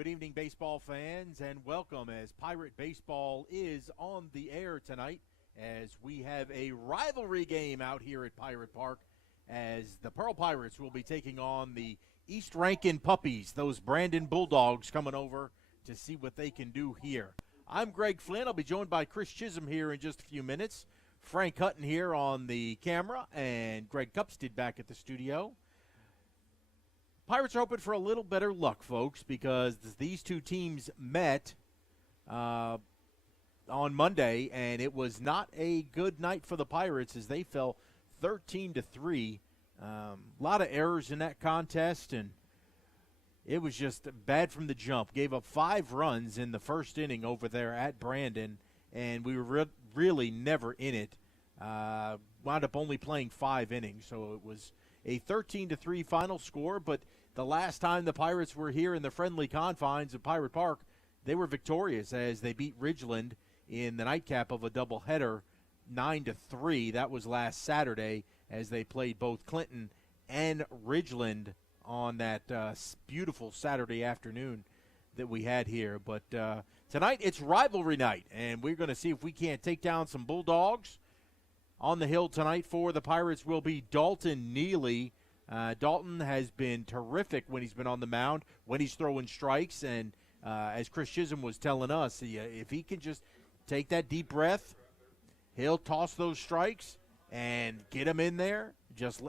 Good evening, baseball fans, and welcome as Pirate Baseball is on the air tonight as we have a rivalry game out here at Pirate Park as the Pearl Pirates will be taking on the East Rankin Puppies, those Brandon Bulldogs coming over to see what they can do here. I'm Greg Flynn. I'll be joined by Chris Chisholm here in just a few minutes. Frank Hutton here on the camera, and Greg Cupstead back at the studio. Pirates are hoping for a little better luck, folks, because these two teams met on Monday, and it was not a good night for the Pirates as they fell 13-3. A lot of errors in that contest, and it was just bad from the jump. Gave up 5 runs in the first inning over there at Brandon, and we were really never in it. Wound up only playing 5 innings, so it was a 13-3 final score, but the last time the Pirates were here in the friendly confines of Pirate Park, they were victorious as they beat Ridgeland in the nightcap of a doubleheader 9-3. That was last Saturday as they played both Clinton and Ridgeland on that beautiful Saturday afternoon that we had here. But tonight it's rivalry night, and we're going to see if we can't take down some Bulldogs. On the hill tonight for the Pirates will be Dalton Neely. Dalton has been terrific when he's been on the mound, when he's throwing strikes, and as Chris Chisholm was telling us, if he can just take that deep breath, he'll toss those strikes and get them in there,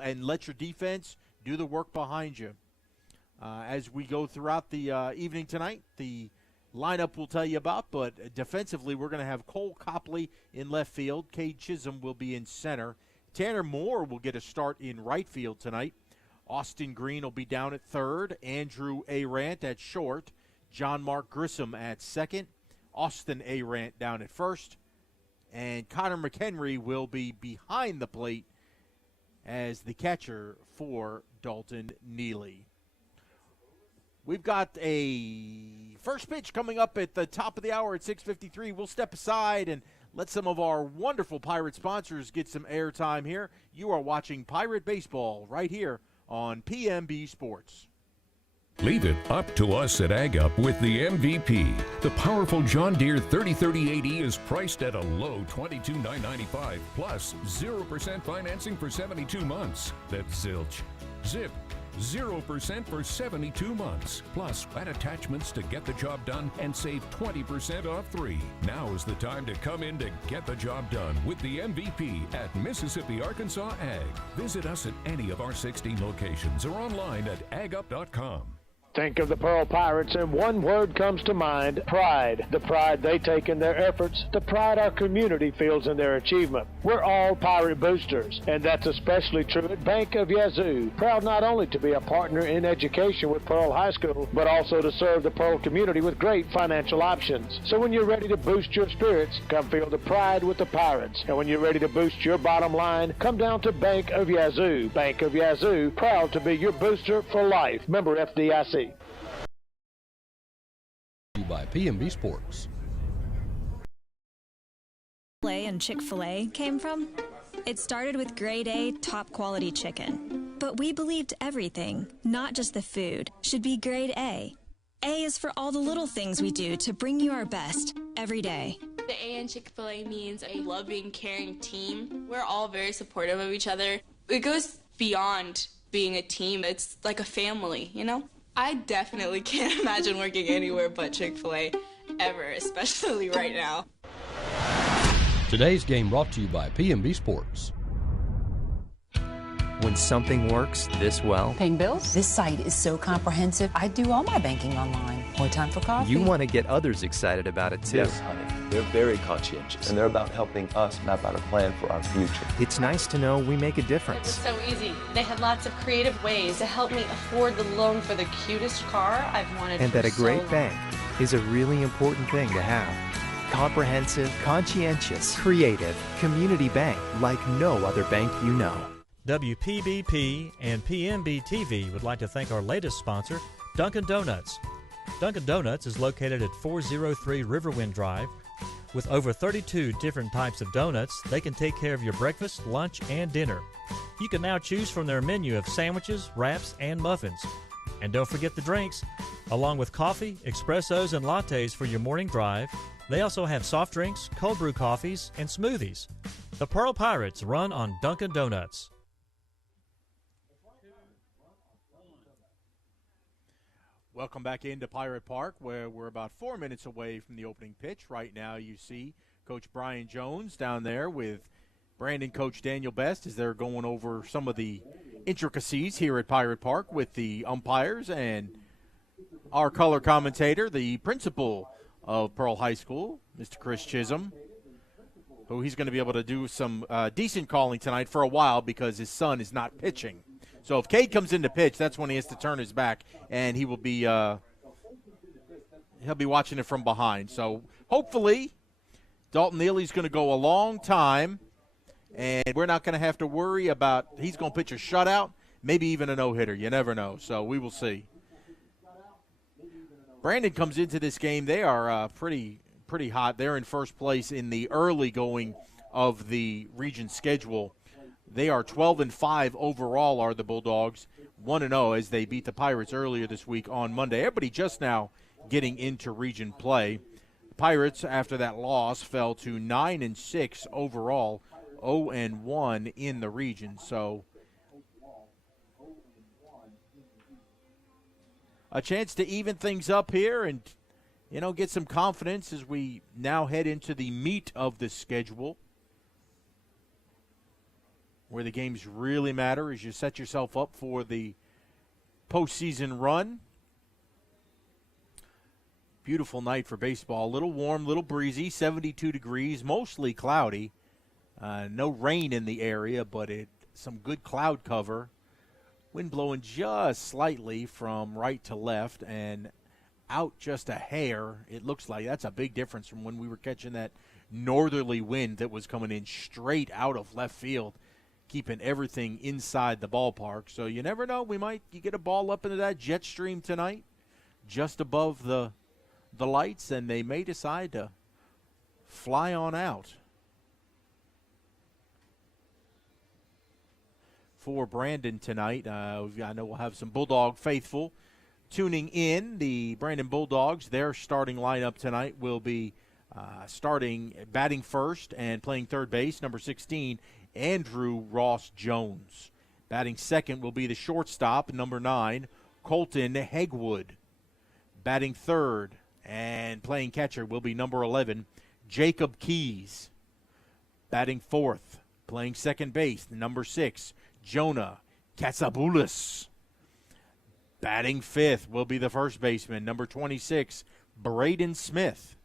and let your defense do the work behind you. As we go throughout the evening tonight, the lineup we'll tell you about, but defensively we're going to have Cole Copley in left field. Cade Chisholm will be in center. Tanner Moore will get a start in right field tonight. Austin Green will be down at third. Andrew Arant at short. John Mark Grissom at second. Austin Arant down at first. And Connor McHenry will be behind the plate as the catcher for Dalton Neely. We've got a first pitch coming up at the top of the hour at 6:53. We'll step aside and let some of our wonderful Pirate sponsors get some airtime here. You are watching Pirate Baseball right here on PMB Sports. Leave it up to us at Ag Up with the MVP. The powerful John Deere 303080 is priced at a low $22,995 plus 0% financing for 72 months. That's zilch. Zip. 0% for 72 months. Plus, add attachments to get the job done and save 20% off 3. Now is the time to come in to get the job done with the MVP at Mississippi Arkansas Ag. Visit us at any of our 16 locations or online at agup.com. Think of the Pearl Pirates and one word comes to mind: pride. The pride they take in their efforts, the pride our community feels in their achievement. We're all Pirate boosters, and that's especially true at Bank of Yazoo. Proud not only to be a partner in education with Pearl High School, but also to serve the Pearl community with great financial options. So when you're ready to boost your spirits, come feel the pride with the Pirates. And when you're ready to boost your bottom line, come down to Bank of Yazoo. Bank of Yazoo, proud to be your booster for life. Member FDIC. By PMB Sports. Chick-fil-A and Chick-fil-A came from? It started with grade A, top quality chicken. But we believed everything, not just the food, should be grade A. A is for all the little things we do to bring you our best every day. The A in Chick-fil-A means a loving, caring team. We're all very supportive of each other. It goes beyond being a team. It's like a family, you know? I definitely can't imagine working anywhere but Chick-fil-A ever, especially right now. Today's game brought to you by PMB Sports. When something works this well, paying bills? This site is so comprehensive. I do all my banking online. More time for coffee? You want to get others excited about it too. Yes, honey. They're very conscientious, and they're about helping us map out a plan for our future. It's nice to know we make a difference. It was so easy. They had lots of creative ways to help me afford the loan for the cutest car I've wanted and for that a great so bank is a really important thing to have. Comprehensive, conscientious, creative, community bank like no other bank you know. WPBP and PMB TV would like to thank our latest sponsor, Dunkin' Donuts. Dunkin' Donuts is located at 403 Riverwind Drive. With over 32 different types of donuts, they can take care of your breakfast, lunch, and dinner. You can now choose from their menu of sandwiches, wraps, and muffins. And don't forget the drinks. Along with coffee, espressos, and lattes for your morning drive, they also have soft drinks, cold brew coffees, and smoothies. The Pearl Pirates run on Dunkin' Donuts. Welcome back into Pirate Park, where we're about 4 minutes away from the opening pitch. Right now you see Coach Brian Jones down there with Brandon Coach Daniel Best as they're going over some of the intricacies here at Pirate Park with the umpires and our color commentator, the principal of Pearl High School, Mr. Chris Chisholm, who he's going to be able to do some decent calling tonight for a while because his son is not pitching. So if Cade comes in to pitch, that's when he has to turn his back, and he will be he'll be watching it from behind. So hopefully Dalton Neely's going to go a long time, and we're not going to have to worry about he's going to pitch a shutout, maybe even a no-hitter. You never know. So we will see. Brandon comes into this game. They are pretty hot. They're in first place in the early going of the region schedule. They are 12-5 overall, are the Bulldogs, 1-0 as they beat the Pirates earlier this week on Monday. Everybody just now getting into region play. The Pirates, after that loss, fell to 9-6 overall, 0-1 in the region. So a chance to even things up here and, get some confidence as we now head into the meat of the schedule, where the games really matter as you set yourself up for the postseason run. Beautiful night for baseball. A little warm, little breezy, 72 degrees, mostly cloudy. No rain in the area, but some good cloud cover. Wind blowing just slightly from right to left and out just a hair. It looks like that's a big difference from when we were catching that northerly wind that was coming in straight out of left field, keeping everything inside the ballpark. So you never know. You get a ball up into that jet stream tonight, just above the lights, and they may decide to fly on out. For Brandon tonight, I know we'll have some Bulldog faithful tuning in. The Brandon Bulldogs, their starting lineup tonight will be batting first and playing third base, number 16, Andrew Ross Jones. Batting second will be the shortstop, number 9, Colton Hegwood. Batting third and playing catcher will be number 11, Jacob Keys. Batting fourth, playing second base, number 6, Jonah Katsaboulis. Batting fifth will be the first baseman, number 26, Braden Smith.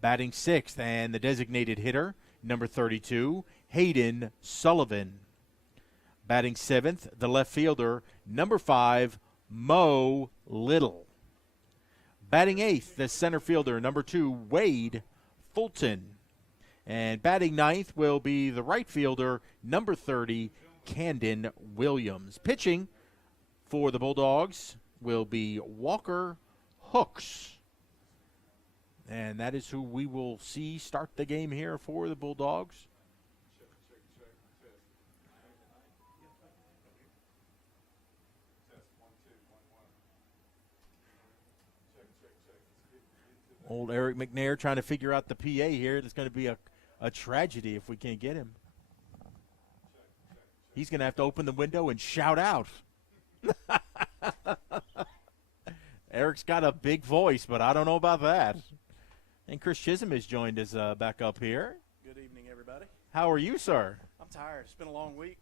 Batting sixth and the designated hitter, number 32, Hayden Sullivan. Batting seventh, the left fielder, number 5, Mo Little. Batting eighth, the center fielder, number 2, Wade Fulton. And batting ninth will be the right fielder, number 30, Camden Williams. Pitching for the Bulldogs will be Walker Hooks. And that is who we will see start the game here for the Bulldogs. Old Eric McNair trying to figure out the PA here. It's going to be a tragedy if we can't get him. He's going to have to open the window and shout out. Eric's got a big voice, but I don't know about that. And Chris Chisholm has joined us back up here. Good evening, everybody. How are you, sir? I'm tired. It's been a long week.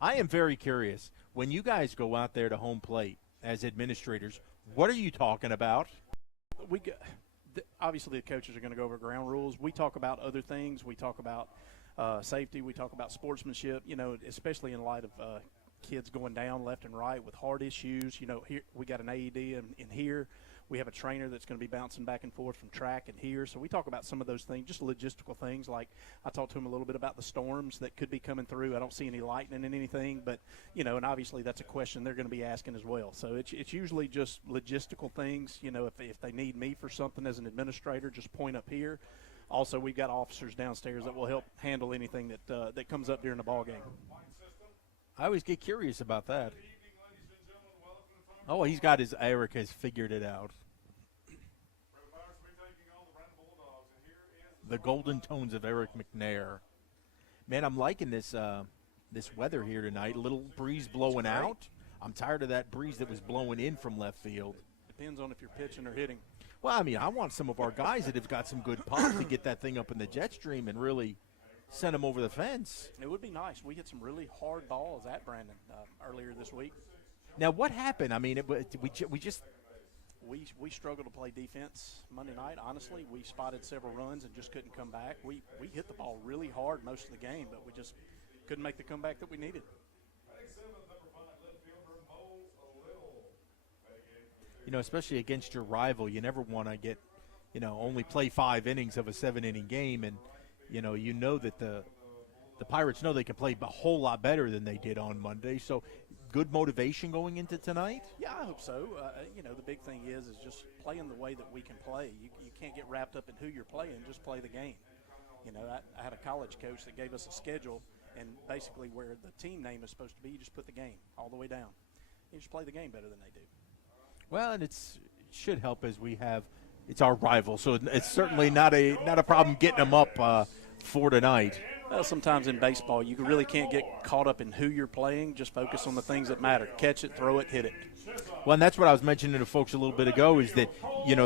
I am very curious. When you guys go out there to home plate as administrators, what are you talking about? Obviously, the coaches are going to go over ground rules. We talk about other things. We talk about safety. We talk about sportsmanship, especially in light of kids going down left and right with heart issues. Here we got an AED in here. We have a trainer that's going to be bouncing back and forth from track and here. So we talk about some of those things, just logistical things. Like I talked to him a little bit about the storms that could be coming through. I don't see any lightning in anything, but, and obviously that's a question they're going to be asking as well. So it's usually just logistical things. If they need me for something as an administrator, just point up here. Also, we've got officers downstairs that will help handle anything that comes up during the ball game. I always get curious about that. Oh, he's got his – Eric has figured it out. The golden tones of Eric McNair. Man, I'm liking this this weather here tonight. A little breeze blowing out. I'm tired of that breeze that was blowing in from left field. Depends on if you're pitching or hitting. Well, I mean, I want some of our guys that have got some good pop to get that thing up in the jet stream and really send them over the fence. It would be nice. We hit some really hard balls at Brandon earlier this week. Now, what happened? I mean, we struggled to play defense Monday night. Honestly, we spotted several runs and just couldn't come back. We hit the ball really hard most of the game, but we just couldn't make the comeback that we needed. You know, especially against your rival, you never want to get, only play 5 innings of a 7-inning game, and you know that the Pirates know they can play a whole lot better than they did on Monday. So, good motivation going into tonight? Yeah, I hope so. The big thing is just playing the way that we can play. You can't get wrapped up in who you're playing, just play the game. I had a college coach that gave us a schedule, and basically where the team name is supposed to be, you just put the game all the way down. You just play the game better than they do. Well, and it should help as it's our rival, so it's certainly not a problem getting them up for tonight. Well, sometimes in baseball, you really can't get caught up in who you're playing. Just focus on the things that matter. Catch it, throw it, hit it. Well, and that's what I was mentioning to folks a little bit ago is that,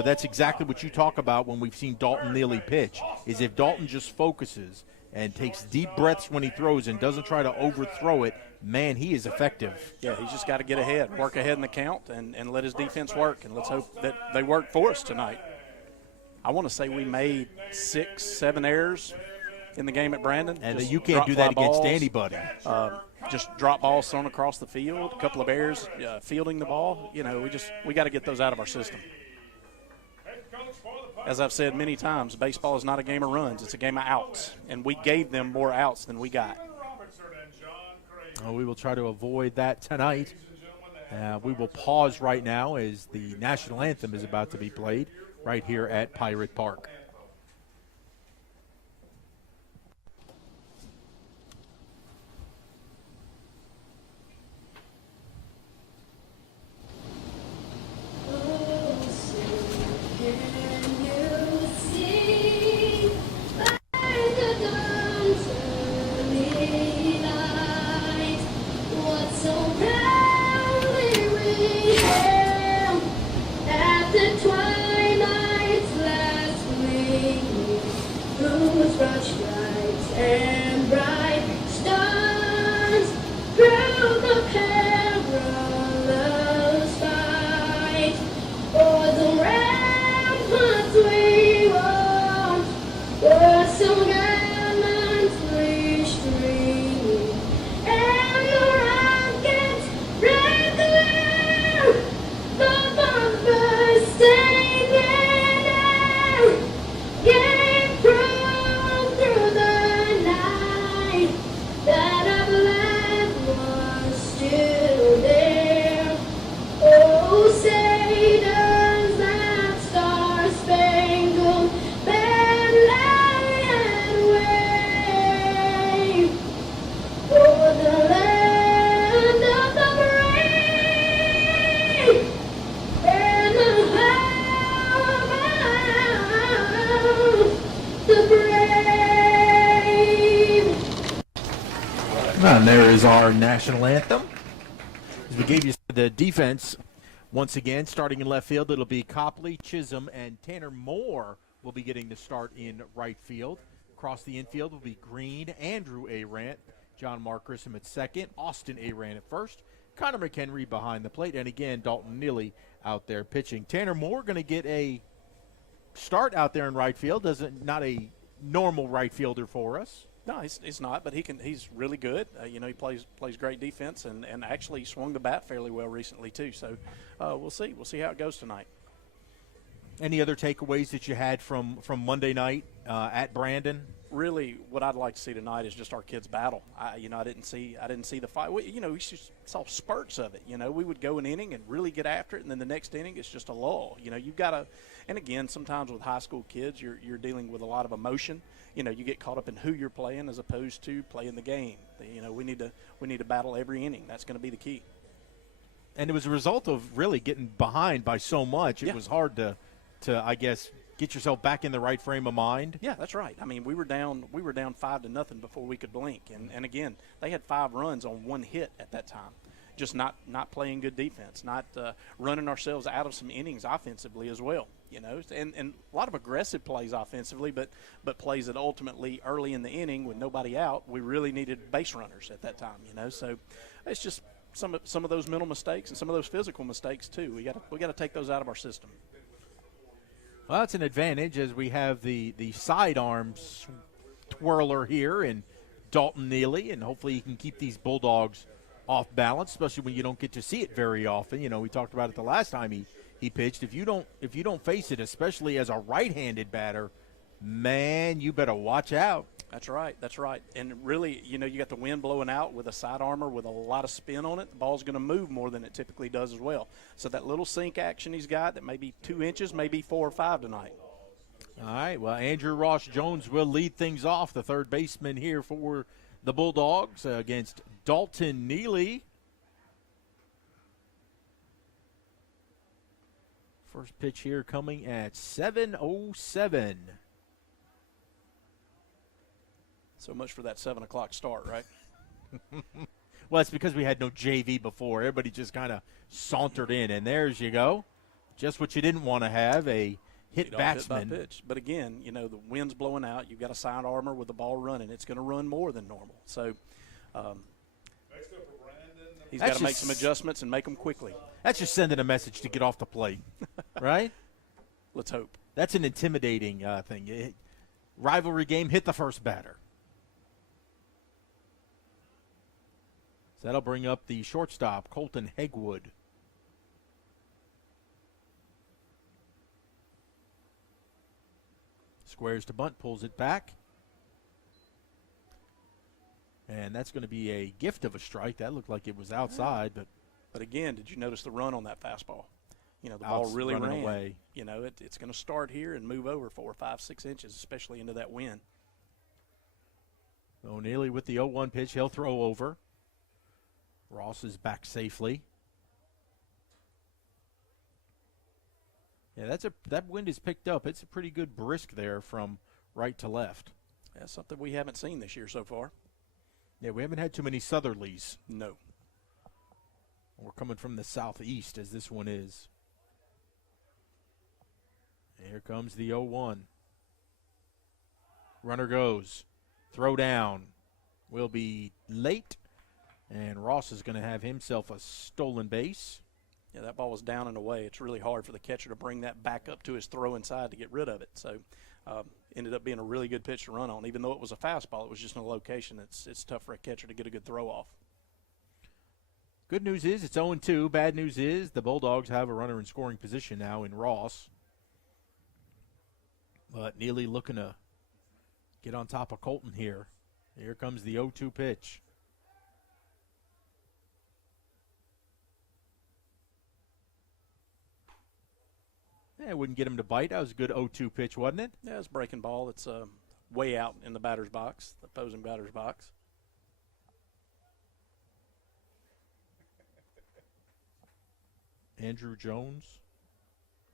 that's exactly what you talk about when we've seen Dalton Neely pitch, is if Dalton just focuses and takes deep breaths when he throws and doesn't try to overthrow it, man, he is effective. Yeah, he's just got to get ahead, work ahead in the count, and let his defense work. And let's hope that they work for us tonight. I want to say we made 6-7 errors in the game at Brandon. And you can't do that against anybody. Just drop balls thrown across the field, a couple of errors fielding the ball. We got to get those out of our system. As I've said many times, baseball is not a game of runs. It's a game of outs, and we gave them more outs than we got. We will try to avoid that tonight. We will pause right now as the national anthem is about to be played right here at Pirate Park. And there is our national anthem. As we gave you the defense once again, starting in left field, it'll be Copley, Chisholm, and Tanner Moore will be getting the start in right field. Across the infield will be Green, Andrew Arant, John Mark Grissom at second, Austin Arant at first, Connor McHenry behind the plate, and again, Dalton Neely out there pitching. Tanner Moore going to get a start out there in right field. Not a normal right fielder for us. No, he's not, but he's really good. He plays great defense, and actually swung the bat fairly well recently too. So we'll see. We'll see how it goes tonight. Any other takeaways that you had from Monday night at Brandon? Really, what I'd like to see tonight is just our kids battle. I didn't see the fight. We just saw spurts of it. We would go an inning and really get after it, and then the next inning it's just a lull. You've got to. And again, sometimes with high school kids, you're dealing with a lot of emotion. You get caught up in who you're playing as opposed to playing the game. We need to battle every inning. That's going to be the key. And it was a result of really getting behind by so much. It was hard to I guess, get yourself back in the right frame of mind. Yeah, that's right. I mean, we were down 5-0 before we could blink. And again, they had 5 runs on 1 hit at that time. Just not playing good defense, not running ourselves out of some innings offensively as well, you know, and a lot of aggressive plays offensively, but plays that ultimately early in the inning with nobody out, we really needed base runners at that time, you know. So it's just some of those mental mistakes and some of those physical mistakes too. We got to take those out of our system. Well, that's an advantage as we have the sidearm twirler here and Dalton Neely, and hopefully he can keep these Bulldogs off balance, especially when you don't get to see it very often. You know, we talked about it the last time he pitched. If you don't face it, especially as a right-handed batter, man, you better watch out. That's right. That's right. And really, you know, you got the wind blowing out with a side armor with a lot of spin on it. The ball's going to move more than it typically does as well. So that little sink action he's got, that may be 2 inches, maybe 4 or 5 tonight. All right. Well, Andrew Ross Jones will lead things off, the third baseman here for the Bulldogs against Dalton Neely. First pitch here coming at 7:07. So much for that 7 o'clock start, right? Well, it's because we had no JV before. Everybody just kind of sauntered in, and there's you go. Just what you didn't want to have, a hit batsman. Hit by pitch. But again, you know, the wind's blowing out. You've got a side armor with the ball running. It's going to run more than normal. So he's got to make some adjustments and make them quickly. That's just sending a message to get off the plate, right? Let's hope. That's an intimidating thing. Rivalry game, hit the first batter. So that'll bring up the shortstop, Colton Hegwood. Squares to bunt, pulls it back. And that's going to be a gift of a strike. That looked like it was outside. But again, did you notice the run on that fastball? You know, the ball really ran away. You know, it's going to start here and move over 4, 5, 6 inches, especially into that wind. O'Neely with the 0-1 pitch. He'll throw over. Ross is back safely. Yeah, that wind is picked up. It's a pretty good brisk there from right to left. That's something we haven't seen this year so far. Yeah, we haven't had too many southerlies. No. We're coming from the southeast, as this one is. Here comes the 0-1. Runner goes. Throw down. Will be late. And Ross is going to have himself a stolen base. Yeah, that ball was down and away. It's really hard for the catcher to bring that back up to his throw inside to get rid of it. So ended up being a really good pitch to run on. Even though it was a fastball, it was just in a location. It's tough for a catcher to get a good throw off. Good news is it's 0-2. Bad news is the Bulldogs have a runner in scoring position now in Ross. But Neely looking to get on top of Colton here. Here comes the 0-2 pitch. Yeah, wouldn't get him to bite. That was a good 0-2 pitch, wasn't it? Yeah, it's breaking ball. It's way out in the batter's box, the opposing batter's box. Andrew Jones.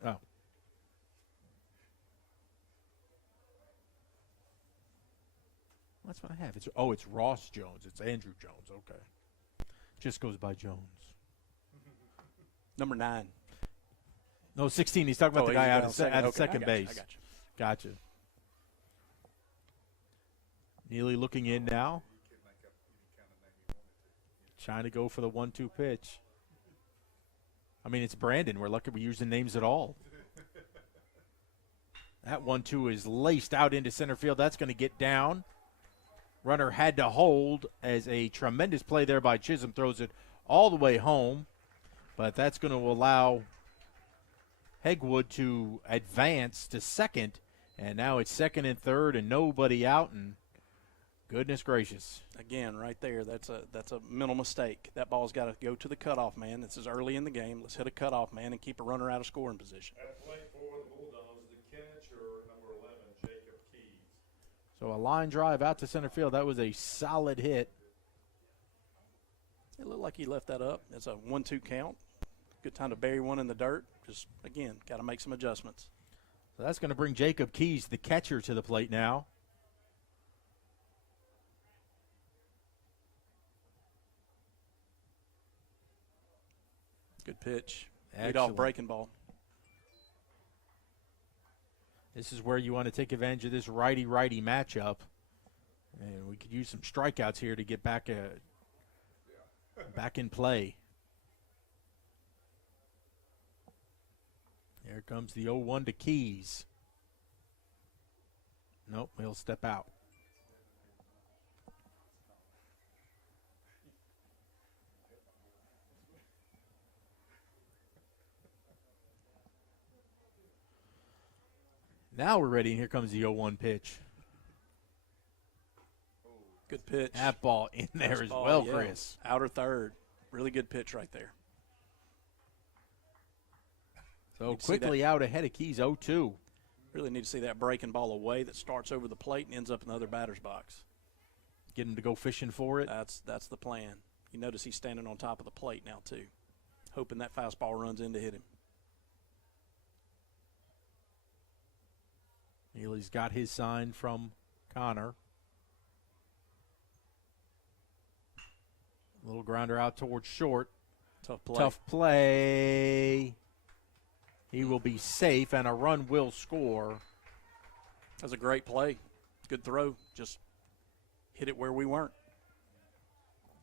Oh. That's what I have. It's Ross Jones. It's Andrew Jones. Okay. Just goes by Jones. Number 9. No, 16. He's talking about the guy out of second base. I got you. Gotcha. Neely looking in now. Trying to go for the 1-2 pitch. I mean, it's Brandon. We're lucky we're using names at all. That 1-2 is laced out into center field. That's going to get down. Runner had to hold as a tremendous play there by Chisholm. Throws it all the way home. But that's going to allow Hegwood to advance to second. And now it's second and third and nobody out. And goodness gracious. Again, right there, that's a mental mistake. That ball's got to go to the cutoff man. This is early in the game. Let's hit a cutoff man and keep a runner out of scoring position. At play for the Bulldogs, the catcher, number 11, Jacob Keys. So a line drive out to center field. That was a solid hit. It looked like he left that up. It's a 1-2 count. good time to bury one in the dirt. Just, again, got to make some adjustments. So that's going to bring Jacob Keys, the catcher, to the plate now. Good pitch. Excellent. Lead off breaking ball. This is where you want to take advantage of this righty-righty matchup. And we could use some strikeouts here to get back in play. Here comes the 0-1 to Keys. Nope, he'll step out. Now we're ready, and here comes the 0-1 pitch. Good pitch. That ball in there First as ball, well, yeah. Chris. Outer third. Really good pitch right there. So quickly out ahead of Keys, 0-2. Really need to see that breaking ball away that starts over the plate and ends up in the other batter's box. Get him to go fishing for it. That's the plan. You notice he's standing on top of the plate now, too, hoping that fastball runs in to hit him. Healy's got his sign from Connor. Little grounder out towards short. Tough play. Tough play. He will be safe, and a run will score. That's a great play. Good throw. Just hit it where we weren't.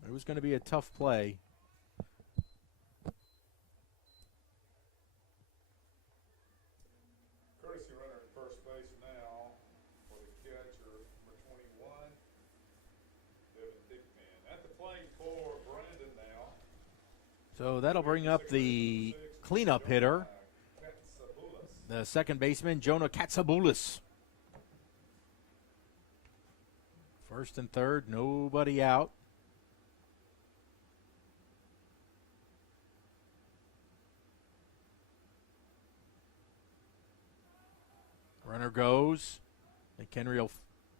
It was going to be a tough play. Courtesy runner at first base now for the catcher, number 21, Devin Dickman. At the plate for Brandon now. So that'll bring up the cleanup hitter, the second baseman, Jonah Katsaboulis. First and third, nobody out. Runner goes. McHenry will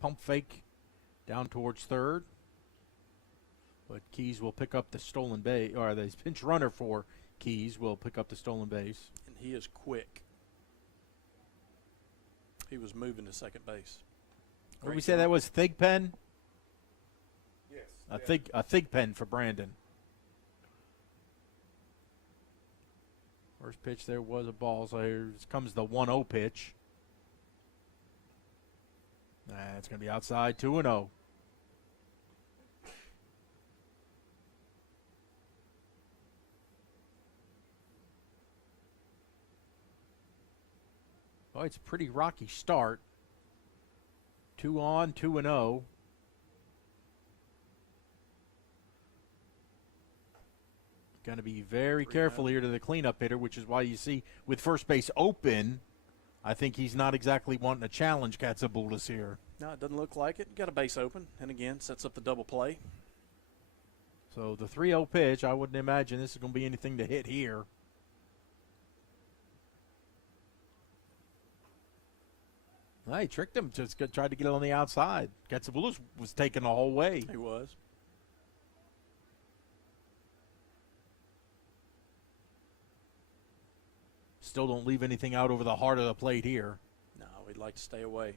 pump fake down towards third. But Keys will pick up the stolen base, or the pinch runner for Keys will pick up the stolen base. And he is quick. He was moving to second base. What did we say that was? Thigpen? Yes. A Thigpen for Brandon. First pitch there was a ball, so here comes the 1-0 pitch. It's going to be outside, 2-0. Oh, it's a pretty rocky start. 2 on, 2-0. Going to be very careful here to the cleanup hitter, which is why you see with first base open, I think he's not exactly wanting to challenge Katsaboulis here. No, it doesn't look like it. Got a base open, and again, sets up the double play. So the 3-0 pitch, I wouldn't imagine this is going to be anything to hit here. Well, he tricked him, just tried to get it on the outside. Katsaboulis was taken the whole way. He was. Still don't leave anything out over the heart of the plate here. No, we'd like to stay away.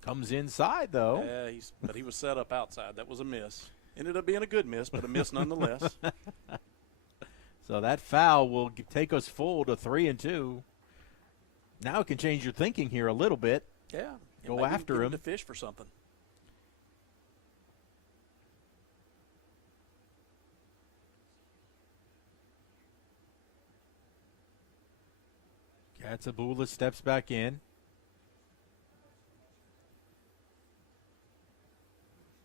Comes inside, though. Yeah, but he was set up outside. That was a miss. Ended up being a good miss, but a miss nonetheless. So that foul will take us full to 3-2. Now it can change your thinking here a little bit. Yeah. Go after him. To fish for something. Katsaboulis steps back in.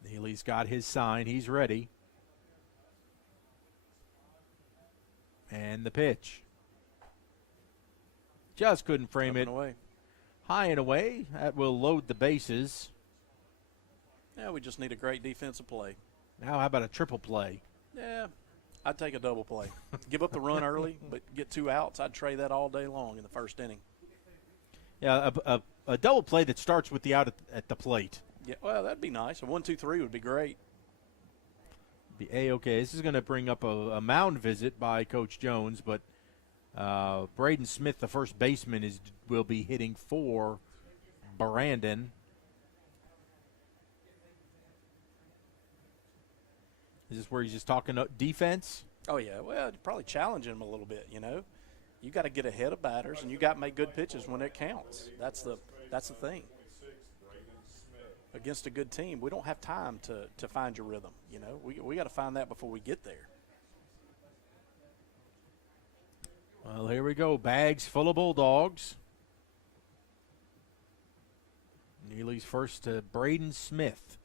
Neely's got his sign. He's ready. And the pitch. Just couldn't frame it. Away. High and away. That will load the bases. Yeah, we just need a great defensive play. Now how about a triple play? Yeah, I'd take a double play. Give up the run early, but get 2 outs. I'd trade that all day long in the first inning. Yeah, a double play that starts with the out at the plate. Yeah, well, that'd be nice. A 1-2-3 would be great. Be A-okay. This is going to bring up a mound visit by Coach Jones, but Braden Smith, the first baseman, will be hitting for Brandon. Is this where he's just talking defense? Oh, yeah. Well, probably challenging him a little bit, you know. You got to get ahead of batters, and you got to make good pitches when it counts. That's the thing. Against a good team, we don't have time to find your rhythm, you know. We got to find that before we get there. Well, here we go. Bags full of Bulldogs. Neely's first to Braden Smith.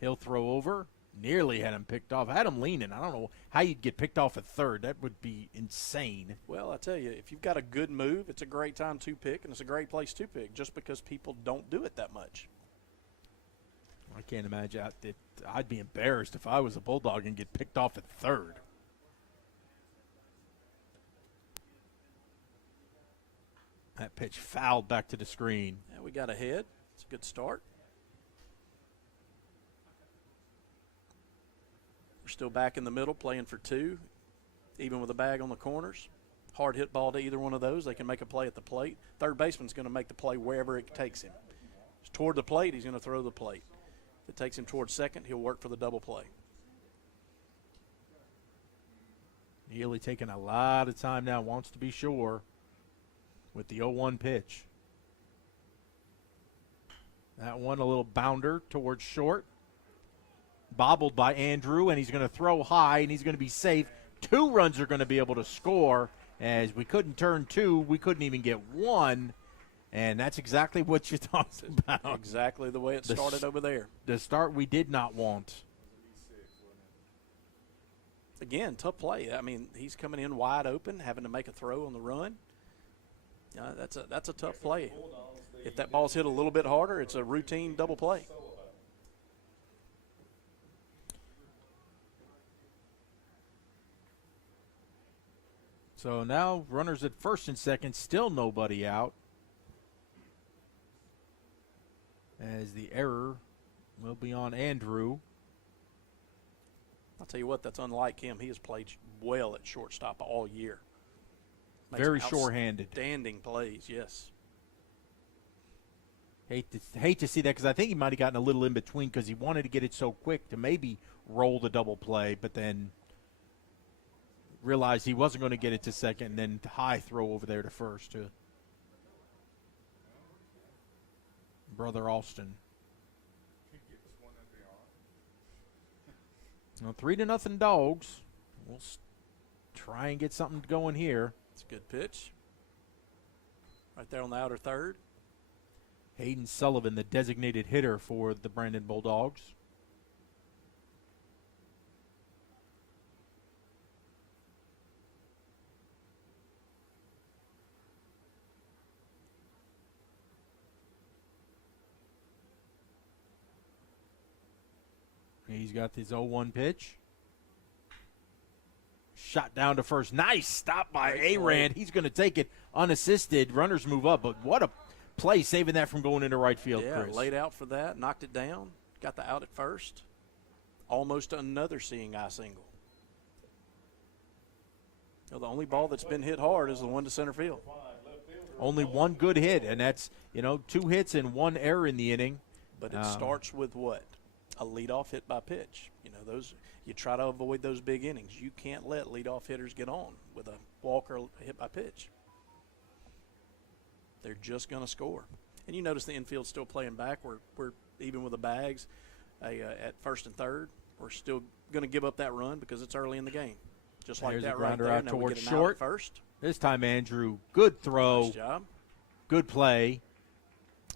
He'll throw over. Nearly had him picked off. Had him leaning. I don't know how you'd get picked off at third. That would be insane. Well, I tell you, if you've got a good move, it's a great time to pick, and it's a great place to pick just because people don't do it that much. I can't imagine. I'd be embarrassed if I was a Bulldog and get picked off at third. That pitch fouled back to the screen. Yeah, we got ahead. It's a good start. We're still back in the middle, playing for two, even with a bag on the corners. Hard hit ball to either one of those. They can make a play at the plate. Third baseman's going to make the play wherever it takes him. If it's toward the plate, he's going to throw the plate. If it takes him towards second, he'll work for the double play. Neely taking a lot of time now, wants to be sure with the 0-1 pitch. That one a little bounder towards short. Bobbled by Andrew, and he's going to throw high, and he's going to be safe. 2 runs are going to be able to score, as we couldn't turn 2. We couldn't even get 1, and that's exactly what you talked about. Exactly the way it started over there. The start we did not want. Again, tough play. I mean, he's coming in wide open, having to make a throw on the run. That's a tough play. If that ball's hit a little bit harder, it's a routine double play. So now runners at first and second, still nobody out. As the error will be on Andrew. I'll tell you what, that's unlike him. He has played well at shortstop all year. Makes Very sure-handed. Outstanding plays, yes. Hate to see that, because I think he might have gotten a little in between because he wanted to get it so quick to maybe roll the double play, but then realized he wasn't going to get it to second, and then high throw over there to first to Brother Alston. Well, 3-0 Dogs. We'll try and get something going here. It's a good pitch. Right there on the outer third. Hayden Sullivan, the designated hitter for the Brandon Bulldogs. He's got his 0-1 pitch. Shot down to first. Nice stop by Arand. He's going to take it unassisted. Runners move up, but what a play saving that from going into right field, yeah, Chris. Laid out for that, knocked it down, got the out at first. Almost another seeing eye single. You know, the only ball that's been hit hard is the one to center field. Only one good hit, and that's, 2 hits and 1 error in the inning. But it starts with what? A leadoff hit by pitch. Those you try to avoid those big innings. You can't let leadoff hitters get on with a walk or hit by pitch. They're just going to score. And you notice the infield's still playing back. We're even with the bags at first and third. We're still going to give up that run because it's early in the game. Just like that right there. Out now towards we get an short. Out first. This time, Andrew, good throw. Nice job. Good play.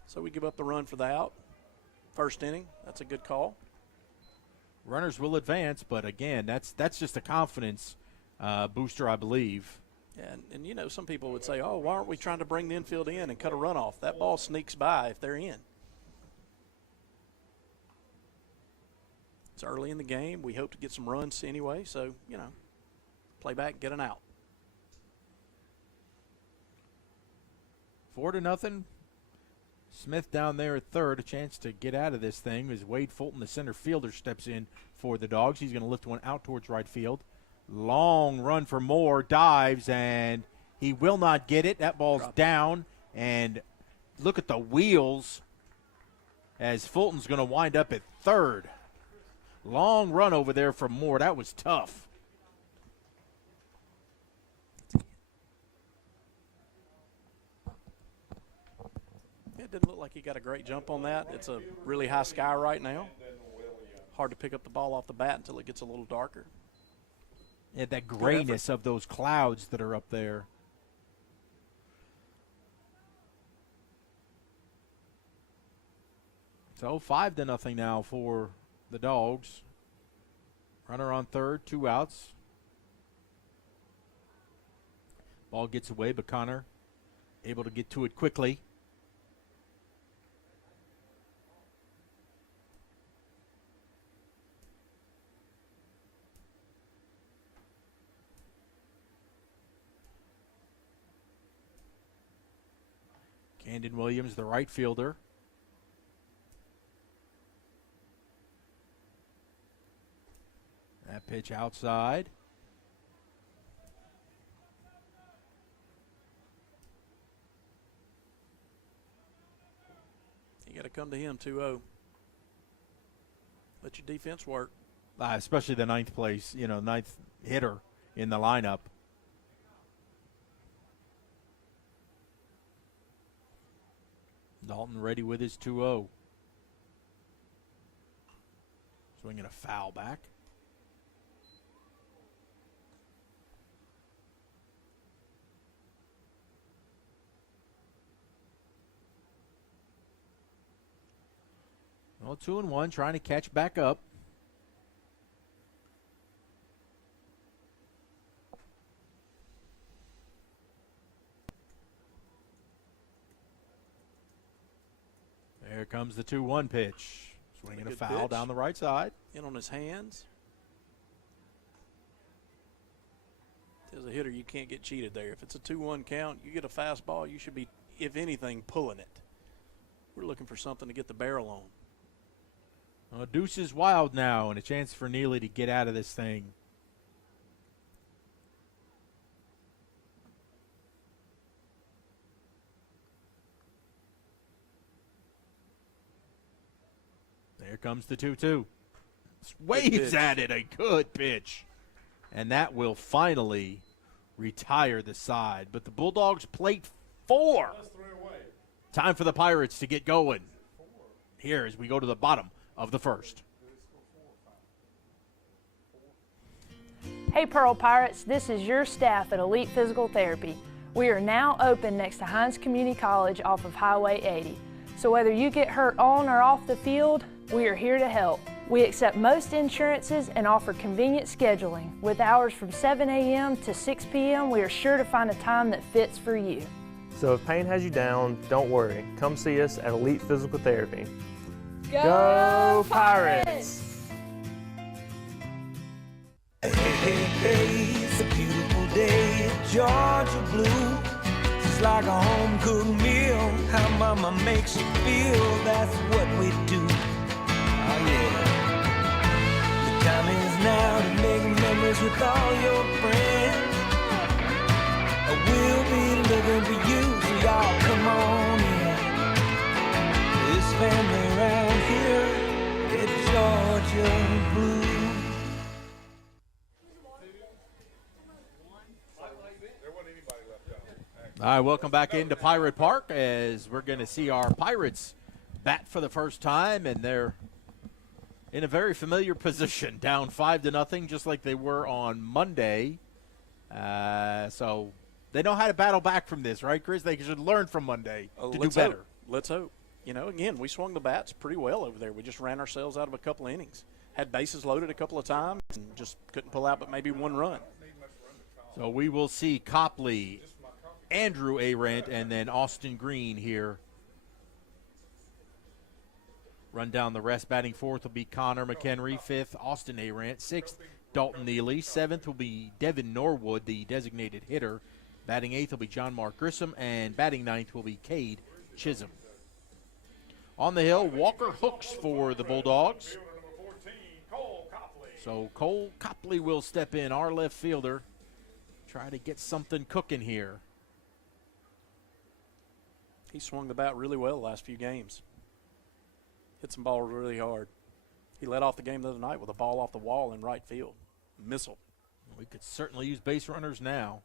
So we give up the run for the out. First inning. That's a good call. Runners will advance, but again, that's just a confidence booster, I believe. And some people would say, oh, why aren't we trying to bring the infield in and cut a runoff? That ball sneaks by if they're in. It's early in the game. We hope to get some runs anyway, so, play back, get an out. 4-0. Smith down there at third, a chance to get out of this thing as Wade Fulton, the center fielder, steps in for the Dogs. He's going to lift one out towards right field. Long run for Moore, dives, and he will not get it. That ball's down, and look at the wheels as Fulton's going to wind up at third. Long run over there from Moore. That was tough. It didn't look like he got a great jump on that. It's a really high sky right now. Hard to pick up the ball off the bat until it gets a little darker. Yeah, that grayness of those clouds that are up there. So 5-0 now for the Dogs. Runner on third, 2 outs. Ball gets away, but Connor able to get to it quickly. Camden Williams, the right fielder. That pitch outside. You got to come to him 2-0. Let your defense work. Especially the ninth hitter in the lineup. Dalton ready with his 2-0. Swinging a foul back. Well, 2-1, trying to catch back up. There comes the 2-1 pitch. Swinging a foul pitch. down the right side. In on his hands. As a hitter, you can't get cheated there. If it's a 2-1 count, you get a fastball, you should be, if anything, pulling it. We're looking for something to get the barrel on. Well, Deuce is wild now, and a chance for Neely to get out of this thing. There comes the 2-2. Waves at it, a good pitch. And that will finally retire the side. But the Bulldogs plate 4. Time for the Pirates to get going. Here as we go to the bottom of the first. Hey Pearl Pirates, this is your staff at Elite Physical Therapy. We are now open next to Hines Community College off of Highway 80. So whether you get hurt on or off the field, we are here to help. We accept most insurances and offer convenient scheduling. With hours from 7 a.m. to 6 p.m., we are sure to find a time that fits for you. So if pain has you down, don't worry. Come see us at Elite Physical Therapy. Go Pirates! Hey, hey, hey, it's a beautiful day in Georgia blue. It's like a home-cooked meal. How mama makes you feel, that's what we do. Oh yeah. The time is now to make memories with all your friends. We'll be looking for you, so y'all come on in. This family around here, it's Georgia blue. All right, welcome back into Pirate Park as we're going to see our Pirates bat for the first time, and they're in a very familiar position, down 5-0, just like they were on Monday. So they know how to battle back from this, right, Chris? They should learn from Monday to do better. Let's hope. You know, again, we swung the bats pretty well over there. We just ran ourselves out of a couple of innings. Had bases loaded a couple of times and just couldn't pull out but maybe one run. So we will see Copley, Andrew Arendt, and then Austin Green here. Run down the rest. Batting fourth will be Connor McHenry. Fifth, Austin Arendt. Sixth, Dalton Neely. Seventh will be Devin Norwood, the designated hitter. Batting eighth will be John Mark Grissom. And batting ninth will be Cade Chisholm. On the hill, Walker hooks for the Bulldogs. So Cole Copley will step in, our left fielder. Try to get something cooking here. He swung the bat really well the last few games. Hit some balls really hard. He led off the game the other night with a ball off the wall in right field. Missile. We could certainly use base runners now.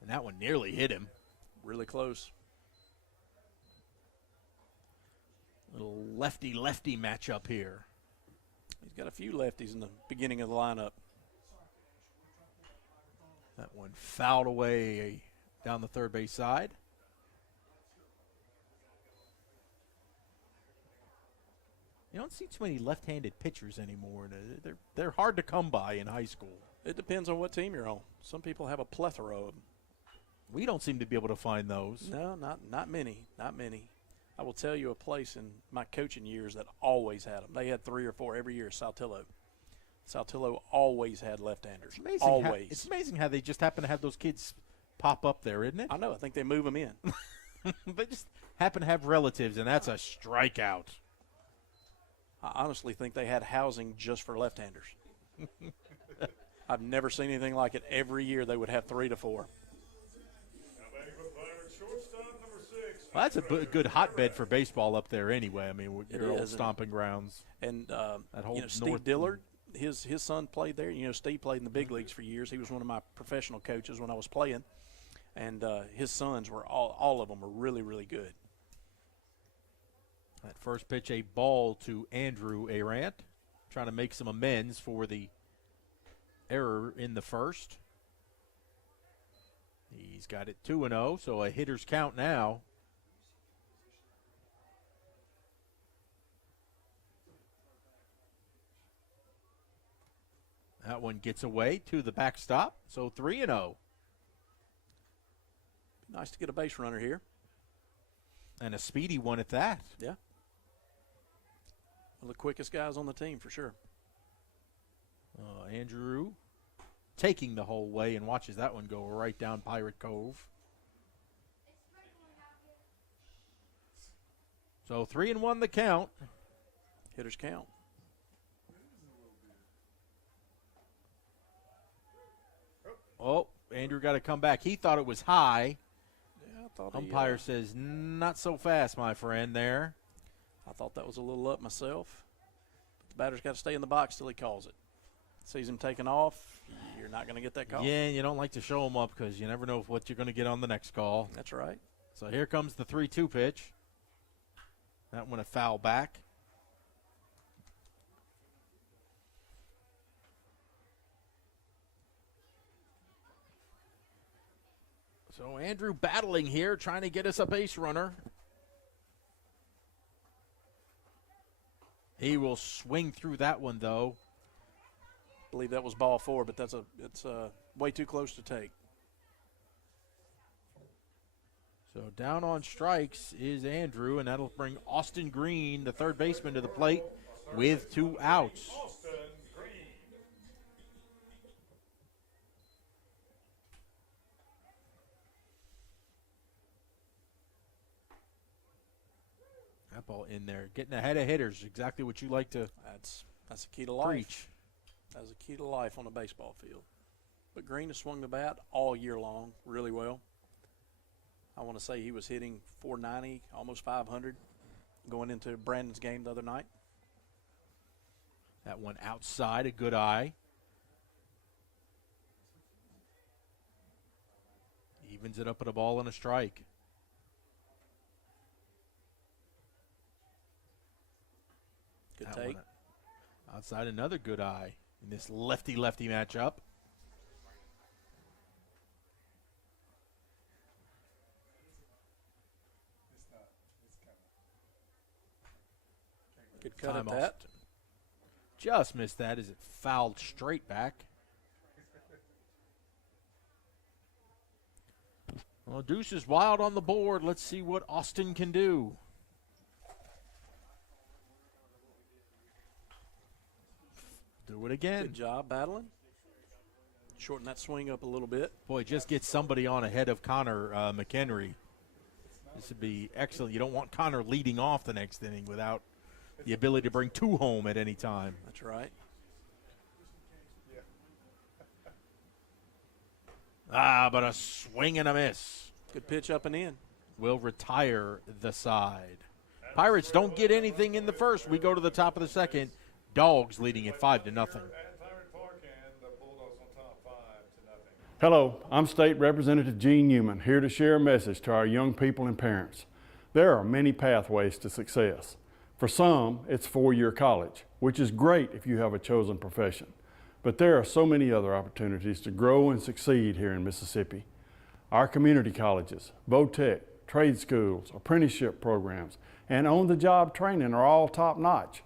And that one nearly hit him. Really close. Little lefty-lefty matchup here. He's got a few lefties in the beginning of the lineup. That one fouled away down the third base side. You don't see too many left-handed pitchers anymore. They're hard to come by in high school. It depends on what team you're on. Some people have a plethora of them. We don't seem to be able to find those. No, not many. Not many. I will tell you a place in my coaching years that always had them. They had 3 or 4 every year. Saltillo. Saltillo always had left-handers. Always. It's amazing how they just happen to have those kids pop up there, isn't it? I know. I think they move them in. They just happen to have relatives, and that's a strikeout. I honestly think they had housing just for left-handers. I've never seen anything like it. Every year they would have 3 to 4. Well, that's a good hotbed for baseball up there anyway. I mean, your old stomping grounds. And that whole Steve Dillard, his son played there. You know, Steve played in the big leagues for years. He was one of my professional coaches when I was playing. And his sons were all of them were really, really good. That first pitch, a ball to Andrew Arant, trying to make some amends for the error in the first. He's got it 2-0, so a hitter's count now. That one gets away to the backstop, so 3-0. Nice to get a base runner here. And a speedy one at that. Yeah. One of the quickest guys on the team for sure. Andrew taking the whole way and watches that one go right down Pirate Cove. So 3-1 the count. Hitters count. Oh, Andrew got to come back. He thought it was high. Yeah, I thought Umpire says, not so fast, my friend, there. I thought that was a little up myself. But the batter's got to stay in the box till he calls it. Sees him taking off, you're not going to get that call. Yeah, you don't like to show him up because you never know what you're going to get on the next call. That's right. So here comes the 3-2 pitch. That one a foul back. So Andrew battling here, trying to get us a base runner. He will swing through that one, though. I believe that was ball 4, but it's way too close to take. So down on strikes is Andrew, and that'll bring Austin Green, the third baseman, to the plate with 2 outs. That ball in there, getting ahead of hitters, exactly what you like to That's the key to life. preach. That's the key to life on a baseball field. But Green has swung the bat all year long really well. I want to say he was hitting 490, almost 500, going into Brandon's game the other night. That one outside, a good eye. Evens it up at a ball and a strike. Good That take. one outside, another good eye in this lefty-lefty matchup. Good cut Time at that. Austin. Just missed that as it fouled straight back. Well, Deuce is wild on the board. Let's see what Austin can do. Do it again. Good job battling. Shorten that swing up a little bit. Boy, just get somebody on ahead of Connor McHenry. This would be excellent. You don't want Connor leading off the next inning without the ability to bring 2 home at any time. That's right. But a swing and a miss. Good pitch up and in. Will retire the side. Pirates don't get anything in the first. We go to the top of the second. Dogs leading at 5-0. Hello, I'm State Representative Gene Newman, here to share a message to our young people and parents. There are many pathways to success. For some, it's 4-year college, which is great if you have a chosen profession. But there are so many other opportunities to grow and succeed here in Mississippi. Our community colleges, VOTEC, trade schools, apprenticeship programs, and on-the-job training are all top-notch.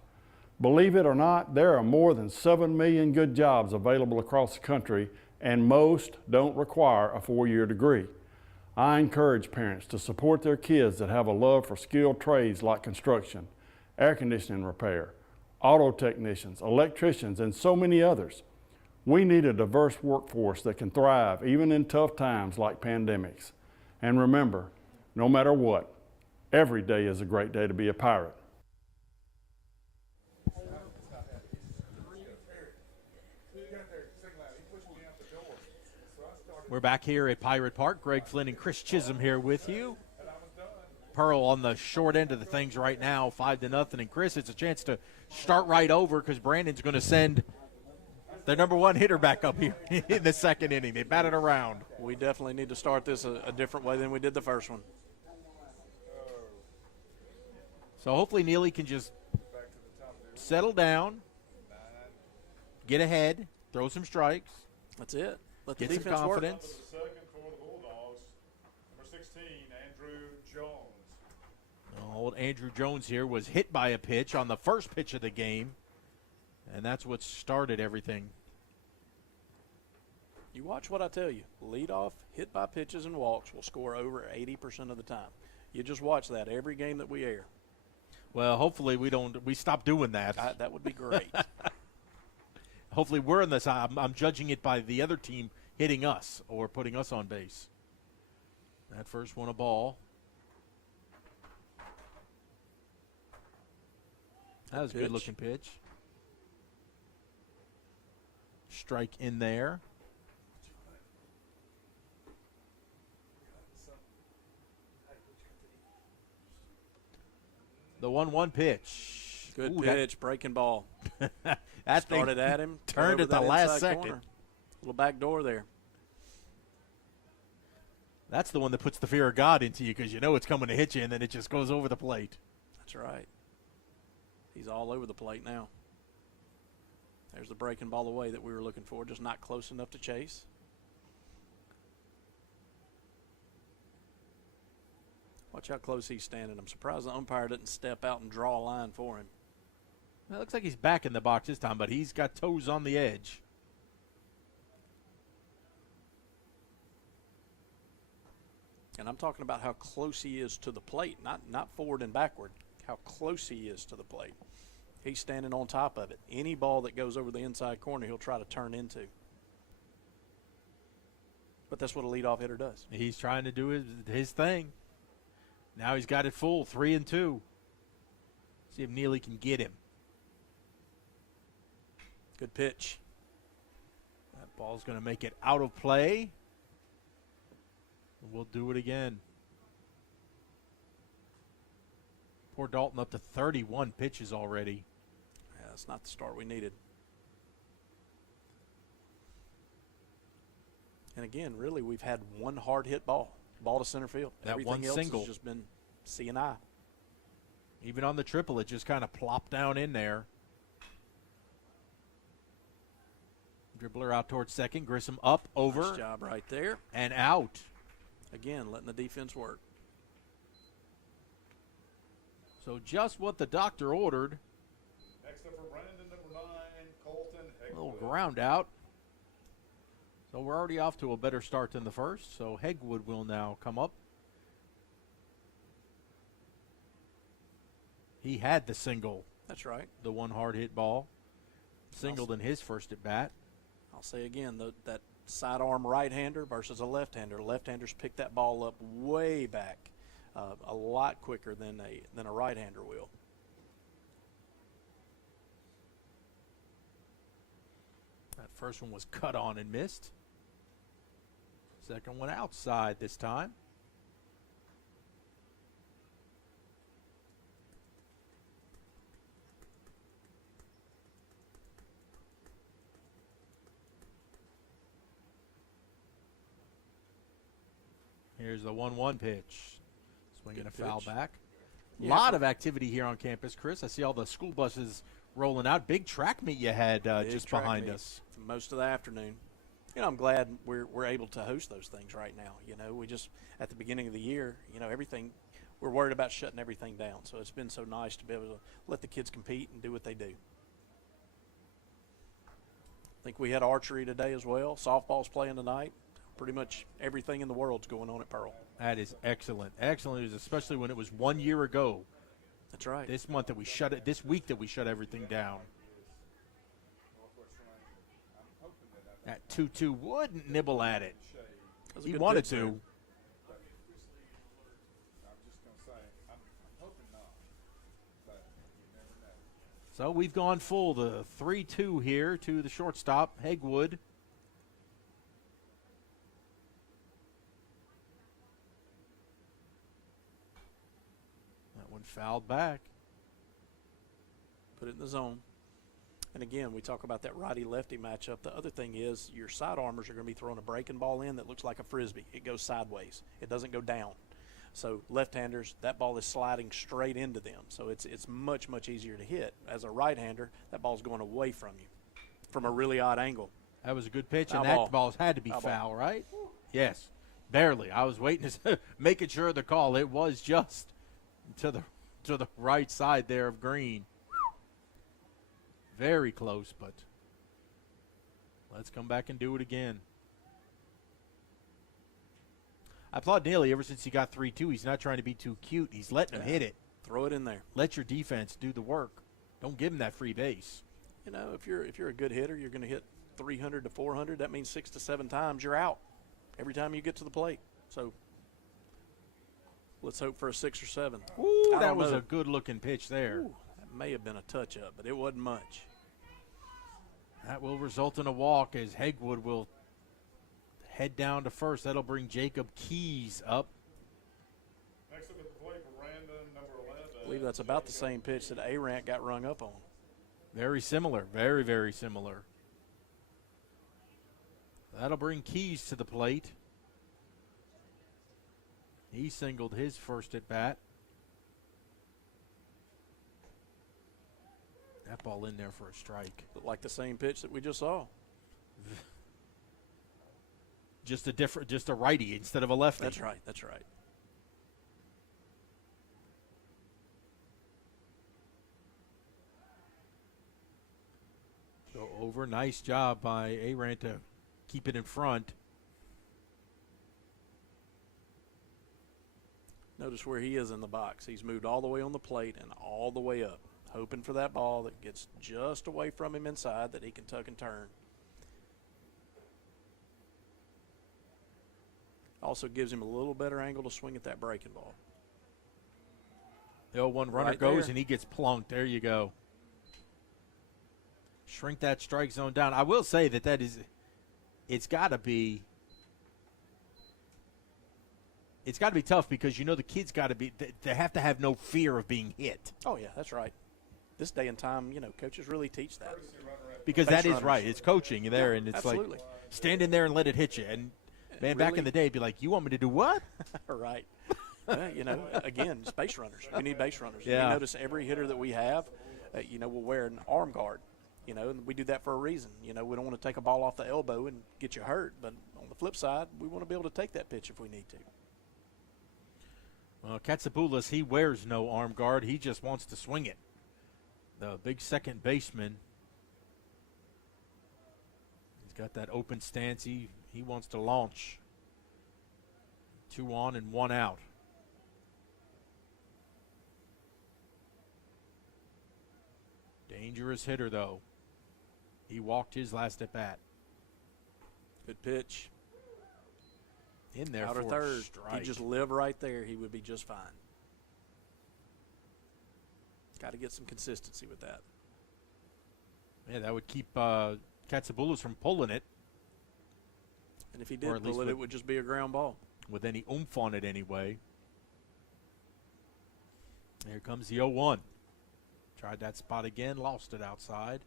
Believe it or not, there are more than 7 million good jobs available across the country, and most don't require a 4-year degree. I encourage parents to support their kids that have a love for skilled trades like construction, air conditioning repair, auto technicians, electricians, and so many others. We need a diverse workforce that can thrive even in tough times like pandemics. And remember, no matter what, every day is a great day to be a Pirate. We're back here at Pirate Park. Greg Flynn and Chris Chisholm here with you. Pearl on the short end of the things right now, 5-0. And Chris, it's a chance to start right over because Brandon's going to send their number 1 hitter back up here in the second inning. They batted around. We definitely need to start this a different way than we did the first one. So hopefully Neely can just settle down, get ahead, throw some strikes. That's it. Let the get defense some confidence. Work. Second for the Bulldogs, number 16, Andrew Jones. Old Andrew Jones here was hit by a pitch on the first pitch of the game, and that's what started everything. You watch what I tell you. Lead off, hit by pitches and walks will score over 80% of the time. You just watch that every game that we air. Well, hopefully we stop doing that. That would be great. Hopefully we're in this. I'm judging it by the other team hitting us or putting us on base. That first one a ball. That was a good-looking pitch. Strike in there. The 1-1 pitch. Good pitch, breaking ball. That started at him, turned at the last second. Corner. Little back door there. That's the one that puts the fear of God into you because you know it's coming to hit you, and then it just goes over the plate. That's right. He's all over the plate now. There's the breaking ball away that we were looking for, just not close enough to chase. Watch how close he's standing. I'm surprised the umpire didn't step out and draw a line for him. Well, it looks like he's back in the box this time, but he's got toes on the edge. And I'm talking about how close he is to the plate, not forward and backward, how close he is to the plate. He's standing on top of it. Any ball that goes over the inside corner, he'll try to turn into. But that's what a leadoff hitter does. He's trying to do his thing. Now he's got it full, 3-2. See if Neely can get him. Good pitch. That ball's going to make it out of play. We'll do it again. Poor Dalton up to 31 pitches already. Yeah, that's not the start we needed. And again, really, we've had one hard hit ball to center field. That Everything one else single has just been C&I. Even on the triple, it just kind of plopped down in there. Dribbler out towards second. Grissom up, over. Nice job right there. And out. Again, letting the defense work. So just what the doctor ordered. Next up for Brandon, number 9, Colton Hegwood. A little ground out. So we're already off to a better start than the first. So Hegwood will now come up. He had the single. That's right. The one hard hit ball. Singled in his first at bat. I'll say again, that sidearm right-hander versus a left-hander. Left-handers pick that ball up way back a lot quicker than a right-hander will. That first one was cut on and missed. Second one outside this time. Here's the 1-1 pitch. Swinging a foul back. A lot of activity here on campus, Chris. I see all the school buses rolling out. Big track meet you had just behind us. Most of the afternoon. You know, I'm glad we're able to host those things right now. You know, we just, at the beginning of the year, you know, everything, we're worried about shutting everything down. So it's been so nice to be able to let the kids compete and do what they do. I think we had archery today as well. Softball's playing tonight. Pretty much everything in the world's going on at Pearl. That is excellent. Excellent news, especially when it was 1 year ago. That's right. This month that we shut it, this week that we shut everything down. That 2-2 wouldn't nibble at it. He wanted to. So we've gone full. The 3-2 here to the shortstop, Hegwood. That one fouled back. Put it in the zone. And again, we talk about that righty-lefty matchup. The other thing is your sidearmers are going to be throwing a breaking ball in that looks like a Frisbee. It goes sideways. It doesn't go down. So left-handers, that ball is sliding straight into them. So it's much, much easier to hit. As a right-hander, that ball's going away from you from a really odd angle. That was a good pitch, Foul and ball. that ball's had to be Foul foul, ball. right? Yes, barely. I was waiting to making sure of the call. It was just to the right side there of green. Very close, but let's come back and do it again. I applaud Neely ever since he got 3-2. He's not trying to be too cute. He's letting him hit it. Throw it in there. Let your defense do the work. Don't give him that free base. You know, if you're a good hitter, you're going to hit 300 to 400. That means 6 to 7 times you're out every time you get to the plate. So let's hope for a 6 or 7. Ooh, that was a good-looking pitch there. Ooh, that may have been a touch-up, but it wasn't much. That will result in a walk as Hegwood will head down to first. That'll bring Jacob Keys up. Next up at the plate for Brandon, number 11. I believe that's about the same pitch that Arant got rung up on. Very similar. Very, very similar. That'll bring Keys to the plate. He singled his first at bat. That ball in there for a strike. Looked like the same pitch that we just saw. Just a righty instead of a lefty. That's right. That's right. So over. Nice job by Arant to keep it in front. Notice where he is in the box. He's moved all the way on the plate and all the way up, hoping for that ball that gets just away from him inside that he can tuck and turn. Also gives him a little better angle to swing at that breaking ball. The 0-1 runner Right goes there. and he gets plunked. There you go. Shrink that strike zone down. I will say that it's got to be tough because you know the kids got to be they have to have no fear of being hit. Oh yeah, that's right. This day and time, you know, coaches really teach that. Because Base that is runners. right. It's coaching there, Yeah, and it's absolutely. like stand in there and let it hit you. And man, back Really? in the day, it'd be like, you want me to do what? Right. Well, you know, again, it's base runners. We need base runners. Yeah. You notice every hitter that we have, you know, will wear an arm guard. You know, and we do that for a reason. You know, we don't want to take a ball off the elbow and get you hurt. But on the flip side, we want to be able to take that pitch if we need to. Well, Katsaboulis, he wears no arm guard. He just wants to swing it. The big second baseman. He's got that open stance. He wants to launch. 2 on and 1 out. Dangerous hitter, though. He walked his last at bat. Good pitch. In there outer for third. strike. He'd just live right there. He would be just fine. Got to get some consistency with that. Yeah, that would keep Katsaboulos from pulling it. And if he did pull it, it would just be a ground ball. With any oomph on it anyway. Here comes the 0-1. Tried that spot again, lost it outside.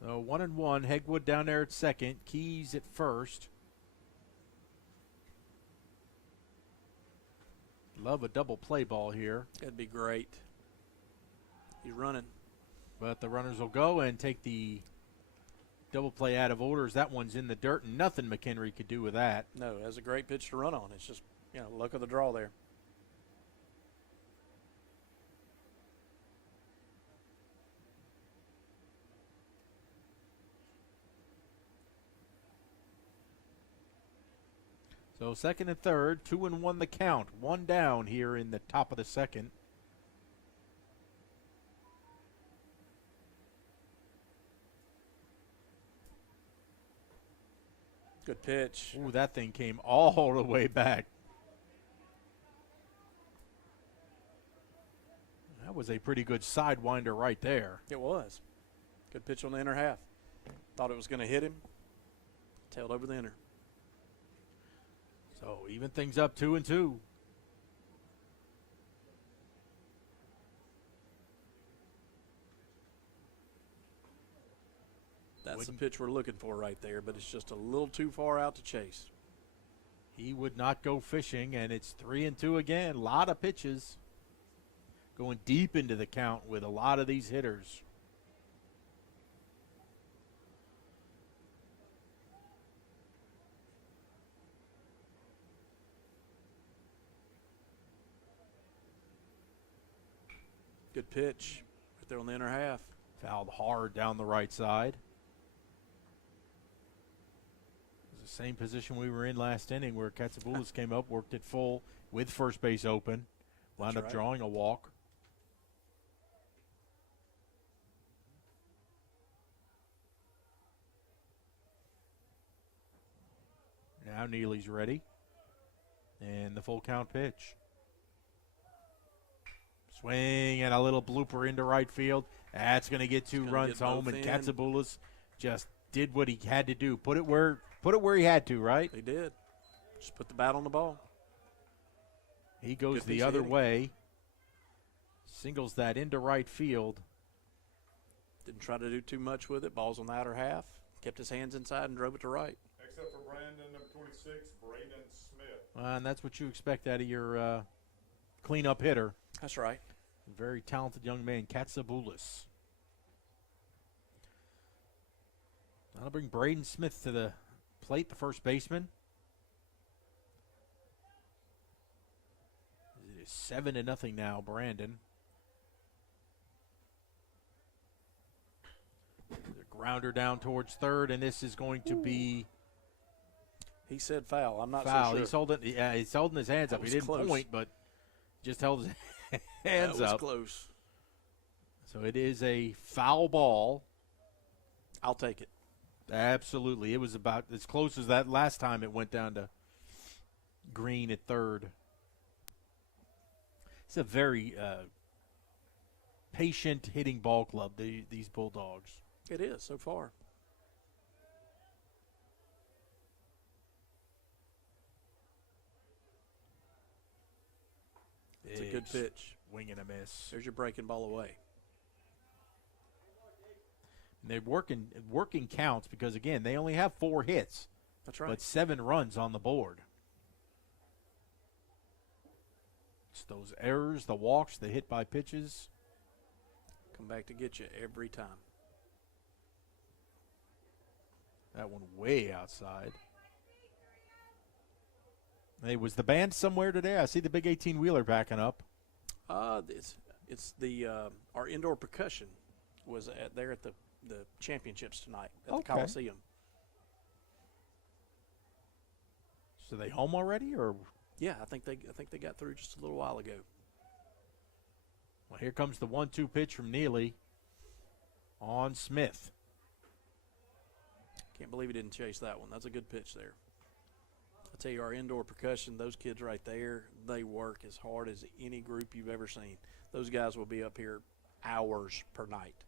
So 1-1. Hegwood down there at second. Keys at first. Love a double play ball here. That'd be great. He's running. But the runners will go and take the double play out of order as that one's in the dirt, and nothing McHenry could do with that. No, that's a great pitch to run on. It's just, luck of the draw there. So second and third, 2-1 the count. One down here in the top of the second. Good pitch. Ooh, that thing came all the way back. That was a pretty good sidewinder right there. It was. Good pitch on the inner half. Thought it was going to hit him. Tailed over the inner. So even things up 2-2. That's the pitch we're looking for right there, but it's just a little too far out to chase. He would not go fishing, and it's 3-2 again. A lot of pitches going deep into the count with a lot of these hitters. Good pitch right there on the inner half. Fouled hard down the right side. It's the same position we were in last inning where Katsaboulos came up, worked it full with first base open, wound up drawing a walk. Now Neely's ready. And the full count pitch. Swing and a little blooper into right field. That's going to get two runs home, and Katsaboulos just did what he had to do. Put it where he had to, right? He did. Just put the bat on the ball. He goes the other way. Singles that into right field. Didn't try to do too much with it. Ball's on the outer half. Kept his hands inside and drove it to right. Except for Brandon, number 26, Braden Smith. And that's what you expect out of your cleanup hitter. That's right. Very talented young man, Katsaboulos. That'll bring Braden Smith to the plate, the first baseman. It is 7-0 now, Brandon. The grounder down towards third, and this is going to be. He said foul. I'm not foul. so sure. He's holding his hands up. He didn't point, but just held his hands up. That was close. So it is a foul ball. I'll take it. Absolutely. It was about as close as that last time it went down to Green at third. It's a very patient hitting ball club, these Bulldogs. It is so far. It's a good pitch. Wing and a miss. There's your breaking ball away. And they're working counts because, again, they only have 4 hits. That's right. But 7 runs on the board. It's those errors, the walks, the hit by pitches. Come back to get you every time. That one way outside. Hey, was the band somewhere today? I see the big 18-wheeler backing up. It's the our indoor percussion was there at the championships tonight at the Coliseum. So they home already, or? Yeah, I think they got through just a little while ago. Well, here comes the 1-2 pitch from Neely on Smith. Can't believe he didn't chase that one. That's a good pitch there. I tell you, our indoor percussion, those kids right there, they work as hard as any group you've ever seen. Those guys will be up here hours per night.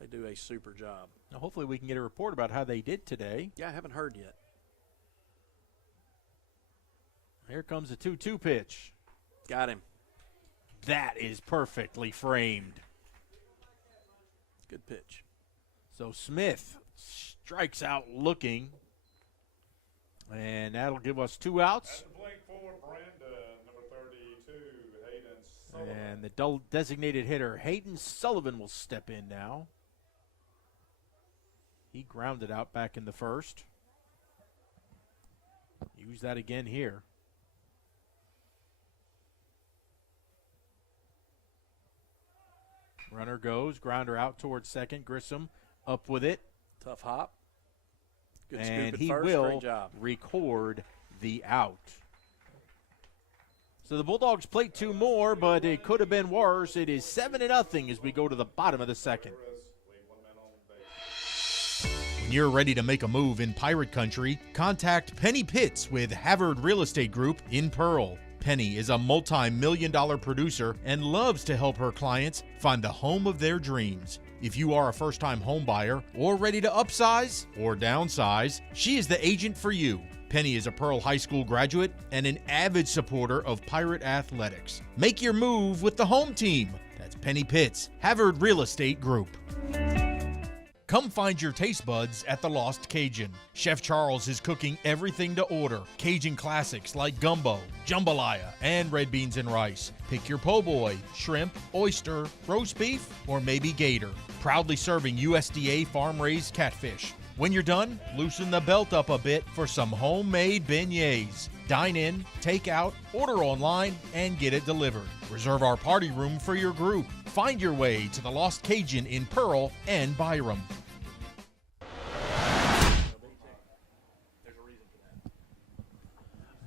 They do a super job. Now, hopefully we can get a report about how they did today. Yeah, I haven't heard yet. Here comes the 2-2 pitch. Got him. That is perfectly framed. Good pitch. So Smith strikes out looking. And that'll give us 2 outs. At the plate for Brandon, number 32, Hayden Sullivan. And the designated hitter, Hayden Sullivan, will step in now. He grounded out back in the first. Use that again here. Runner goes, grounder out towards second. Grissom up with it. Tough hop. Good and scoop at he first. will Great job. record the out. So the Bulldogs played 2 more, but it could have been worse. It is 7-0 as we go to the bottom of the second. When you're ready to make a move in Pirate Country, contact Penny Pitts with Havard Real Estate Group in Pearl. Penny is a multi-million-dollar producer and loves to help her clients find the home of their dreams. If you are a first-time home buyer or ready to upsize or downsize, she is the agent for you. Penny is a Pearl High School graduate and an avid supporter of Pirate athletics. Make your move with the home team. That's Penny Pitts, Havard Real Estate Group. Come find your taste buds at the Lost Cajun. Chef Charles is cooking everything to order. Cajun classics like gumbo, jambalaya, and red beans and rice. Pick your po' boy, shrimp, oyster, roast beef, or maybe gator. Proudly serving USDA farm-raised catfish. When you're done, loosen the belt up a bit for some homemade beignets. Dine in, take out, order online, and get it delivered. Reserve our party room for your group. Find your way to the Lost Cajun in Pearl and Byram.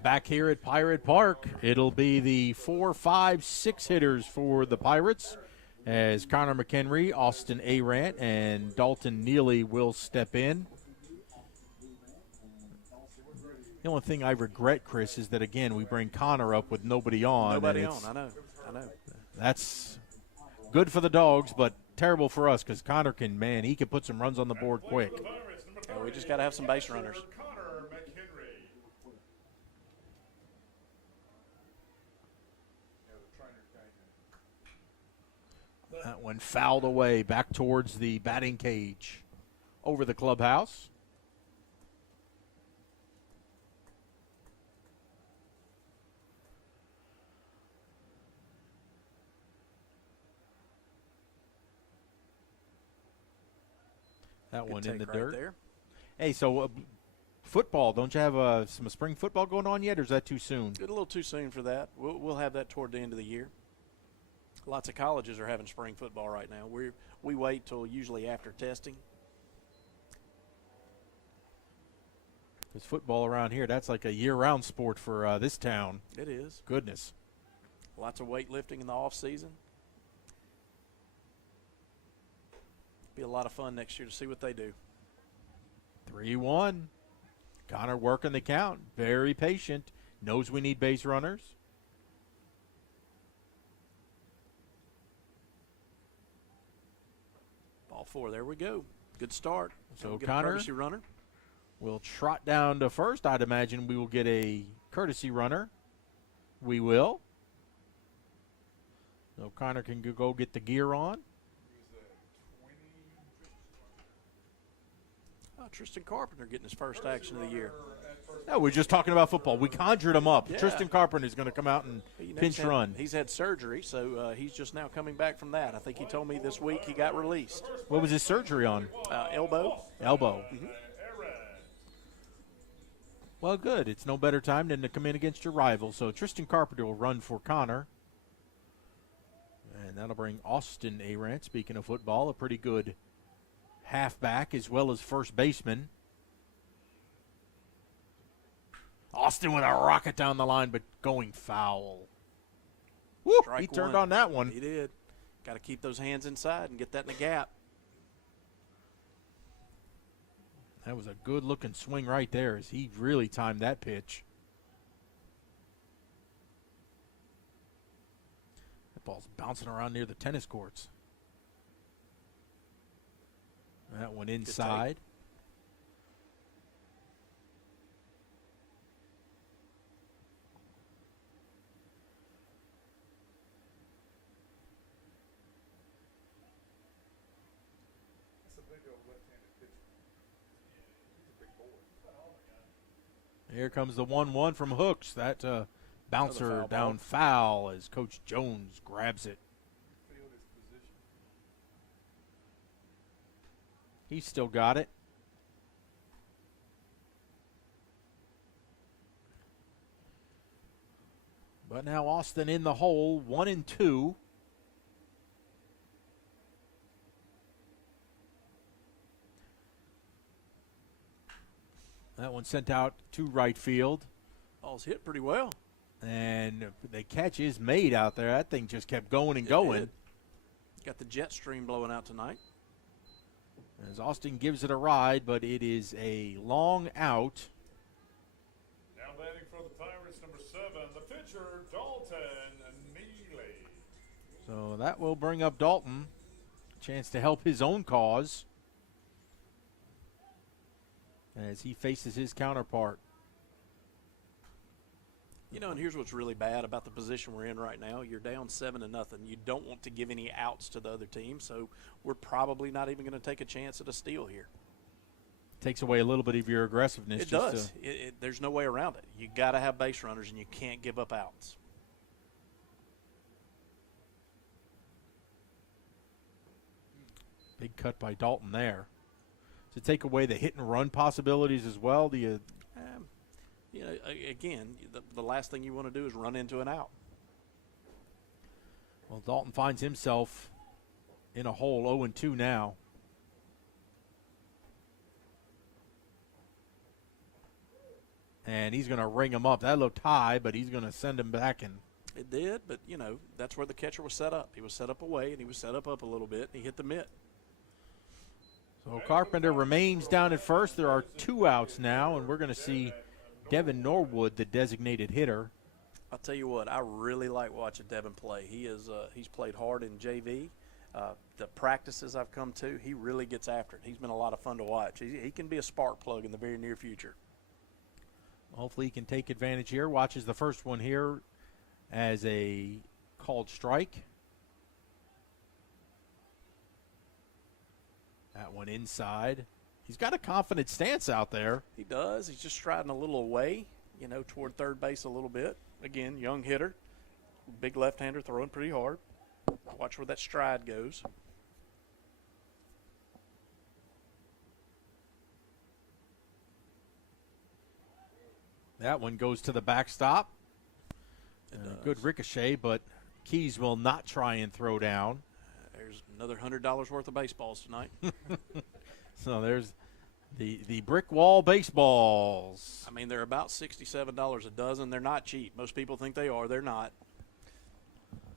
Back here at Pirate Park, it'll be the 4, 5, 6 hitters for the Pirates as Connor McHenry, Austin Arant, and Dalton Neely will step in. The only thing I regret, Chris, is that, again, we bring Connor up with nobody on. Nobody on, I know. That's good for the Dogs, but terrible for us because Connor can, man, he can put some runs on the board quick. Yeah, we just got to have some base runners. That one fouled away back towards the batting cage over the clubhouse. That one in the dirt. There. Hey, so football, don't you have some spring football going on yet, or is that too soon? A little too soon for that. We'll have that toward the end of the year. Lots of colleges are having spring football right now. We wait till usually after testing. Because football around here, that's like a year-round sport for this town. It is. Goodness. Lots of weightlifting in the off season. Be a lot of fun next year to see what they do. 3-1. Connor working the count. Very patient. Knows we need base runners. Ball 4. There we go. Good start. So get Connor a courtesy runner. Will trot down to first. I'd imagine we will get a courtesy runner. We will. So Connor can go get the gear on. Tristan Carpenter getting his first action of the year. No, we're just talking about football. We conjured him up. Yeah. Tristan Carpenter is going to come out and pinch run. He's had surgery, so he's just now coming back from that. I think he told me this week he got released. What was his surgery on? Elbow. Elbow. Mm-hmm. Well, good. It's no better time than to come in against your rival. So Tristan Carpenter will run for Connor. And that'll bring Austin Arant, speaking of football, a pretty good halfback as well as first baseman. Austin with a rocket down the line, but going foul. Woo, Strike he turned one. on that one. He did. Got to keep those hands inside and get that in the gap. That was a good-looking swing right there as he really timed that pitch. That ball's bouncing around near the tennis courts. That one inside. Here comes the 1-1 from Hooks. That bouncer down foul as Coach Jones grabs it. He's still got it. But now Austin in the hole, 1-2. That one sent out to right field. Ball's hit pretty well. And the catch is made out there. That thing just kept going and It going. did. Got the jet stream blowing out tonight. As Austin gives it a ride, but it is a long out. Now batting for the Pirates, number 7, the pitcher, Dalton Neely. So that will bring up Dalton. Chance to help his own cause as he faces his counterpart. You know, and here's what's really bad about the position we're in right now. You're down 7-0. You don't want to give any outs to the other team, so we're probably not even going to take a chance at a steal here. Takes away a little bit of your aggressiveness. It does. There's no way around it. You got to have base runners, and you can't give up outs. Big cut by Dalton there. To take away the hit and run possibilities as well, do you? You know, again, the last thing you want to do is run into an out. Well, Dalton finds himself in a hole, 0-2 now. And he's going to ring him up. That looked high, but he's going to send him back. And It did, but, you know, that's where the catcher was set up. He was set up away, and he was set up a little bit, and he hit the mitt. so Carpenter remains down at first. There are 2 outs now, and we're going to see Devin Norwood, the designated hitter. I'll tell you what, I really like watching Devin play. He's played hard in JV. The practices I've come to, he really gets after it. He's been a lot of fun to watch. He can be a spark plug in the very near future. Hopefully he can take advantage here. Watches the first one here as a called strike. That one inside. He's got a confident stance out there. He does. He's just striding a little away, you know, toward third base a little bit. Again, young hitter, big left-hander throwing pretty hard. Watch where that stride goes. That one goes to the backstop. Good ricochet, but Keys will not try and throw down. There's another $100 worth of baseballs tonight. So there's the brick wall baseballs. I mean, they're about $67 a dozen. They're not cheap. Most people think they are. They're not.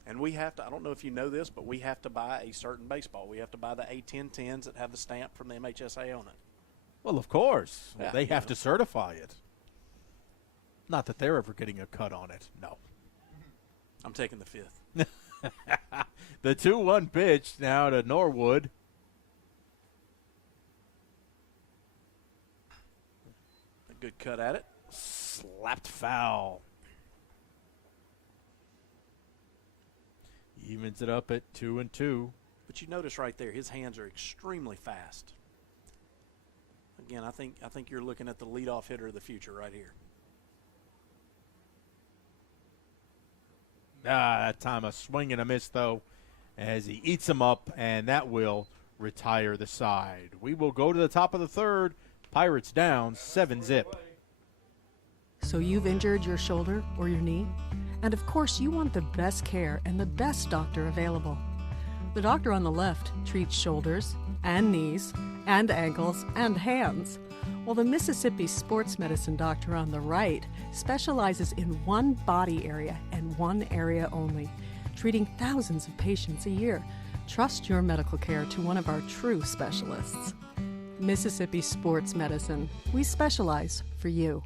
And we have to, I don't know if you know this, but we have to buy a certain baseball. We have to buy the A1010s that have the stamp from the MHSA on it. Well, of course. Yeah, they have to certify it. Not that they're ever getting a cut on it. No. I'm taking the 5th. The 2-1 pitch now to Norwood. A good cut at it. Slapped foul. Evens it up at 2-2. But you notice right there, his hands are extremely fast. Again, I think you're looking at the leadoff hitter of the future right here. That time a swing and a miss, though, as he eats him up, and that will retire the side. We will go to the top of the third. Pirates down 7-0. So you've injured your shoulder or your knee? And of course, you want the best care and the best doctor available. The doctor on the left treats shoulders and knees and ankles and hands, while the Mississippi sports medicine doctor on the right specializes in one body area and one area only, treating thousands of patients a year. Trust your medical care to one of our true specialists. Mississippi Sports Medicine. We specialize for you.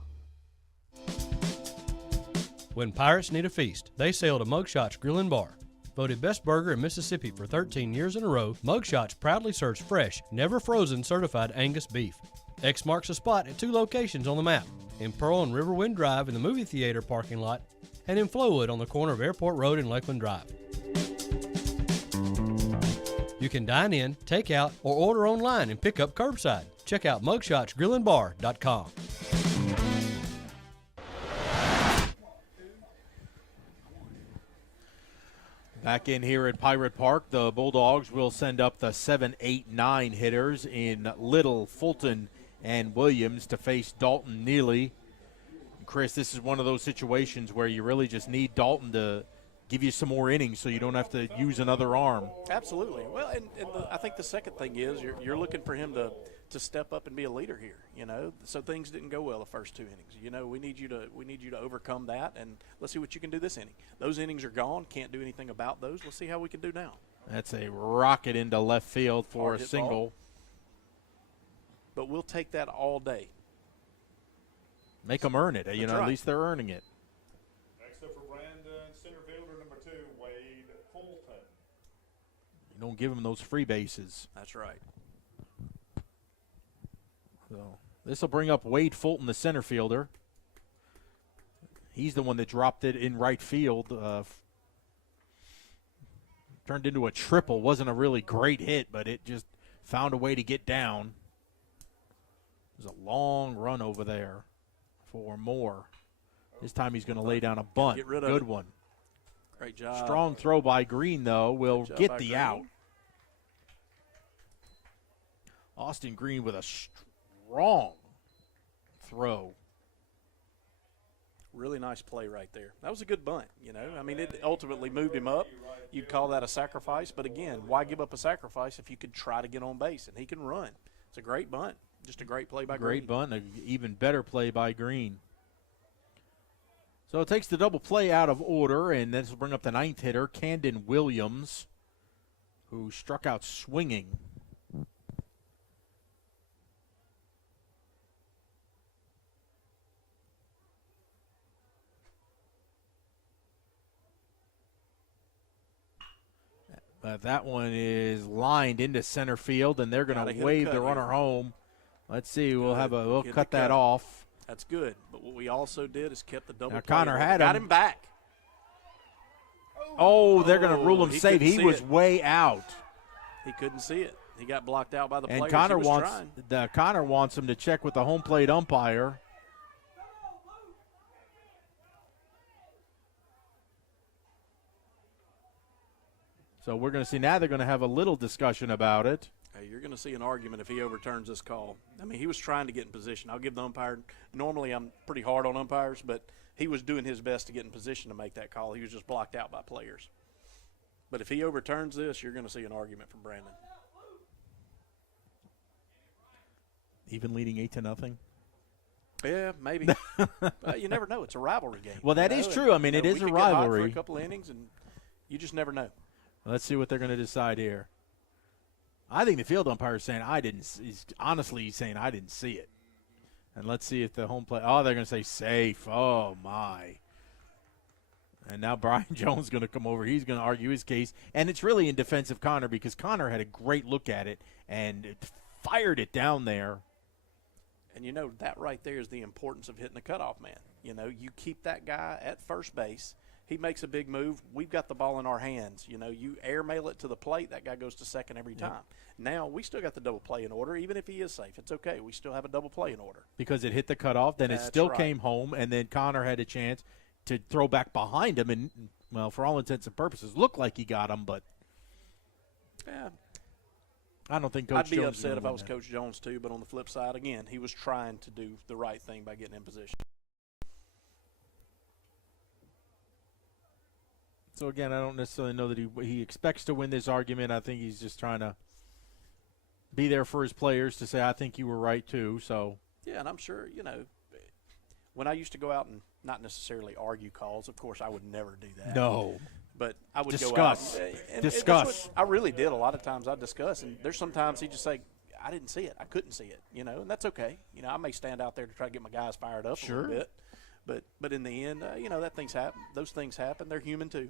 When pirates need a feast, they sail to Mugshot's Grill and Bar. Voted best burger in Mississippi for 13 years in a row, Mugshot's proudly serves fresh, never frozen certified Angus beef. X marks the spot at 2 locations on the map, in Pearl and Riverwind Drive in the movie theater parking lot, and in Flowood on the corner of Airport Road and Lakeland Drive. You can dine in, take out, or order online and pick up curbside. Check out mugshotsgrillandbar.com. Back in here at Pirate Park, the Bulldogs will send up the 7, 8, 9 hitters in Little, Fulton, and Williams to face Dalton Neely. Chris, this is one of those situations where you really just need Dalton to give you some more innings so you don't have to use another arm. Absolutely. Well, I think the second thing is you're looking for him to step up and be a leader here, you know. So things didn't go well the first 2 innings. You know, we need you to overcome that, and let's see what you can do this inning. Those innings are gone. Can't do anything about those. Let's see how we can do now. That's a rocket into left field for a single. Ball. But we'll take that all day. Make them earn it. You know, at least they're earning it. Next up for Brandon, center fielder number 2, Wade Fulton. You don't give them those free bases. That's right. So this will bring up Wade Fulton, the center fielder. He's the one that dropped it in right field. Turned into a triple. Wasn't a really great hit, but it just found a way to get down. There's a long run over there for Moore. This time he's going to lay down a bunt. Get rid of Good it. one. Great job. Strong throw by Green, though, will get the out. Austin Green with a strong throw. Really nice play right there. That was a good bunt, you know. I mean, it ultimately moved him up. You'd call that a sacrifice, but again, why give up a sacrifice if you could try to get on base? And he can run. It's a great bunt. Just a great play by Green. Great bunt, an even better play by Green. So it takes the double play out of order, and this will bring up the 9th hitter, Camden Williams, who struck out swinging. That one is lined into center field, and they're going to wave the runner home. Let's see. We'll cut that off. That's good. But what we also did is kept the double play. Connor had got him back. Oh, they're going to rule him safe. He was way out. He couldn't see it. He got blocked out by the players. And Connor wants him to check with the home plate umpire. So we're going to see now they're going to have a little discussion about it. Hey, you're going to see an argument if he overturns this call. I mean, he was trying to get in position. I'll give the umpire – normally I'm pretty hard on umpires, but he was doing his best to get in position to make that call. He was just blocked out by players. But if he overturns this, you're going to see an argument from Brandon. Even leading 8-0? Yeah, maybe. You never know. It's a rivalry game. Well, that is true. I mean, it is a rivalry. For a couple innings, and you just never know. Let's see what they're going to decide here. I think the field umpire is saying he's saying I didn't see it. And let's see if the home plate. Oh, they're going to say safe. Oh, my. And now Brian Jones is going to come over. He's going to argue his case. And it's really in defense of Connor because Connor had a great look at it and fired it down there. And, you know, that right there is the importance of hitting the cutoff man. You know, you keep that guy at first base. He makes a big move. We've got the ball in our hands. You know, you airmail it to the plate, that guy goes to second every time. Now, we still got the double play in order. Even if he is safe, it's okay. We still have a double play in order. Because it hit the cutoff, then it still came home, and then Connor had a chance to throw back behind him. And, well, for all intents and purposes, looked like he got him, but yeah, I don't think Coach Jones I'd be upset if I was Coach Jones, too. But on the flip side, again, he was trying to do the right thing by getting in position. So, again, I don't necessarily know that he expects to win this argument. I think he's just trying to be there for his players to say, I think you were right, too. So yeah, and I'm sure, you know, when I used to go out and not necessarily argue calls, of course, I would never do that. No. But I would discuss. go out and discuss. that's what I really did. A lot of times I discuss, and there's sometimes he just say, I didn't see it. I couldn't see it, and that's okay. I may stand out there to try to get my guys fired up a little bit. But in the end, that things happen. Those things happen. They're human too.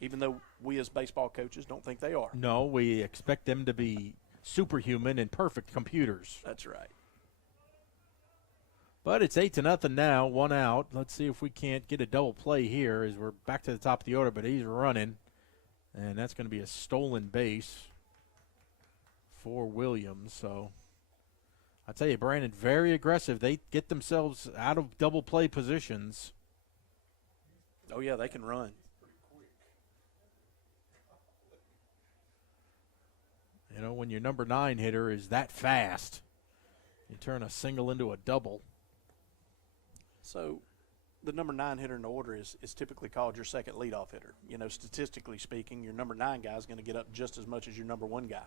Even though we as baseball coaches don't think they are. No, we expect them to be superhuman and perfect computers. That's right. But it's 8-0 now, 1 out. Let's see if we can't get a double play here as we're back to the top of the order, but he's running. And that's going to be a stolen base for Williams. So I tell you, Brandon, very aggressive. They get themselves out of double play positions. Oh, yeah, they can run. When your number 9 hitter is that fast, you turn a single into a double. So the number 9 hitter in the order is typically called your second leadoff hitter. Statistically speaking, your number 9 guy is going to get up just as much as your number 1 guy,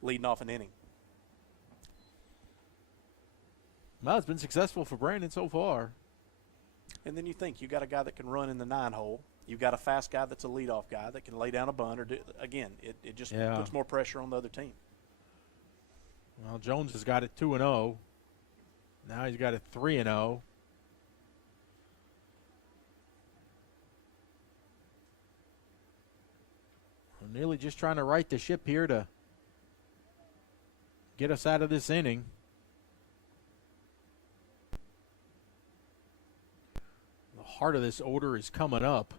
leading off an inning. Well, it's been successful for Brandon so far. And then you think you got a guy that can run in the 9 hole. You've got a fast guy that's a leadoff guy that can lay down a bunt or it just puts more pressure on the other team. Well, Jones has got it 2-0. Now he's got it 3-0. Nearly just trying to right the ship here to get us out of this inning. The heart of this order is coming up.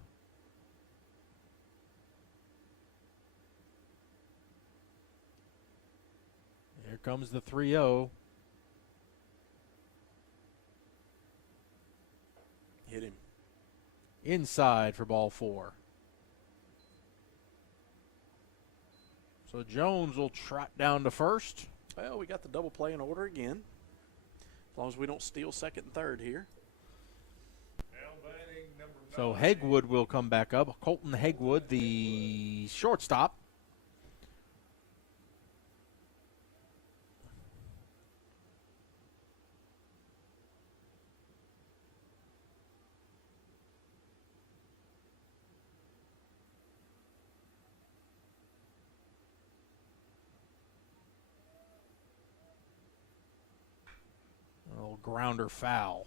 Here comes the 3-0. Hit him. Inside for ball 4. So Jones will trot down to first. Well, we got the double play in order again. As long as we don't steal second and third here. So Hegwood will come back up. Colton Hegwood, the shortstop. Grounder foul.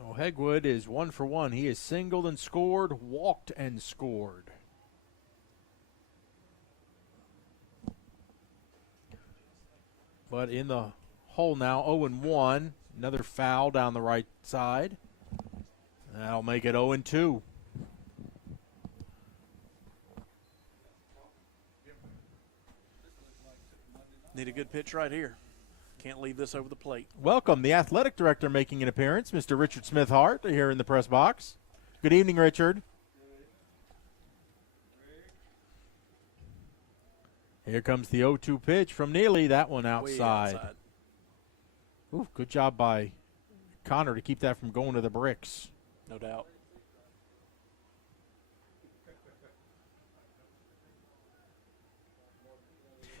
Oh, Hegwood is 1 for 1. He is singled and scored, walked and scored. But in the hole now, 0-1. Another foul down the right side. That'll make it 0-2. Need a good pitch right here. Can't leave this over the plate. Welcome, the athletic director making an appearance, Mr. Richard Smith-Hart, here in the press box. Good evening, Richard. Here comes the 0-2 pitch from Neely. That one outside. Ooh, good job by Connor to keep that from going to the bricks. No doubt.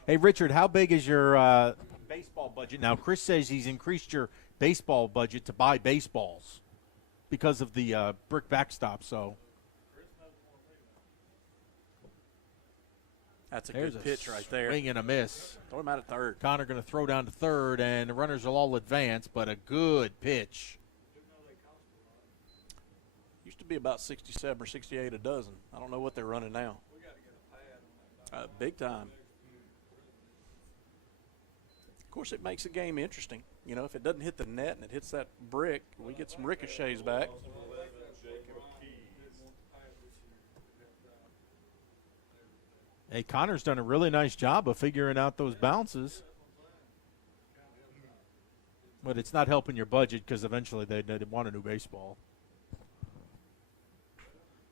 Hey, Richard, how big is your baseball budget now? Chris says he's increased your baseball budget to buy baseballs because of the brick backstop. So that's a good pitch right there. Swing and a miss. Throw him out at third. Connor going to throw down to third, and the runners will all advance, but a good pitch. Used to be about 67 or 68 a dozen. I don't know what they're running now. Big time. Of course, it makes the game interesting. If it doesn't hit the net and it hits that brick, we get some ricochets back. Hey, Connor's done a really nice job of figuring out those bounces. But it's not helping your budget because eventually they'd want a new baseball.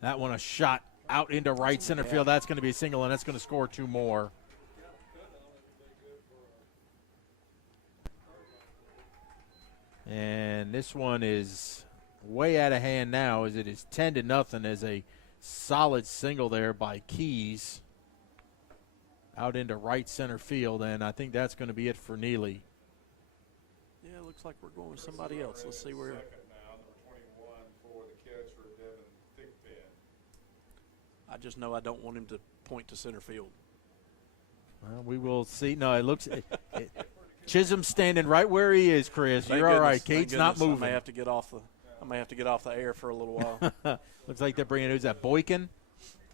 That one a shot out into right center field. That's going to be a single, and that's going to score 2 more. And this one is way out of hand now as it is 10-0 as a Solid single there by Keys out into right center field, and I think that's going to be it for Neely. Yeah, it looks like we're going with somebody else. Let's see where. I just know I don't want him to point to center field. Well, we will see. No, it looks Chisholm's standing right where he is, Chris. You're all right. Cade's not moving. I may have to get off the air for a little while. Looks like they're bringing, who's that, Boykin?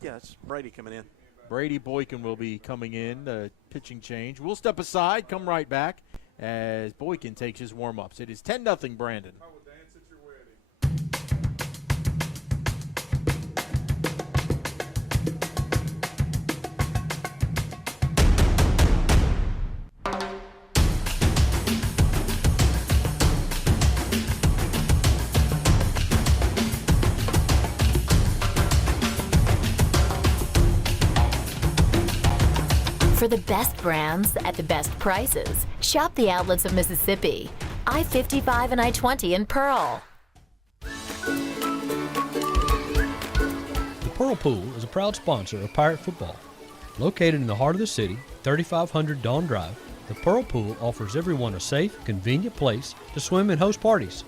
Yeah, it's Brady coming in. Brady Boykin will be coming in, pitching change. We'll step aside, come right back as Boykin takes his warm-ups. It is 10-0 Brandon. For the best brands at the best prices, shop the outlets of Mississippi. I-55 and I-20 in Pearl. The Pearl Pool is a proud sponsor of Pirate football. Located in the heart of the city, 3500 Dawn Drive, the Pearl Pool offers everyone a safe, convenient place to swim and host parties.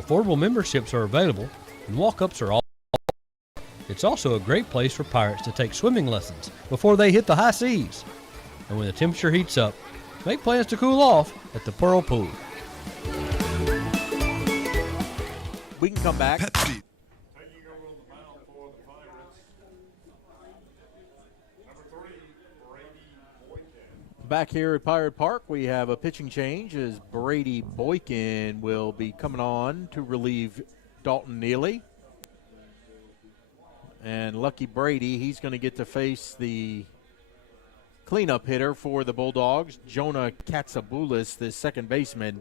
Affordable memberships are available, and walk-ups are all. It's also a great place for Pirates to take swimming lessons before they hit the high seas. And when the temperature heats up, make plans to cool off at the Pearl Pool. We can come back. Back here at Pirate Park, we have a pitching change as Brady Boykin will be coming on to relieve Dalton Neely. And Lucky Brady, he's going to get to face the cleanup hitter for the Bulldogs, Jonah Katsaboulis, the second baseman,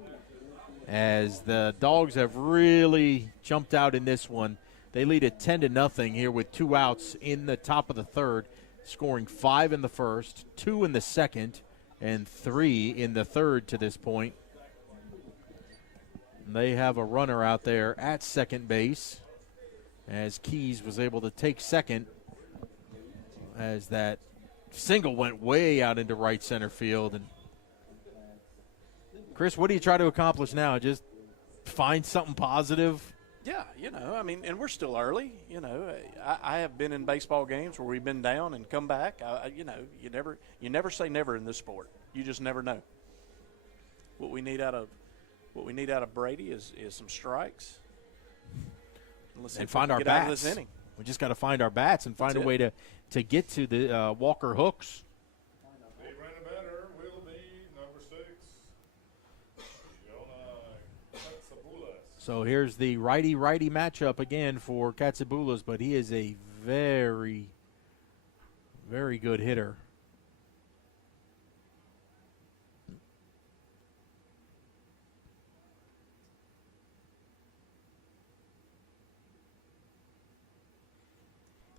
as the Dogs have really jumped out in this one. They lead it 10-0 here with 2 outs in the top of the third, scoring 5 in the first, 2 in the second, and 3 in the third to this point. And they have a runner out there at second base, as Keys was able to take second as that single went way out into right center field. And Chris, what do you try to accomplish now? Just find something positive? Yeah, I mean, and we're still early. I have been in baseball games where we've been down and come back. You never say never in this sport. You just never know. What we need out of Brady is some strikes. And find our bats. We just got to find our bats and find a way to get to the Walker hooks. The running better will be number 6, Jonah Katsaboulis. So here's the righty-righty matchup again for Katsaboulis, but he is a very, very good hitter.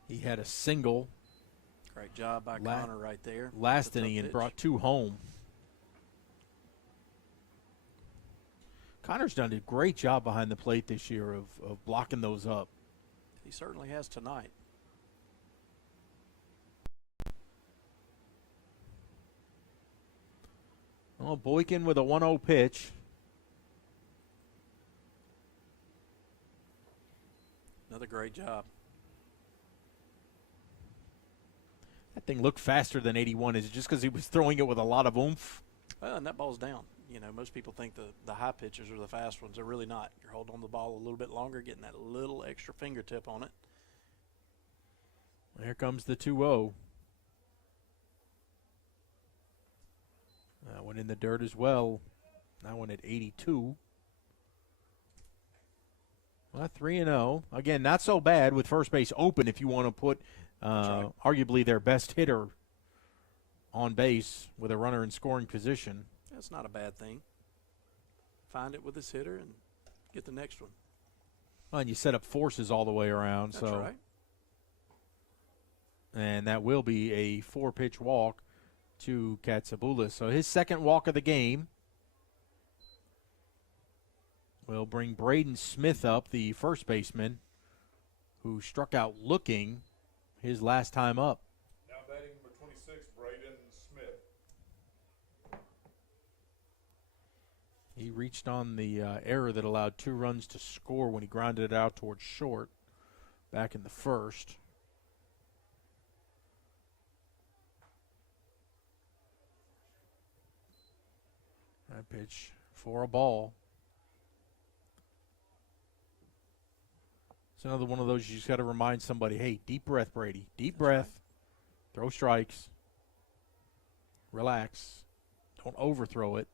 He had a single. Great job by Connor right there. Last inning and brought 2 home. Connor's done a great job behind the plate this year of blocking those up. He certainly has tonight. Oh, Boykin with a 1-0 pitch. Another great job. That thing looked faster than 81. Is it just because he was throwing it with a lot of oomph? Well, and that ball's down. Most people think the high pitches are the fast ones. They're really not. You're holding on the ball a little bit longer, getting that little extra fingertip on it. Here comes the 2-0. That one in the dirt as well. That one at 82. Well, 3-0. Again, not so bad with first base open if you want to put right. Arguably their best hitter on base with a runner in scoring position. That's not a bad thing. Find it with this hitter and get the next one. Well, and you set up forces all the way around. That's right. And that will be a 4-pitch walk to Katsaboulis. So his second walk of the game will bring Braden Smith up, the first baseman, who struck out looking his last time up. Now batting number 26, Braden Smith. He reached on the error that allowed 2 runs to score when he grounded it out towards short back in the first. That pitch for a ball. It's another one of those you just got to remind somebody, hey, deep breath, Brady. Deep breath. Throw strikes. Relax. Don't overthrow it.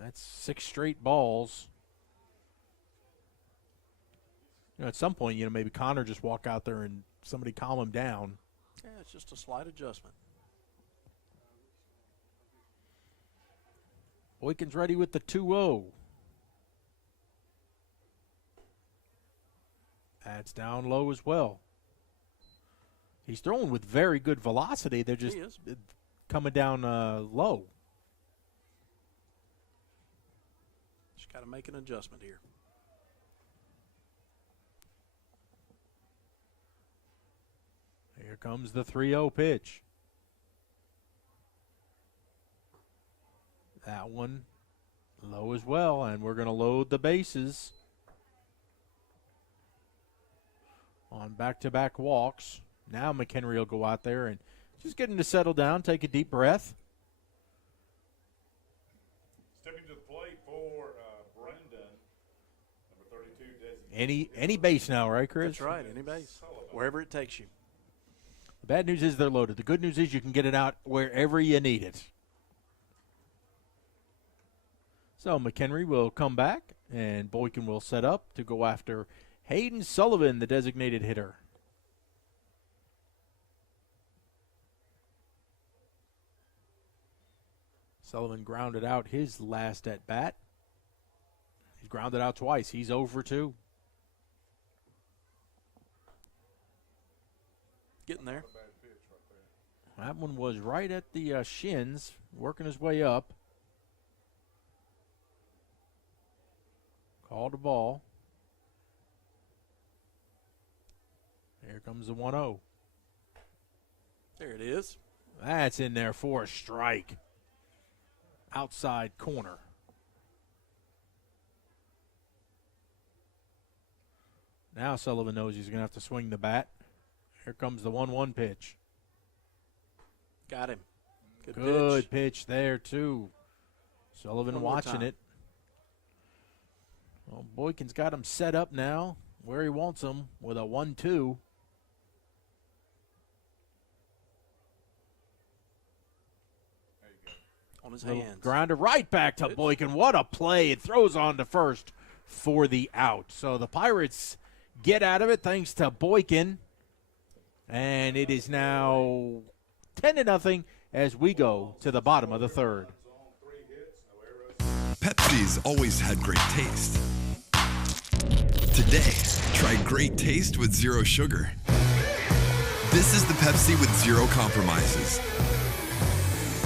That's 6 straight balls. At some point, maybe Connor just walk out there and somebody calm him down. Yeah, it's just a slight adjustment. Boykin's ready with the 2-0. That's down low as well. He's throwing with very good velocity. They're just coming down low. Just got to make an adjustment here. Here comes the 3-0 pitch. That one low as well, and we're going to load the bases on back-to-back walks. Now McHenry will go out there and just get him to settle down, take a deep breath. Stepping to the plate for Brendan, number 32, designated. Any base now, right, Chris? That's right, any base, wherever it takes you. The bad news is they're loaded. The good news is you can get it out wherever you need it. So McHenry will come back, and Boykin will set up to go after Hayden Sullivan, the designated hitter. Sullivan grounded out his last at bat. He's grounded out twice. He's 0 for 2. Getting there. That one was right at the shins, working his way up. Called a ball. Here comes the 1-0. There it is. That's in there for a strike. Outside corner. Now Sullivan knows he's going to have to swing the bat. Here comes the 1-1 pitch. Got him. Good pitch there, too. Sullivan watching it. Well, Boykin's got him set up now where he wants him with a 1-2. On his hands. Grounder right back to Boykin. What a play. It throws on to first for the out. So the Pirates get out of it thanks to Boykin. And it is now 10-0 as we go to the bottom of the third. Pepsi's always had great taste. Today, try great taste with zero sugar. This is the Pepsi with zero compromises.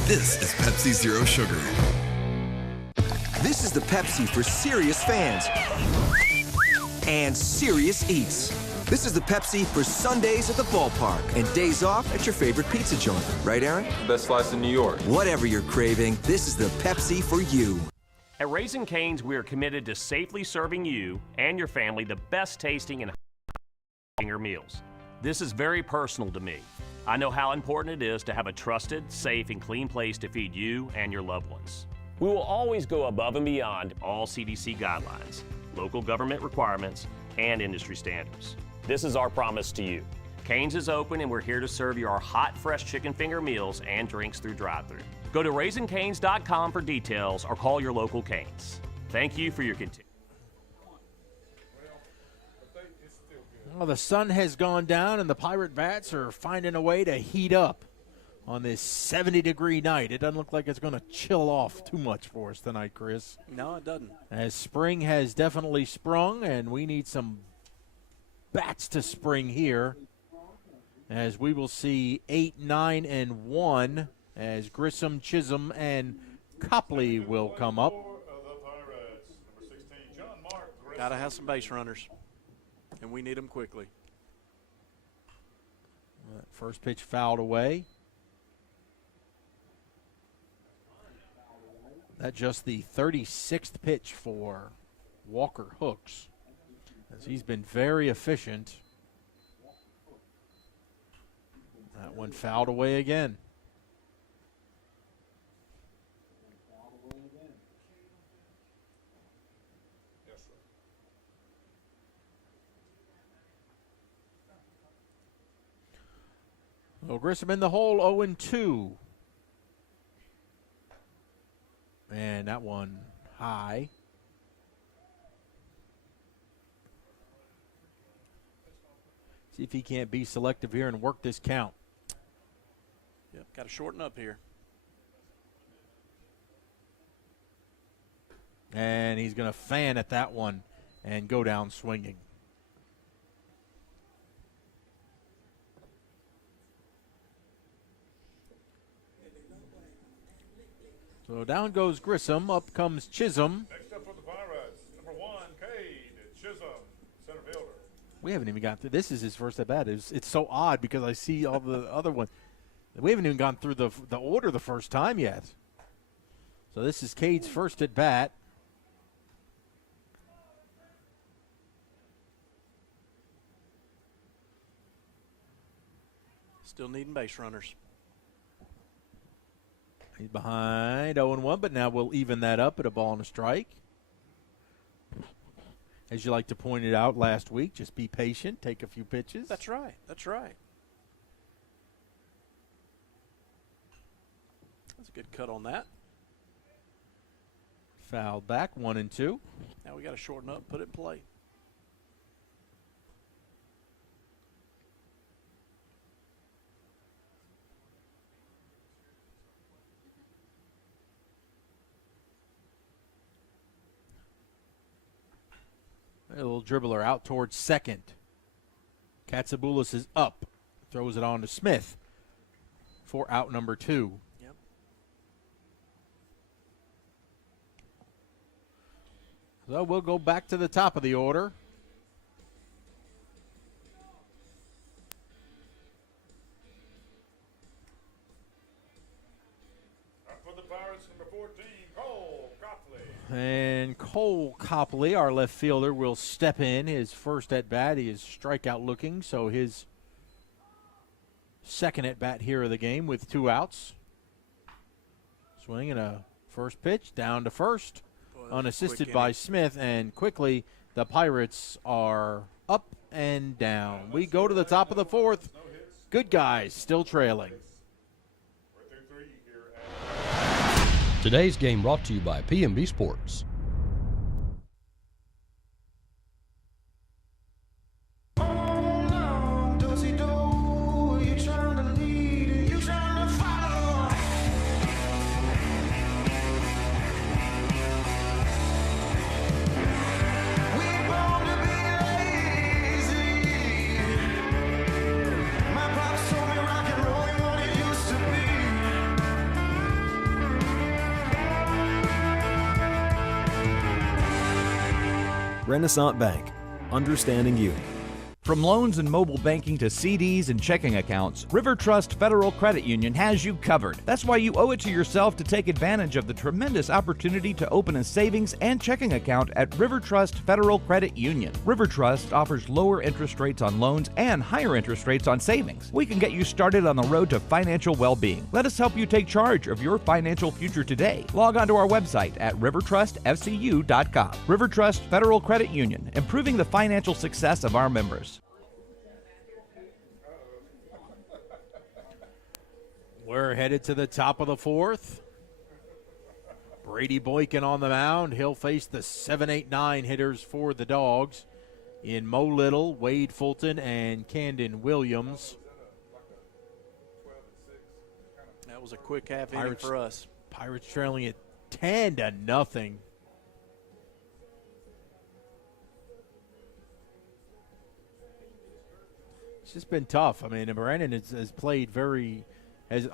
This is Pepsi Zero Sugar. This is the Pepsi for serious fans and serious eats. This is the Pepsi for Sundays at the ballpark and days off at your favorite pizza joint. Right, Aaron? Best slice in New York. Whatever you're craving, this is the Pepsi for you. At Raising Cane's, we are committed to safely serving you and your family the best tasting and finger meals. This is very personal to me. I know how important it is to have a trusted, safe, and clean place to feed you and your loved ones. We will always go above and beyond all CDC guidelines, local government requirements, and industry standards. This is our promise to you. Cane's is open and we're here to serve you our hot, fresh chicken finger meals and drinks through drive-thru. Go to RaisingCanes.com for details or call your local Cane's. Thank you for your continued. Well, the sun has gone down and the Pirate Bats are finding a way to heat up on this 70-degree night. It doesn't look like it's going to chill off too much for us tonight, Chris. No, it doesn't. As spring has definitely sprung, and we need some bats to spring here, as we will see 8, 9, and 1 as Grissom, Chisholm, and Copley will come up. Got to have some base runners, and we need them quickly. First pitch fouled away. That's just the 36th pitch for Walker Hooks, as he's been very efficient. That one fouled away again. So Grissom in the hole, 0-2. And that one high. See if he can't be selective here and work this count. Yep, got to shorten up here. And he's going to fan at that one and go down swinging. So down goes Grissom, up comes Chisholm. Next up for the Pirates, number 1, Cade Chisholm, center fielder. We haven't even got through. This is his first at bat. It's so odd because I see all the other ones. We haven't even gone through the order the first time yet. So this is Cade's first at bat. Still needing base runners. He's behind 0-1, but now we'll even that up at a ball and a strike. As you like to point it out last week, just be patient, take a few pitches. That's right. That's right. That's a good cut on that. Fouled back, 1-2. Now we got to shorten up, put it in play. A little dribbler out towards second. Katsaboulis is up. Throws it on to Smith for out number 2. Yep. So we'll go back to the top of the order. Up for the Pirates, number 14, Cole Copley. And Cole Copley, our left fielder, will step in. His first at-bat, he is strikeout looking, so his second at-bat here of the game with 2 outs. Swing and a first pitch, down to first, unassisted by Smith, and quickly the Pirates are up and down. We go to the top of the 4th. Good guys still trailing. Today's game brought to you by PMB Sports. Renaissance Bank, understanding you. From loans and mobile banking to CDs and checking accounts, River Trust Federal Credit Union has you covered. That's why you owe it to yourself to take advantage of the tremendous opportunity to open a savings and checking account at River Trust Federal Credit Union. River Trust offers lower interest rates on loans and higher interest rates on savings. We can get you started on the road to financial well-being. Let us help you take charge of your financial future today. Log on to our website at rivertrustfcu.com. River Trust Federal Credit Union, improving the financial success of our members. We're headed to the top of the 4th. Brady Boykin on the mound. He'll face the 7-8-9 hitters for the Dogs in Mo Little, Wade Fulton, and Camden Williams. That was a quick half inning for us. Pirates trailing at 10-0. It's just been tough. I mean, Brandon has played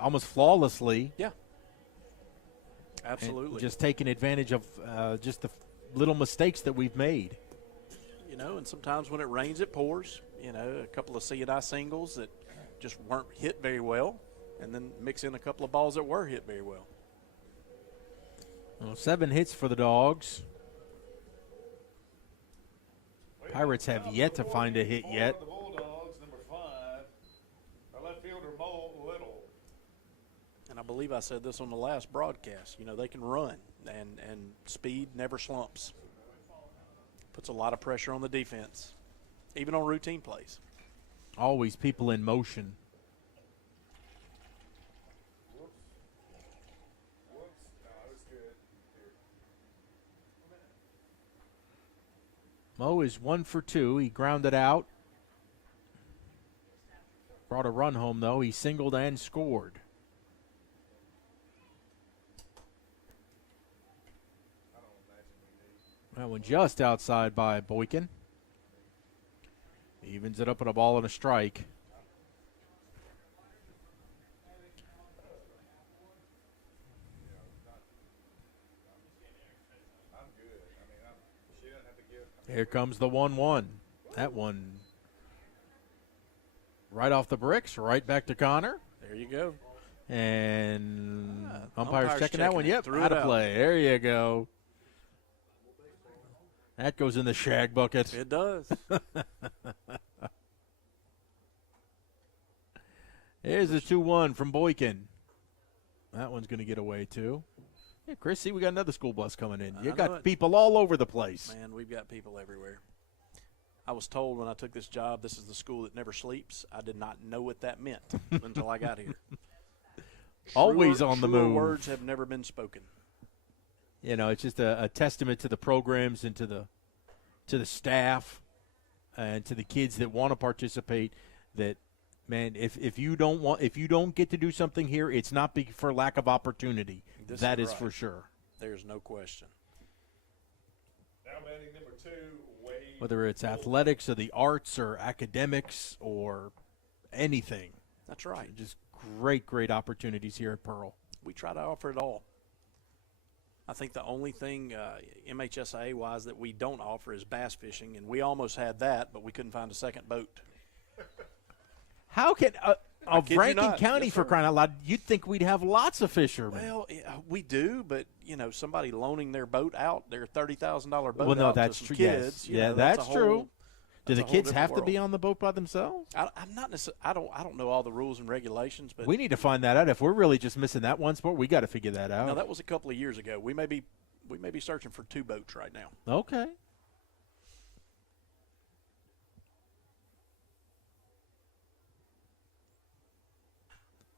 almost flawlessly. Yeah. Absolutely. And just taking advantage of just the little mistakes that we've made. You know, and sometimes when it rains, it pours. You know, a couple of C&I singles that just weren't hit very well, and then mix in a couple of balls that were hit very well. Well, 7 hits for the Dogs. Pirates have yet to find a hit yet. The Bulldogs, number 5, our left fielder Mo Little. And I believe I said this on the last broadcast. You know, they can run, and speed never slumps. Puts a lot of pressure on the defense, even on routine plays. Always people in motion. Mo is 1 for 2. He grounded out. Brought a run home, though. He singled and scored. That one just outside by Boykin. Evens it up with a ball and a strike. Here comes the 1-1. That one right off the bricks, right back to Connor. There you go. And umpire's checking that one. it. Yep, Threw out it of play. There you go. That goes in the shag bucket. It does. Here's the 2-1 from Boykin. That one's going to get away, too. Yeah, Chris, see, we got another school bus coming in. You got people all over the place. Man, we've got people everywhere. I was told when I took this job, this is the school that never sleeps. I did not know what that meant until I got here. Always on the move. Words have never been spoken. You know, it's just a testament to the programs and to the staff and to the kids that want to participate. That, man, if you don't get to do something here, it's not for lack of opportunity. That is for sure. There's no question. Now batting number 2, Wade. Whether it's athletics or the arts or academics or anything. That's right. Just great opportunities here at Pearl. We try to offer it all. I think the only thing MHSAA-wise that we don't offer is bass fishing, and we almost had that, but we couldn't find a second boat. How can of Rankin County, yes, for crying out loud, you'd think we'd have lots of fishermen. Well, we do, but you know, somebody loaning their boat out, their $30,000 boat well, no, out that's to true. some kids. Yes. Yeah, that's true. Do the kids have to be on the boat by themselves? I'm not necessarily. I don't know all the rules and regulations, but we need to find that out. If we're really just missing that one sport, we got to figure that out. No, that was a couple of years ago. We may be searching for 2 boats right now. Okay.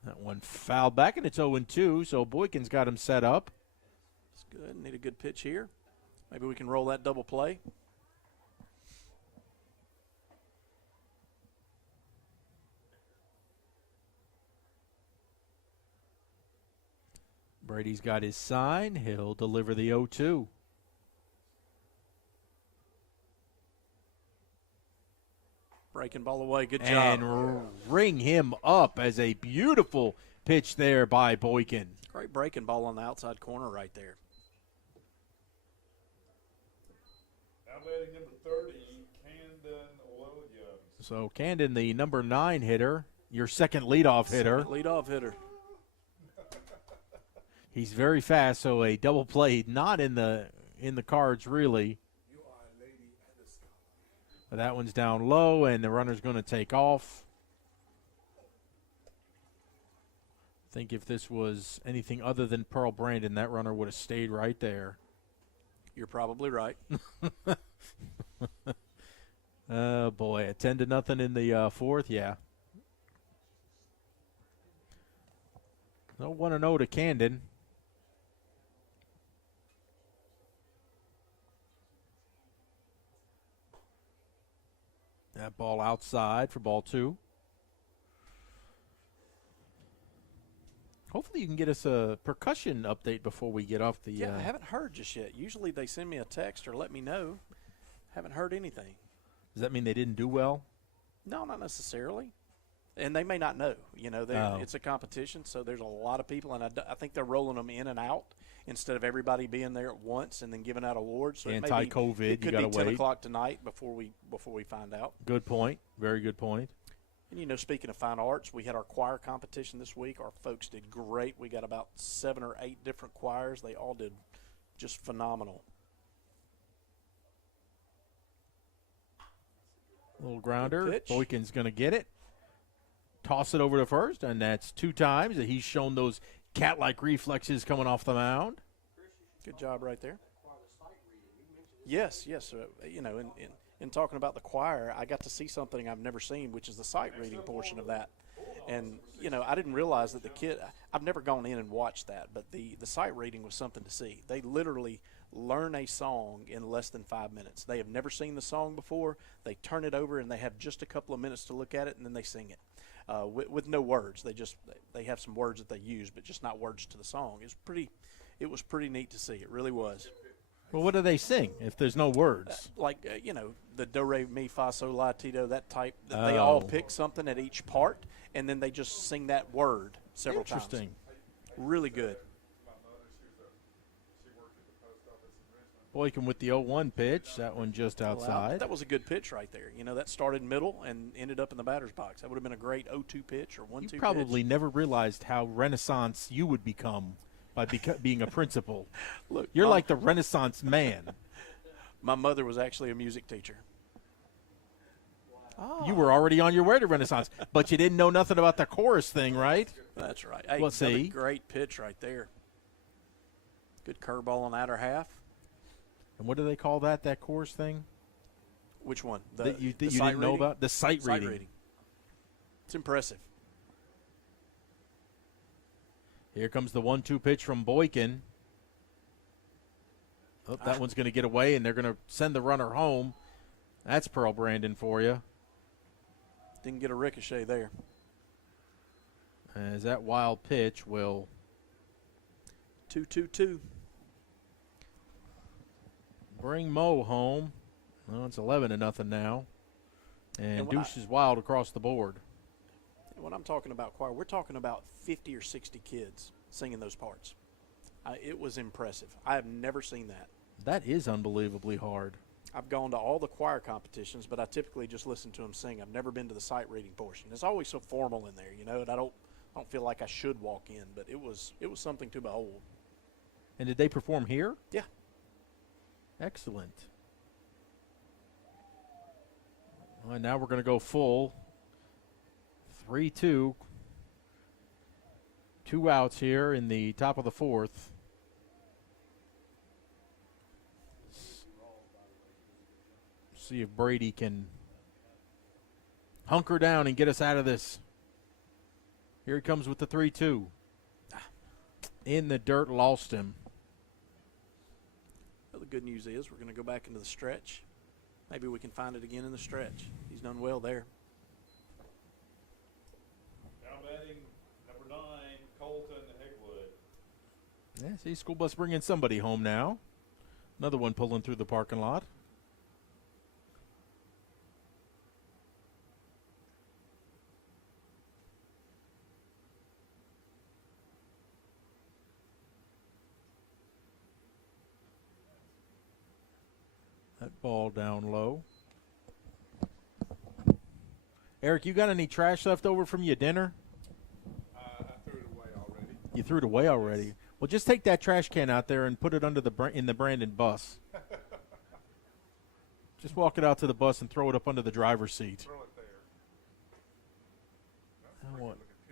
That one fouled back, and it's 0-2, so Boykin's got him set up. It's good. Need a good pitch here. Maybe we can roll that double play. Brady's got his sign. He'll deliver the 0-2. Breaking ball away. Good job. And ring him up as a beautiful pitch there by Boykin. Great breaking ball on the outside corner right there. Now batting number 30, Camden Williams. So Camden, the number 9 hitter, your second leadoff hitter. Second leadoff hitter. He's very fast, so a double play not in the cards really. But that one's down low, and the runner's going to take off. I think if this was anything other than Pearl Brandon, that runner would have stayed right there. You're probably right. Oh, boy, 10-0 in the fourth, yeah. No 1-0 to Camden. That ball outside for ball 2. Hopefully you can get us a percussion update before we get off the Yeah, I haven't heard just yet. Usually they send me a text or let me know. Haven't heard anything. Does that mean they didn't do well? No, not necessarily. And they may not know. You know, it's a competition, so there's a lot of people, and I think they're rolling them in and out. instead of everybody being there at once and then giving out awards. So Anti-COVID, it you could got be to 10 wait. o'clock tonight before we find out. Good point. Very good point. And, speaking of fine arts, we had our choir competition this week. Our folks did great. We got about 7 or 8 different choirs. They all did just phenomenal. Little grounder. Pitch. Boykin's going to get it. Toss it over to first, and that's 2 times that he's shown those cat-like reflexes coming off the mound. Good job right there. Yes. In talking about the choir, I got to see something I've never seen, which is the sight reading portion of that. And, I didn't realize that the kid – I've never gone in and watched that, but the sight reading was something to see. They literally learn a song in less than 5 minutes. They have never seen the song before. They turn it over, and they have just a couple of minutes to look at it, and then they sing it with no words. They have some words that they use, but just not words to the song. It was pretty neat to see. It really was. Well, what do they sing if there's no words? The do, re, mi, fa, sol, la, ti, do, that type. They all pick something at each part, and then they just sing that word several times. Interesting. Really good. Boykin with the 0-1 pitch. That one just outside. That was a good pitch right there. That started middle and ended up in the batter's box. That would have been a great 0-2 pitch or 1-2 pitch. You probably never realized how Renaissance you would become by being a principal. Look, you're like the Renaissance man. My mother was actually a music teacher. Oh. You were already on your way to Renaissance, but you didn't know nothing about the chorus thing, right? That's right. Hey, well, see, great pitch right there. Good curveball on the outer half. And what do they call that chorus thing? Which one? That you didn't know about? The sight reading. It's impressive. Here comes the 1-2 pitch from Boykin. Oh, that one's going to get away, and they're going to send the runner home. That's Pearl Brandon for you. Didn't get a ricochet there. As that wild pitch will 2-2-2. Bring Mo home. Well, it's 11-0 now. And Deuce is wild across the board. When I'm talking about choir, we're talking about 50 or 60 kids singing those parts. It was impressive. I have never seen that. That is unbelievably hard. I've gone to all the choir competitions, but I typically just listen to them sing. I've never been to the sight reading portion. It's always so formal in there, and I don't feel like I should walk in, but it was something to behold. And did they perform here? Yeah. Excellent. Well, and now we're going to go full. 3-2. 2 outs here in the top of the 4th. See if Brady can hunker down and get us out of this. Here he comes with the 3-2. In the dirt, lost him. Well, the good news is we're going to go back into the stretch. Maybe we can find it again in the stretch. He's done well there. Now batting number 9, Colton Hegwood. Yeah, see, school bus bringing somebody home now. Another one pulling through the parking lot. That ball down low. Eric, you got any trash left over from your dinner? I threw it away already. You threw it away already? Well, just take that trash can out there and put it under in the Brandon bus. Just walk it out to the bus and throw it up under the driver's seat. Throw it there.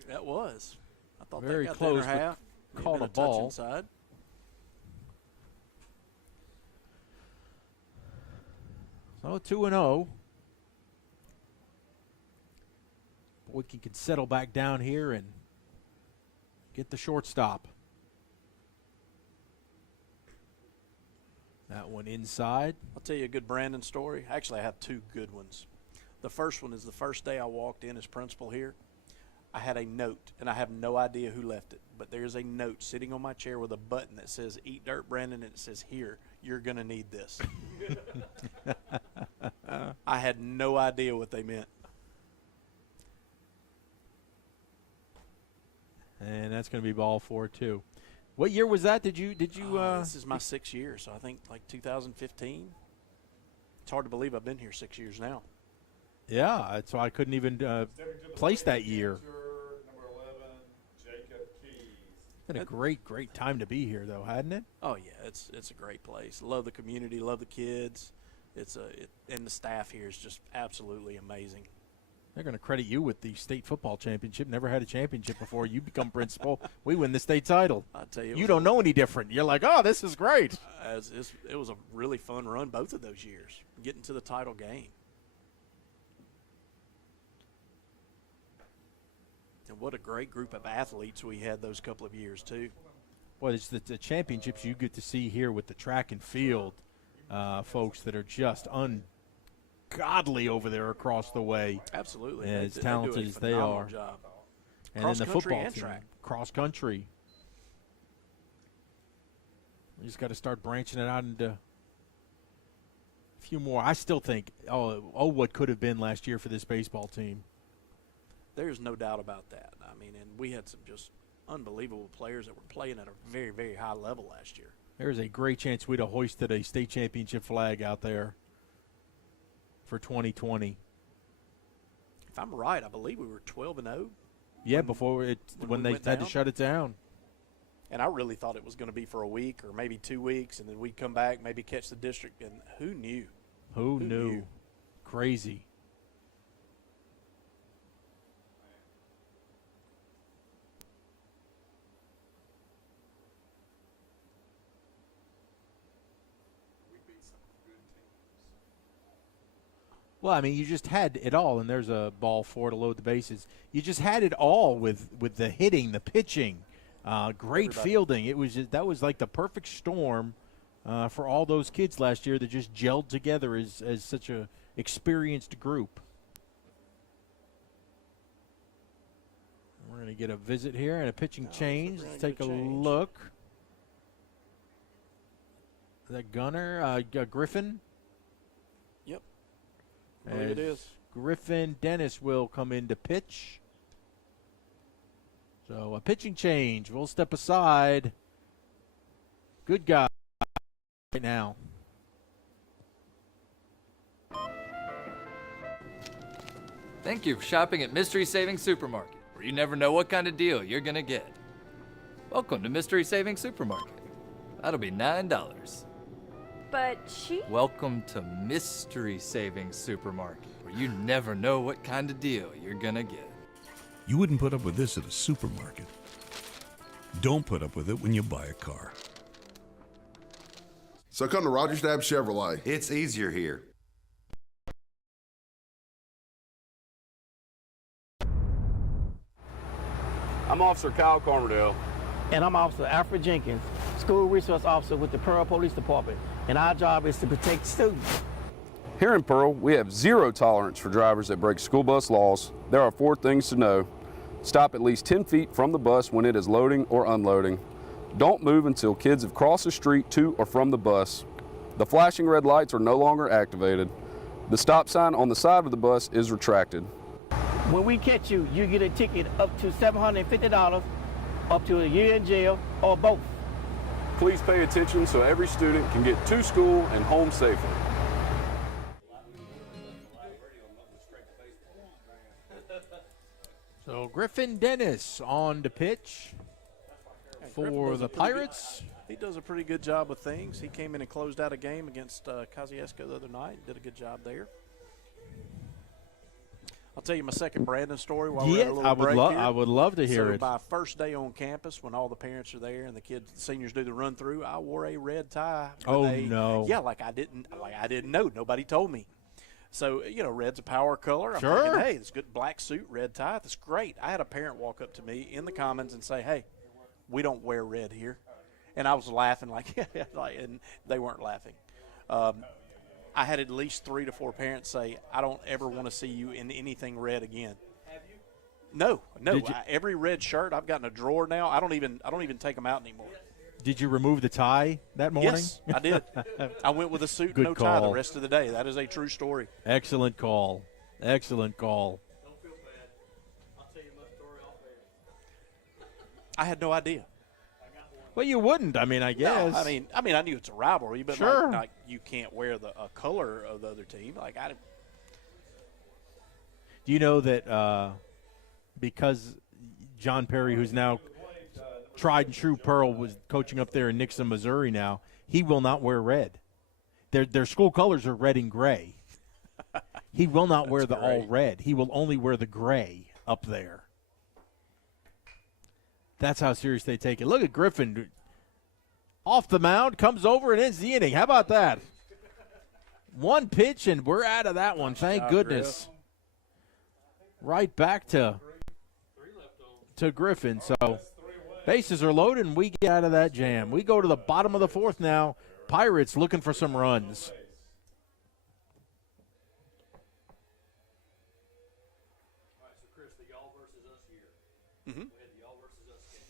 That was. I thought very that got close, the half. but caught a ball. Inside. So 2-0. Boykin can settle back down here and get the shortstop. That one inside. I'll tell you a good Brandon story. Actually, I have 2 good ones. The first one is the first day I walked in as principal here. I had a note, and I have no idea who left it, but there's a note sitting on my chair with a button that says, "Eat dirt, Brandon," and it says, "Here, you're going to need this." I had no idea what they meant. And that's going to be ball 4-2. What year was that? Did you? This is my 6th year, so I think like 2015. It's hard to believe I've been here 6 years now. Yeah, so I couldn't even place that year. Number 11, Jacob Keys. It's been a great time to be here, though, hadn't it? Oh yeah, it's a great place. Love the community, love the kids. And the staff here is just absolutely amazing. They're going to credit you with the state football championship. Never had a championship before. You become principal. We win the state title. I tell you, you don't know any different. You're like, oh, this is great. It was a really fun run both of those years, getting to the title game. And what a great group of athletes we had those couple of years, too. Well, it's the championships you get to see here with the track and field folks that are just ungodly over there across the way. Absolutely. As talented as they are. Job. And then the football and team, track. cross country. We just got to start branching it out into a few more. I still think, what could have been last year for this baseball team. There's no doubt about that. I mean, and we had some just unbelievable players that were playing at a very, very high level last year. There's a great chance we'd have hoisted a state championship flag out there for 2020. If I'm right, I believe we were 12-0. Yeah, when they had to shut it down. And I really thought it was going to be for a week or maybe 2 weeks, and then we'd come back, maybe catch the district, and who knew? Who knew? Crazy. Well, I mean, you just had it all, and there's a ball for to load the bases. You just had it all with the hitting, the pitching, great fielding. That was like the perfect storm for all those kids last year that just gelled together as such a experienced group. We're going to get a visit here and a pitching change. Let's take a look. Is that Gunner? Griffin? Yep. I believe it is. Griffin Dennis will come in to pitch. So a pitching change. We'll step aside. Good guy right now. Thank you for shopping at Mystery Savings Supermarket, where you never know what kind of deal you're going to get. Welcome to Mystery Savings Supermarket. That'll be $9. But she... Welcome to Mystery Savings Supermarket, where you never know what kind of deal you're gonna get. You wouldn't put up with this at a supermarket. Don't put up with it when you buy a car. So come to Rogers Dab Chevrolet. It's easier here. I'm Officer Kyle Carmerdale. And I'm Officer Alfred Jenkins, School Resource Officer with the Pearl Police Department. And our job is to protect students. Here in Pearl, we have zero tolerance for drivers that break school bus laws. There are 4 things to know. Stop at least 10 feet from the bus when it is loading or unloading. Don't move until kids have crossed the street to or from the bus. The flashing red lights are no longer activated. The stop sign on the side of the bus is retracted. When we catch you, you get a ticket up to $750, up to a year in jail, or both. Please pay attention so every student can get to school and home safely. So Griffin Dennis on to pitch for the Pirates. He does a pretty good job with things. He came in and closed out a game against Kosciuszko the other night. Did a good job there. I'll tell you my second Brandon story while we're at a little break here. I would love to hear it. So my first day on campus, when all the parents are there and the kids, the seniors do the run through, I wore a red tie. No! Yeah, like I didn't know. Nobody told me. So red's a power color. I'm sure. thinking, hey, it's a good black suit, red tie. That's great. I had a parent walk up to me in the Commons and say, hey, we don't wear red here, and I was laughing and they weren't laughing. I had at least 3 to 4 parents say, I don't ever want to see you in anything red again. Have you? No. Every red shirt I've got in a drawer now. I don't even take them out anymore. Did you remove the tie that morning? Yes, I did. I went with a suit and no tie the rest of the day. That is a true story. Excellent call. Excellent call. Don't feel bad. I'll tell you my story off air. I had no idea. Well, you wouldn't. I mean, I guess. No, I mean, I knew it's a rivalry, but sure. like you can't wear a color of the other team. Like Do you know that because John Perry, who's now tried and true Pearl, was coaching up there in Nixon, Missouri now, he will not wear red. Their school colors are red and gray. He will not wear the all red. He will only wear the gray up there. That's how serious they take it. Look at Griffin off the mound, comes over and ends the inning. How about that? One pitch, and we're out of that one. Thank goodness. Right back to Griffin. So bases are loaded, and we get out of that jam. We go to the bottom of the fourth now. Pirates looking for some runs. Mm-hmm. We had the y'all versus us game.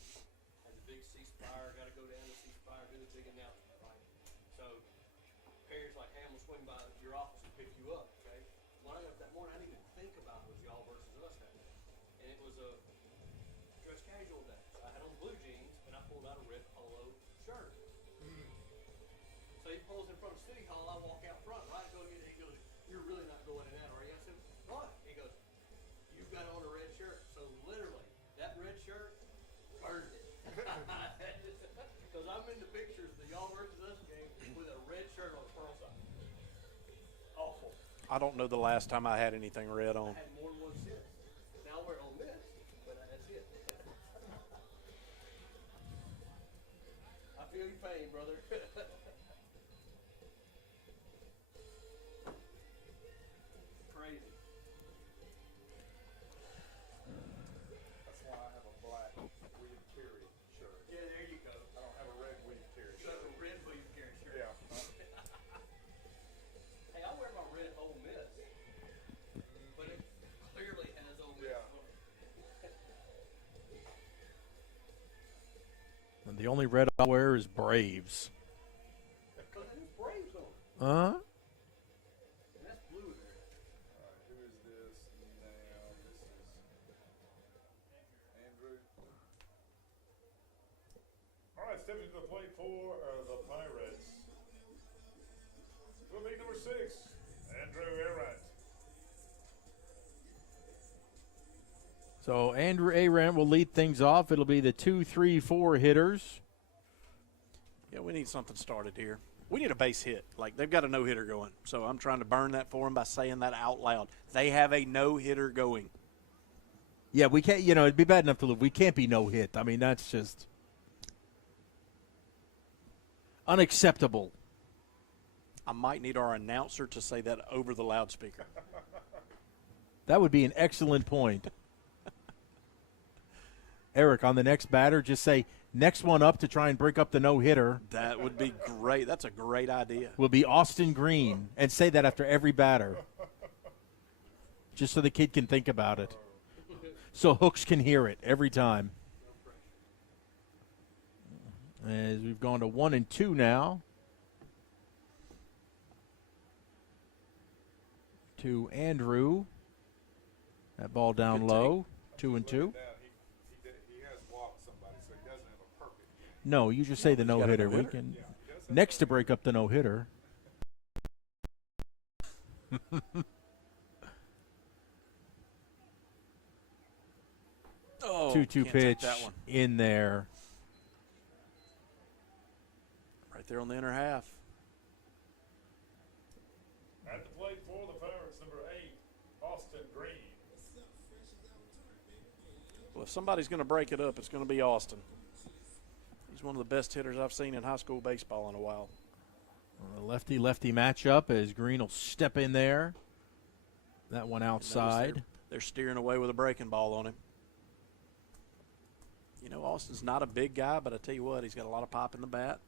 Had the big ceasefire, got to go down to ceasefire, do the big announcement, right? So, parents like Ham will swing by your office and pick you up, okay? When I got up that morning, I didn't even think about it was y'all versus us that day. And it was a dress casual day. So I had on blue jeans, and I pulled out a red polo shirt. So he pulls in front of City Hall, I walk out front, right? He goes, "You're really not going in that, are you?" I said, "What?" He goes, "You've got on a red shirt." So literally, that red shirt burned it. Because I'm in the pictures of the y'all versus us game with a red shirt on the Pearl side. Awful. I don't know the last time I had anything red on. I had more than one since. Now we're on this, but that's it. I feel your pain, brother. Crazy. That's why I have a black William Carey shirt. Yeah, there you go. I don't have a red William Carey So shirt. a red William Carey shirt. Yeah. Hey, I wear my red Ole Miss, but it clearly has Ole Miss on it. And the only red I wear is Braves. Because it is Braves on it. Uh-huh. And that's blue there. All right, who is this now? This is Andrew. All right, stepping to the plate for the Pirates. Will be number 6, Andrew Arendt. So Andrew Arendt will lead things off. It'll be the 2, 3, 4 hitters. Yeah, we need something started here. We need a base hit. Like, they've got a no-hitter going. So I'm trying to burn that for them by saying that out loud. They have a no-hitter going. Yeah, we can't, it'd be bad enough to lose. We can't be no hit. I mean, that's just unacceptable. I might need our announcer to say that over the loudspeaker. That would be an excellent point. Eric, on the next batter, just say, next one up to try and break up the no-hitter That would be great. That's a great idea. will be Austin Green, and say that after every batter, just so the kid can think about it, so Hooks can hear it every time. As we've gone to 1 and 2 now. To Andrew. That ball down Good low. 2 and 2. He has walked somebody, so he doesn't have a perfect. No, you just say the he's got a no-hitter. We no-hitter. can Yeah, he does have next to break up the no-hitter. Oh, 2-2 can't take pitch that one. in there. Right there on the inner half. At the plate for the Pirates, number 8, Austin Green. Well, if somebody's going to break it up, it's going to be Austin. He's one of the best hitters I've seen in high school baseball in a while. A lefty-lefty matchup as Green will step in there. That one outside. They're steering away with a breaking ball on him. You know, Austin's not a big guy, but I tell you what, he's got a lot of pop in the bat.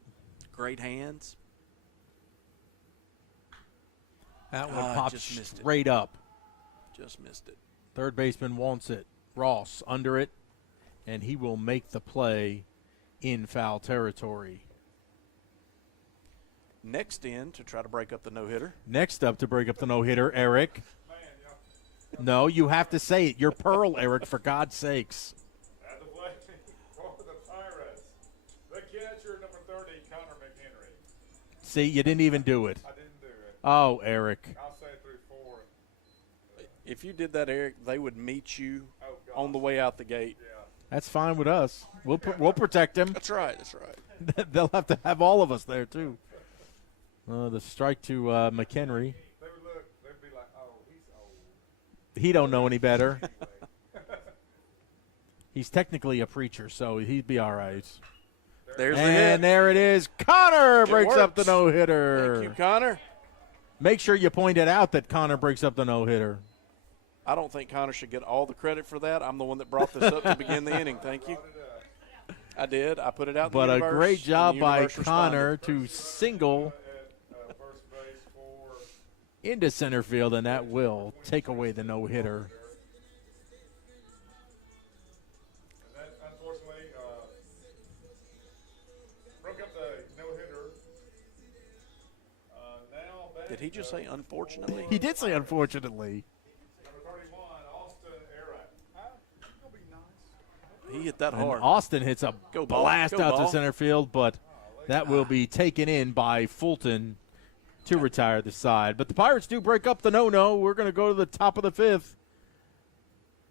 Great hands. That one Ah, popped just missed it. straight up. Just missed it. Third baseman wants it. Ross under it, and he will make the play in foul territory. Next in to try to break up the no-hitter. Next up to break up the no-hitter, Eric. No, you have to say it. You're Pearl, Eric, for God's sakes. At the plate for the Pirates, the catcher, See, you didn't even do it. I didn't do it. Oh, Eric. I'll say through 4. If you did that, Eric, they would meet you on the way out the gate. That's fine with us. We'll protect him. That's right. That's right. They'll have to have all of us there, too. The strike to McHenry. They would they'd be like, oh, he's old. He don't know any better. He's technically a preacher, so he'd be all right. There's the hit. And there it is. Connor breaks up the works. no-hitter. Thank you, Connor. Make sure you point it out that Connor breaks up the no-hitter. I don't think Connor should get all the credit for that. I'm the one that brought this up to begin the inning. Thank you. I did. I put it out in But the a universe, great and job the by universe Connor responded. to single into center field, and that will take away the no-hitter. That, unfortunately, broke up the no-hitter. Now back Did he just say unfortunately? He did say unfortunately. number 31, Austin Eric. He'll be nice. He hit that And hard. Austin hits a Go ball. blast Go out ball. to center field, but that will be taken in by Fulton to retire the side. But the Pirates do break up the no-no. We're going to go to the top of the fifth.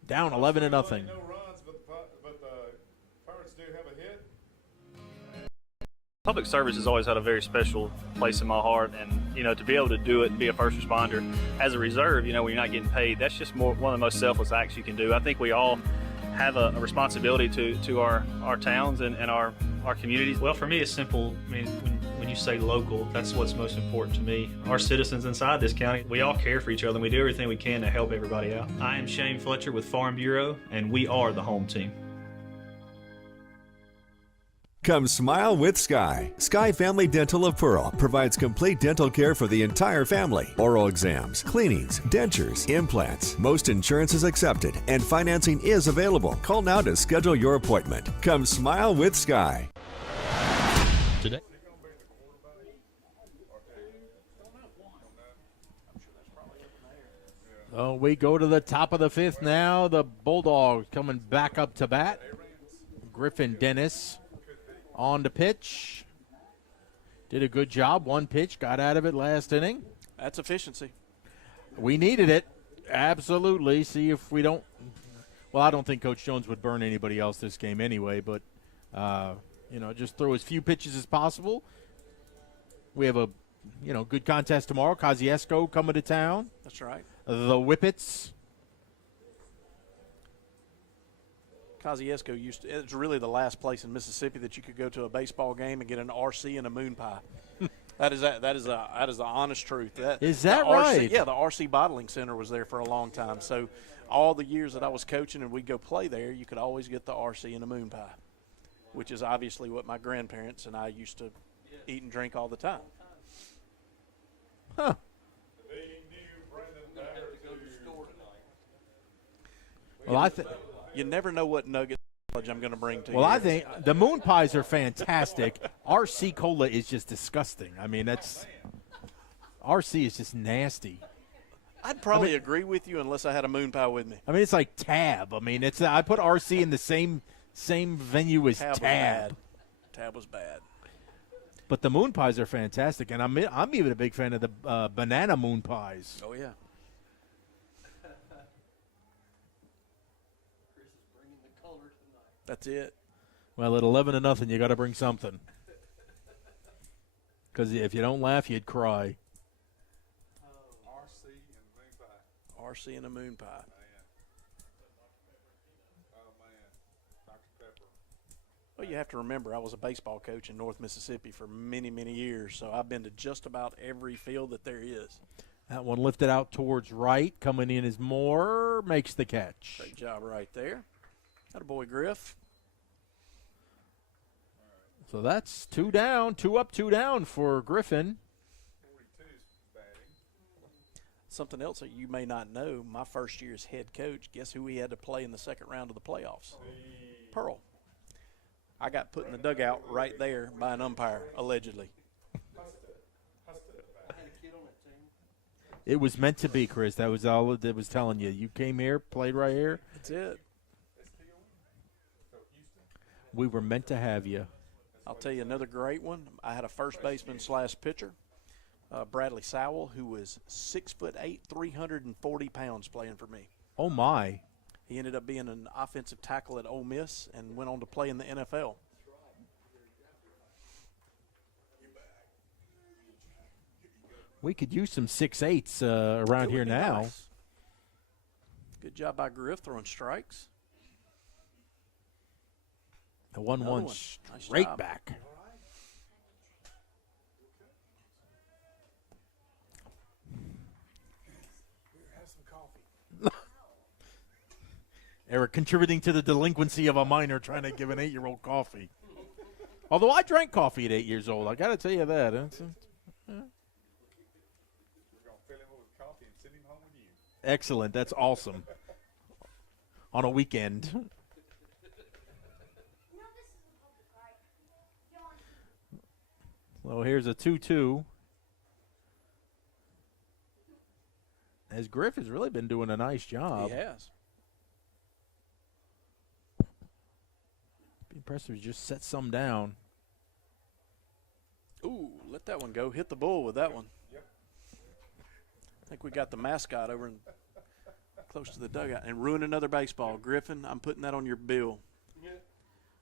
Down 11-0. No runs, but the Pirates do have a hit. Public service has always had a very special place in my heart, and to be able to do it and be a first responder as a reserve, when you're not getting paid, that's just one of the most selfless acts you can do. I think we all have a responsibility to our towns and our communities. Well, for me, it's simple. I mean, when you say local, that's what's most important to me. Our citizens inside this county, we all care for each other, and we do everything we can to help everybody out. I am Shane Fletcher with Farm Bureau, and we are the home team. Come smile with Sky. Sky Family Dental of Pearl provides complete dental care for the entire family. Oral exams, cleanings, dentures, implants. Most insurance is accepted and financing is available. Call now to schedule your appointment. Come smile with Sky. Today. Oh, we go to the top of the fifth now. The Bulldogs coming back up to bat. Griffin Dennis on the pitch. Did a good job. One pitch, got out of it last inning. That's efficiency. We needed it. Absolutely. See if we don't. Well, I don't think Coach Jones would burn anybody else this game anyway, but, just throw as few pitches as possible. We have a, good contest tomorrow. Kosciuszko coming to town. That's right. The Whippets. Kosciuszko it's really the last place in Mississippi that you could go to a baseball game and get an RC and a moon pie. That is the honest truth. Is that the RC, right? Yeah, the RC Bottling Center was there for a long time. So all the years that I was coaching and we'd go play there, you could always get the RC and a moon pie, which is obviously what my grandparents and I used to eat and drink all the time. Huh. Well, I think you never know what nugget I'm going to bring to you. Well, I think the moon pies are fantastic. RC Cola is just disgusting. I mean, RC is just nasty. I'd probably agree with you unless I had a moon pie with me. I mean, it's like Tab. I mean, I put RC in the same venue as Tab. Was Tab. bad. Tab was bad. But the moon pies are fantastic, and I'm even a big fan of the banana moon pies. Oh yeah. That's it. Well, at 11-0, you got to bring something. Because if you don't laugh, you'd cry. RC and a moon pie. RC and a moon pie. Oh, man. Dr. Pepper. Well, you have to remember, I was a baseball coach in North Mississippi for many, many years, so I've been to just about every field that there is. That one lifted out towards right. Coming in is Moore. Makes the catch. Great job right there. Attaboy, Griff. So that's 2 down. 2 up, 2 down for Griffin. 42's batting. Something else that you may not know, my first year as head coach, guess who we had to play in the second round of the playoffs? Pearl. I got put in the dugout right there by an umpire, allegedly. It was meant to be, Chris. That was all it was telling you. You came here, played right here. That's it. We were meant to have you. I'll tell you another great one. I had a first baseman / pitcher, Bradley Sowell, who was 6'8", 340 pounds playing for me. Oh, my. He ended up being an offensive tackle at Ole Miss and went on to play in the NFL. We could use some 6'8" around here now. Nice. Good job by Griff throwing strikes. The 1-1 Nice straight job. back. Eric contributing to the delinquency of a minor trying to give an 8-year-old coffee. Although I drank coffee at 8 years old, I got to tell you that. We're going to fill him up with coffee and send him home with you. Excellent. That's awesome. On a weekend. So here's a 2-2. As Griff has really been doing a nice job. He has. Be impressive to just set some down. Ooh, let that one go. Hit the bull with that one. Yep. I think we got the mascot over close to the dugout. And ruin another baseball. Griffin, I'm putting that on your bill.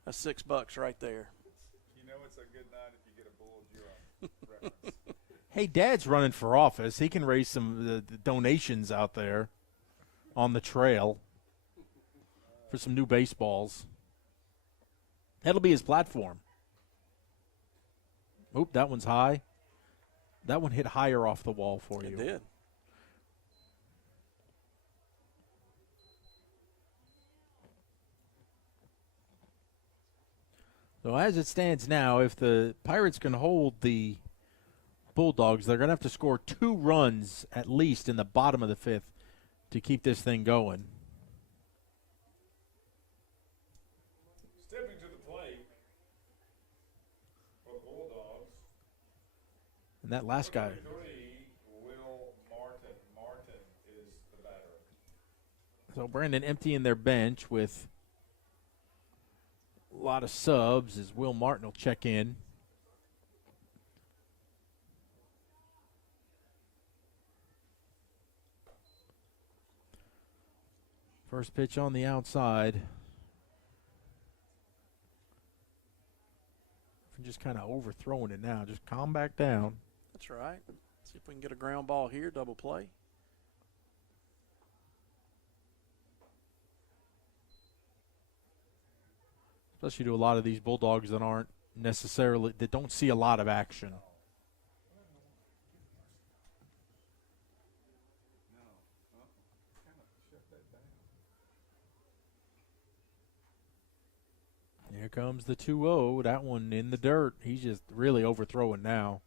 That's $6 right there. You know it's a good night if you get a Bull Giro reference. Hey, Dad's running for office. He can raise some the donations out there on the trail for some new baseballs. That'll be his platform. Oop, that one's high. That one hit higher off the wall for you. It did. So as it stands now, if the Pirates can hold the Bulldogs, they're going to have to score 2 runs at least in the bottom of the 5th to keep this thing going. Stepping to the plate for the Bulldogs. And that last guy. 3, Will Martin. Martin is the batter. So Brandon emptying their bench with a lot of subs as Will Martin will check in. First pitch on the outside. We're just kind of overthrowing it now. Just calm back down. That's right. See if we can get a ground ball here, double play. Especially to a lot of these Bulldogs that aren't necessarily, that don't see a lot of action. Here comes the 2-0. That one in the dirt. He's just really overthrowing now.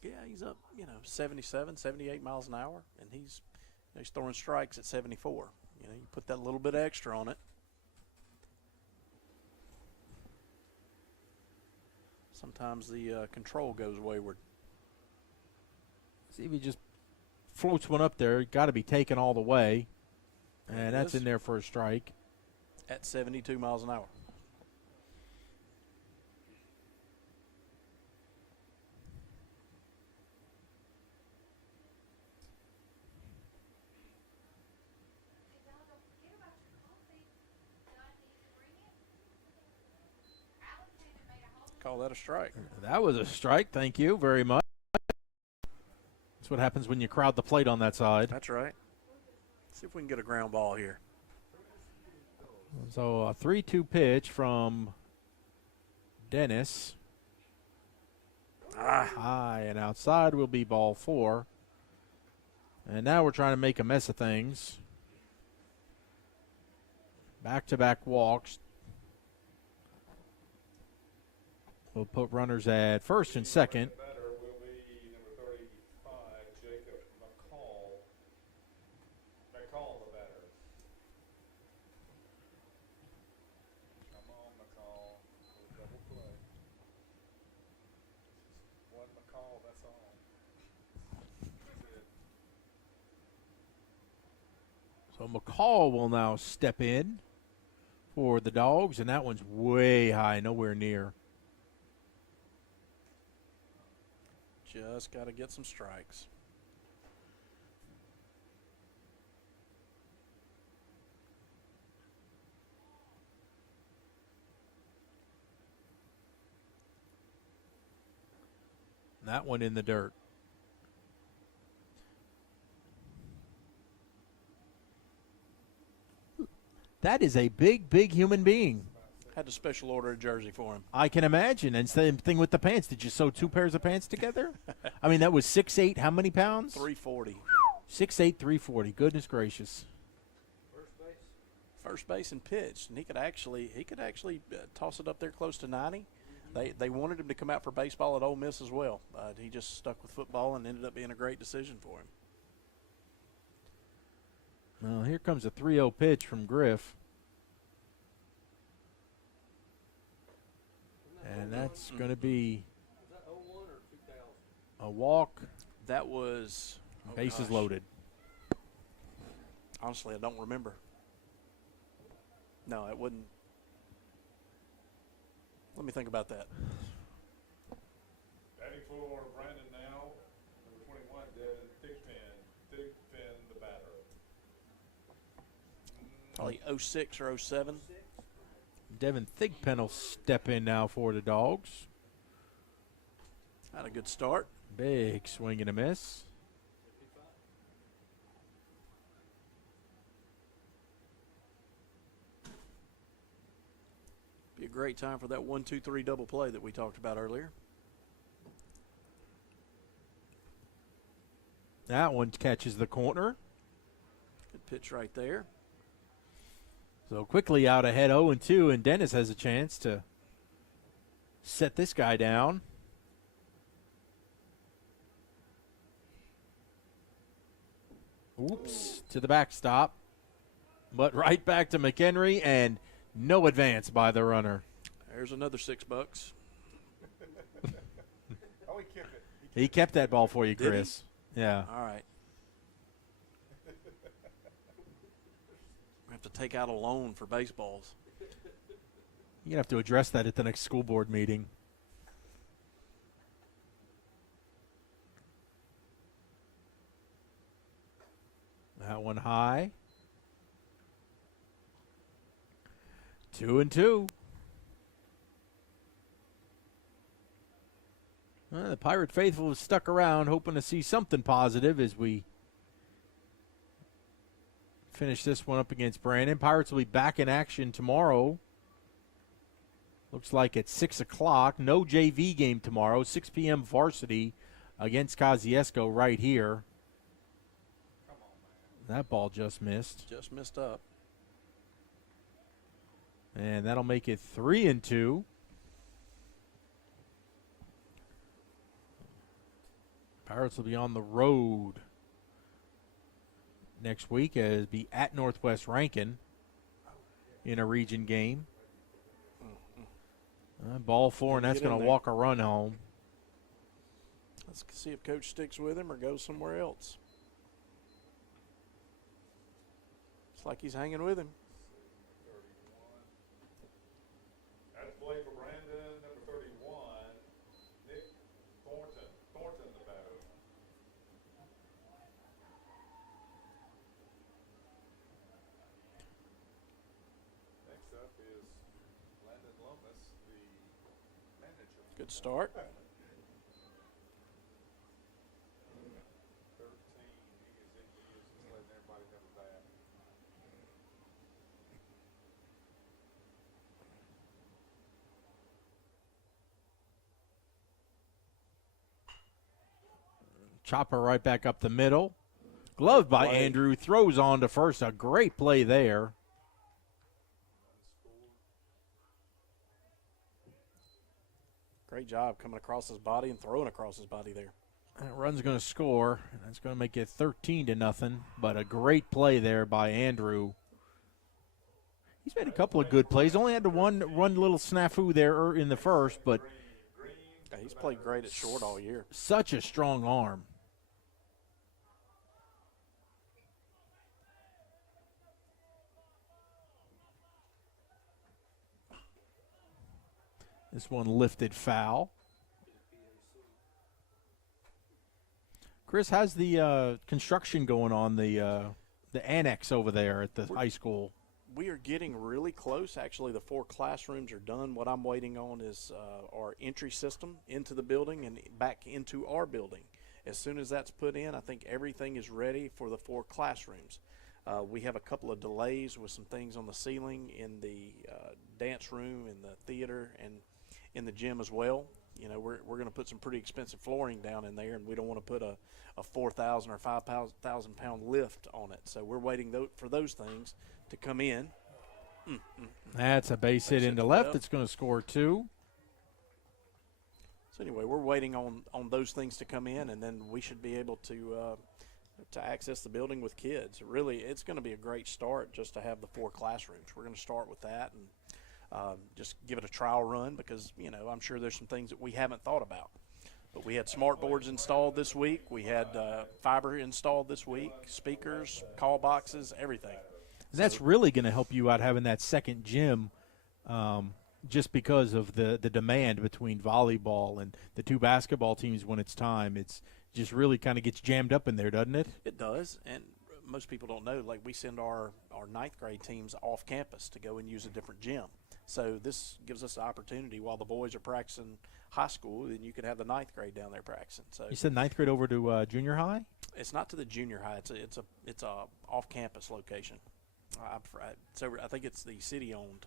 Yeah, he's up, 77, 78 miles an hour, and he's throwing strikes at 74. You put that little bit extra on it. Sometimes the control goes wayward. See if he just floats one up there. Got to be taken all the way. And that's in there for a strike. At 72 miles an hour. Call that a strike. That was a strike. Thank you very much. That's what happens when you crowd the plate on that side. That's right. See if we can get a ground ball here. So a 3-2 pitch from Dennis. High and outside will be ball 4. And now we're trying to make a mess of things. Back-to-back walks. We'll put runners at first and second. The batter will be number 35, Jacob McCall. McCall, the batter. Come on, McCall. Double play. One McCall, that's all. That's it. So McCall will now step in for the Dogs, and that one's way high, nowhere near. Just got to get some strikes. That one in the dirt. That is a big, big human being. Had to special order a jersey for him. I can imagine. And same thing with the pants. Did you sew 2 pairs of pants together? I mean, that was 6'8", how many pounds? 340. 6'8", 340. Goodness gracious. First base and pitched, and he could actually toss it up there close to 90. They wanted him to come out for baseball at Ole Miss as well. He just stuck with football and ended up being a great decision for him. Well, here comes a 3-0 pitch from Griff. And that's going to be a walk. That was bases loaded. Honestly, I don't remember. No, it wouldn't. Let me think about that. Batting for Brandon now, number 21, Devin Thigpen. Thigpen, the batter. Probably 06 or 07. Devin Thigpen will step in now for the Dogs. Had a good start. Big swing and a miss. Be a great time for that 1-2-3 double play that we talked about earlier. That one catches the corner. Good pitch right there. So quickly out ahead 0-2, and Dennis has a chance to set this guy down. Oops, to the backstop. But right back to McHenry, and no advance by the runner. There's another $6. Oh, he kept it. He kept that ball for you, Did Chris. Yeah. All right. We have to take out a loan for baseballs. You're going to have to address that at the next school board meeting. That one high. 2-2. Well, the Pirate faithful have stuck around, hoping to see something positive as we finish this one up against Brandon. Pirates will be back in action tomorrow. Looks like at 6 o'clock. No JV game tomorrow. 6 p.m. varsity against Kosciuszko right here. That ball just missed. Just missed up. And that'll make it 3-2. Pirates will be on the road next week as be at Northwest Rankin in a region game. Ball 4, and that's going to walk a run home. Let's see if Coach sticks with him or goes somewhere else. It's like he's hanging with him. That's play for Brandon, number 31, Nick Thornton. Thornton, the batter. Next up is Landon Lomas, the manager. Good start. 13. He is letting everybody have a bat. Chopper right back up the middle. Gloved by Andrew. Throws on to first. A great play there. Great job coming across his body and throwing across his body there. That run's going to score. That's going to make it 13-0. But a great play there by Andrew. He's made a couple of good plays. Only had the one little snafu there in the first, but yeah, he's played great at short all year. Such a strong arm. This one lifted foul. Chris, how's the construction going on the annex over there at the high school? We are getting really close. Actually, the 4 classrooms are done. What I'm waiting on is our entry system into the building and back into our building. As soon as that's put in, I think everything is ready for the 4 classrooms. We have a couple of delays with some things on the ceiling in the dance room, in the theater, and in the gym as well. You know, we're going to put some pretty expensive flooring down in there, and we don't want to put a 4,000 or 5,000 pound lift on it. So we're waiting for those things to come in. That's a base hit into left. It's going to score 2. So anyway, we're waiting on those things to come in, and then we should be able to access the building with kids. Really, it's going to be a great start just to have the 4 classrooms. We're going to start with that and just give it a trial run because, you know, I'm sure there's some things that we haven't thought about. But we had smart boards installed this week. We had fiber installed this week, speakers, call boxes, everything. That's really going to help you out having that second gym just because of the demand between volleyball and the 2 basketball teams when it's time. It's just really kind of gets jammed up in there, doesn't it? It does, and most people don't know, like we send our 9th grade teams off campus to go and use a different gym. So this gives us the opportunity while the boys are practicing high school, then you could have the 9th grade down there practicing. So you said 9th grade over to junior high? It's not to the junior high. It's a off-campus location. I think it's the city-owned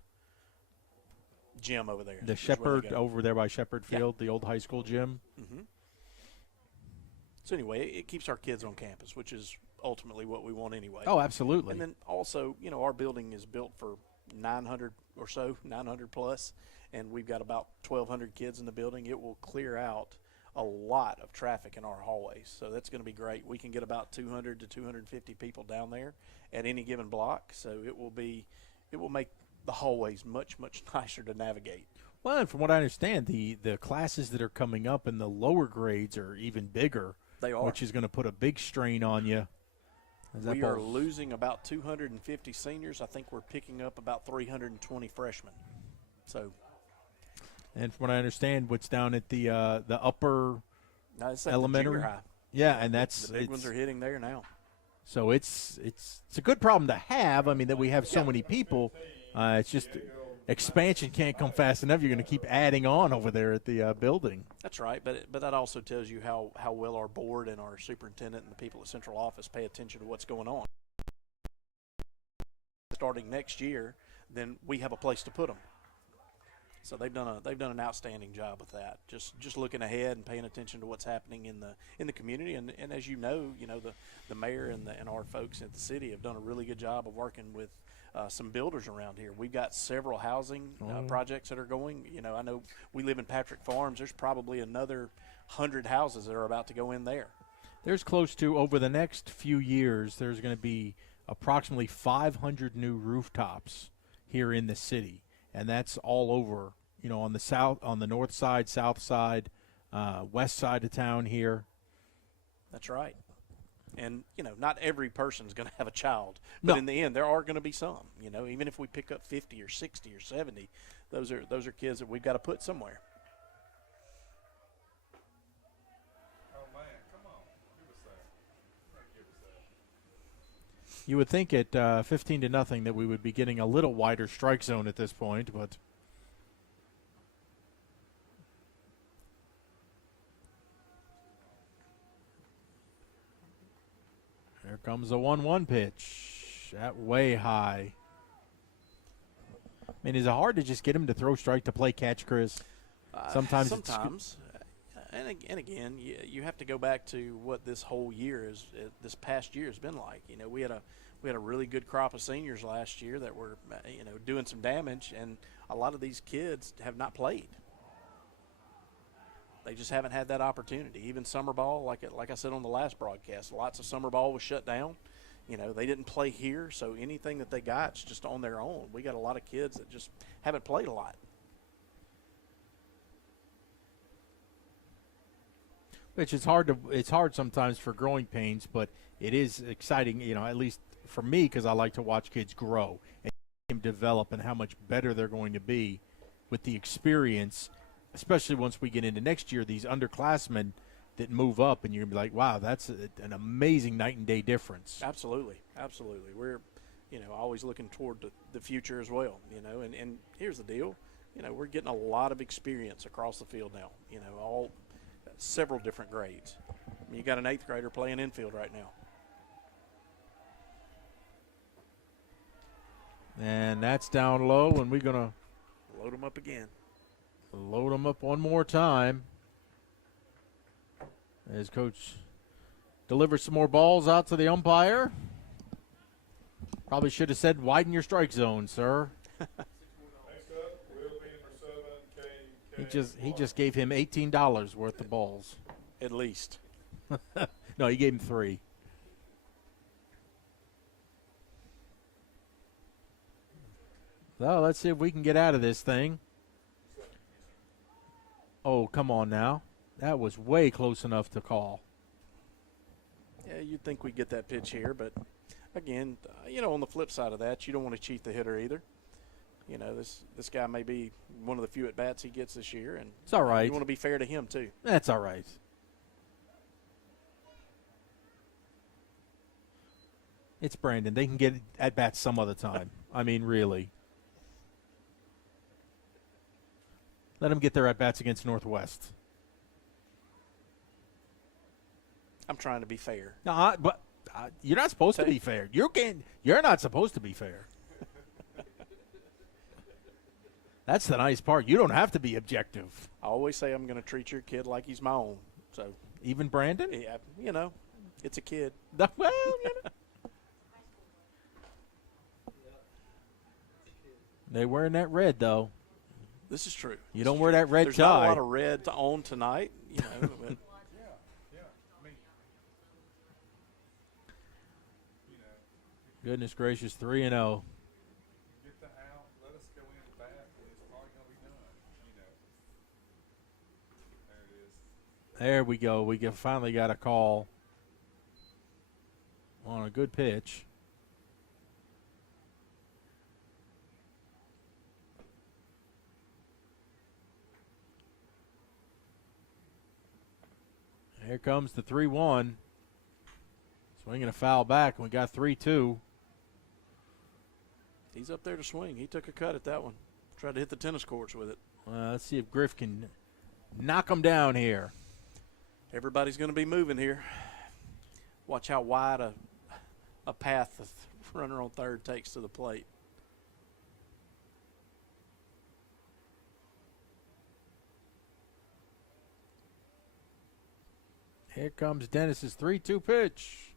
gym over there. The Shepherd over there by Shepherd Field, the old high school gym. Mm-hmm. So anyway, it keeps our kids on campus, which is ultimately what we want anyway. Oh, absolutely. And then also, you know, our building is built for 900 or so, 900 plus, and we've got about 1,200 kids in the building. It will clear out a lot of traffic in our hallways, so that's going to be great. We can get about 200 to 250 people down there at any given block, so it will make the hallways much nicer to navigate. Well, and from what I understand, the classes that are coming up in the lower grades are even bigger. They are, which is going to put a big strain on you. We are losing about 250 seniors. I think we're picking up about 320 freshmen. So, and from what I understand, what's down at the upper elementary, the high. Yeah, and that's the big ones are hitting there now. So it's a good problem to have. I mean, that we have so many people. It's just expansion can't come fast enough. You're going to keep adding on over there at the building. That's right, but that also tells you how well our board and our superintendent and the people at central office pay attention to what's going on. Starting next year, then we have a place to put them. So they've done an outstanding job with that. Just looking ahead and paying attention to what's happening in the community, and as you know, the mayor and our folks at the city have done a really good job of working with some builders around here. We've got several housing projects that are going. You know, I know we live in Patrick Farms. There's probably another 100 houses that are about to go in there. There's close to, over the next few years, there's going to be approximately 500 new rooftops here in the city, and that's all over. You know, on the north side, south side, west side of town here. That's right. And, you know, not every person's going to have a child. But in the end, there are going to be some. You know, even if we pick up 50 or 60 or 70, those are kids that we've got to put somewhere. Oh, man, come on. Give us that. You would think at 15-0 that we would be getting a little wider strike zone at this point, but here comes a 1-1 pitch. That way high. I mean, is it hard to just get him to throw strike to play catch, Chris? Sometimes. And again, you have to go back to what this whole year is. This past year has been like. You know, we had a really good crop of seniors last year that were, you know, doing some damage, and a lot of these kids have not played. They just haven't had that opportunity. Even summer ball, like I said on the last broadcast, lots of summer ball was shut down. You know, they didn't play here, so anything that they got is just on their own. We got a lot of kids that just haven't played a lot. Which is it's hard sometimes for growing pains, but it is exciting, you know, at least for me, because I like to watch kids grow and them develop and how much better they're going to be with the experience. Especially once we get into next year, these underclassmen, that move up, and you're going to be like, wow, that's an amazing night and day difference. Absolutely. We're, always looking toward the future as well, and here's the deal. We're getting a lot of experience across the field now, all several different grades. You got an 8th grader playing infield right now. And that's down low, and we're going to load them up again. Load them up one more time as Coach delivers some more balls out to the umpire. Probably should have said, widen your strike zone, sir. Next up will be number 7, He just gave him $18 worth of balls. At least. No, he gave him 3. So let's see if we can get out of this thing. Oh, come on now. That was way close enough to call. Yeah, you'd think we'd get that pitch here, but again, on the flip side of that, you don't want to cheat the hitter either. This guy may be one of the few at-bats he gets this year, and it's all right. You want to be fair to him too. That's all right. It's Brandon. They can get at-bats some other time. I mean, really. Let them get their at-bats against Northwest. I'm trying to be fair. No, but you're not supposed to be fair. You're not supposed to be fair. That's the nice part. You don't have to be objective. I always say I'm going to treat your kid like he's my own. So even Brandon? Yeah, it's a kid. Well, They wearing that red, though. This is true. You don't wear that red There's tie. There's not a lot of red on tonight, But Goodness gracious, 3-0. Get the out. Let us go in back, and it's probably going to be done. There it is. There we go. We finally got a call on a good pitch. Here comes the 3-1. Swinging a foul back, and we got 3-2. He's up there to swing. He took a cut at that one. Tried to hit the tennis courts with it. Let's see if Griff can knock him down here. Everybody's going to be moving here. Watch how wide a path the runner on third takes to the plate. Here comes Dennis's 3-2 pitch.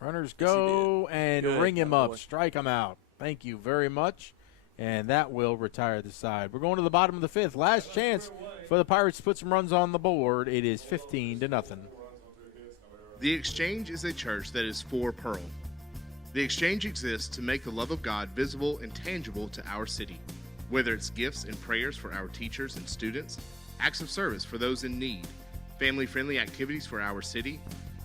Runners go and ring him up. Strike him out. Thank you very much. And that will retire the side. We're going to the bottom of the 5th. Last chance for the Pirates to put some runs on the board. It is 15-0. The Exchange is a church that is for Pearl. The Exchange exists to make the love of God visible and tangible to our city. Whether it's gifts and prayers for our teachers and students, acts of service for those in need, family-friendly activities for our city,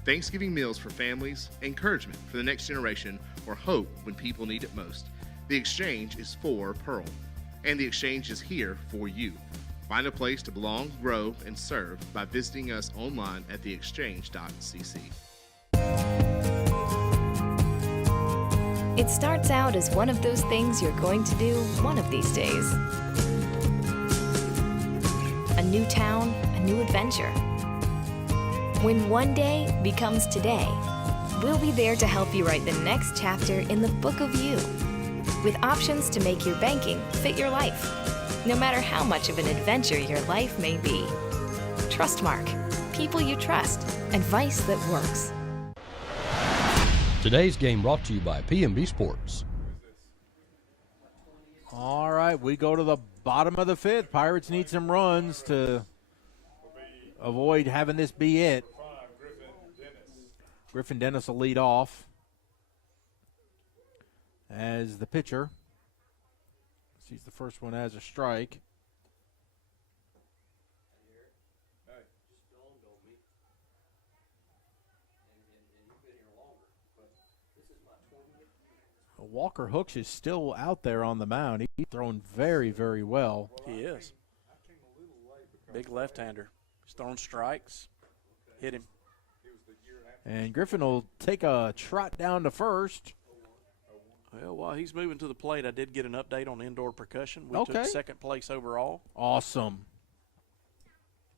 Thanksgiving meals for families, encouragement for the next generation, or hope when people need it most. The Exchange is for Pearl, and the Exchange is here for you. Find a place to belong, grow, and serve by visiting us online at theexchange.cc. It starts out as one of those things you're going to do one of these days. A new town, a new adventure. When one day becomes today, we'll be there to help you write the next chapter in the book of you, with options to make your banking fit your life, no matter how much of an adventure your life may be. Trustmark, people you trust, advice that works. Today's game brought to you by P&B Sports. All right, we go to the bottom of the 5th. Pirates need some runs to avoid having this be it. Griffin Dennis will lead off as the pitcher. Sees the first one as a strike. Walker Hooks is still out there on the mound. He's thrown very, very well. He is. Big left-hander. He's throwing strikes. Hit him. And Griffin will take a trot down to first. Well, while he's moving to the plate, I did get an update on indoor percussion. We Okay. took second place overall. Awesome.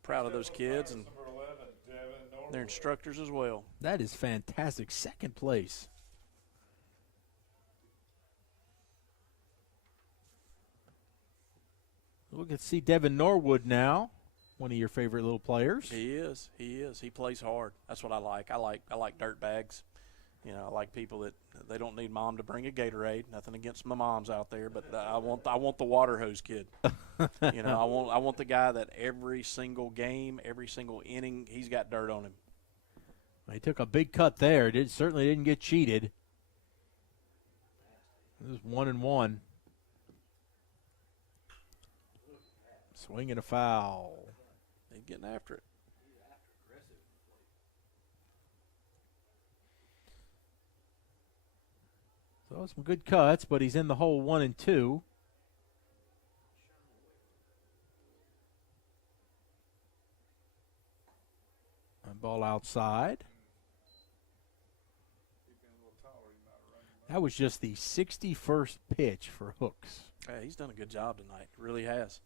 Proud of those kids and their instructors as well. That is fantastic. Second place. We can see Devin Norwood now, one of your favorite little players. He is. He plays hard. That's what I like. I like dirt bags. You know, I like people that they don't need mom to bring a Gatorade. Nothing against my moms out there, but I want the water hose kid. You know, I want the guy that every single game, every single inning, he's got dirt on him. He took a big cut there. Certainly didn't get cheated. It was 1-1. Swing and a foul. He's getting after it. So some good cuts, but he's in the hole 1 and 2. And ball outside. That was just the 61st pitch for Hooks. Hey, he's done a good job tonight. Really has.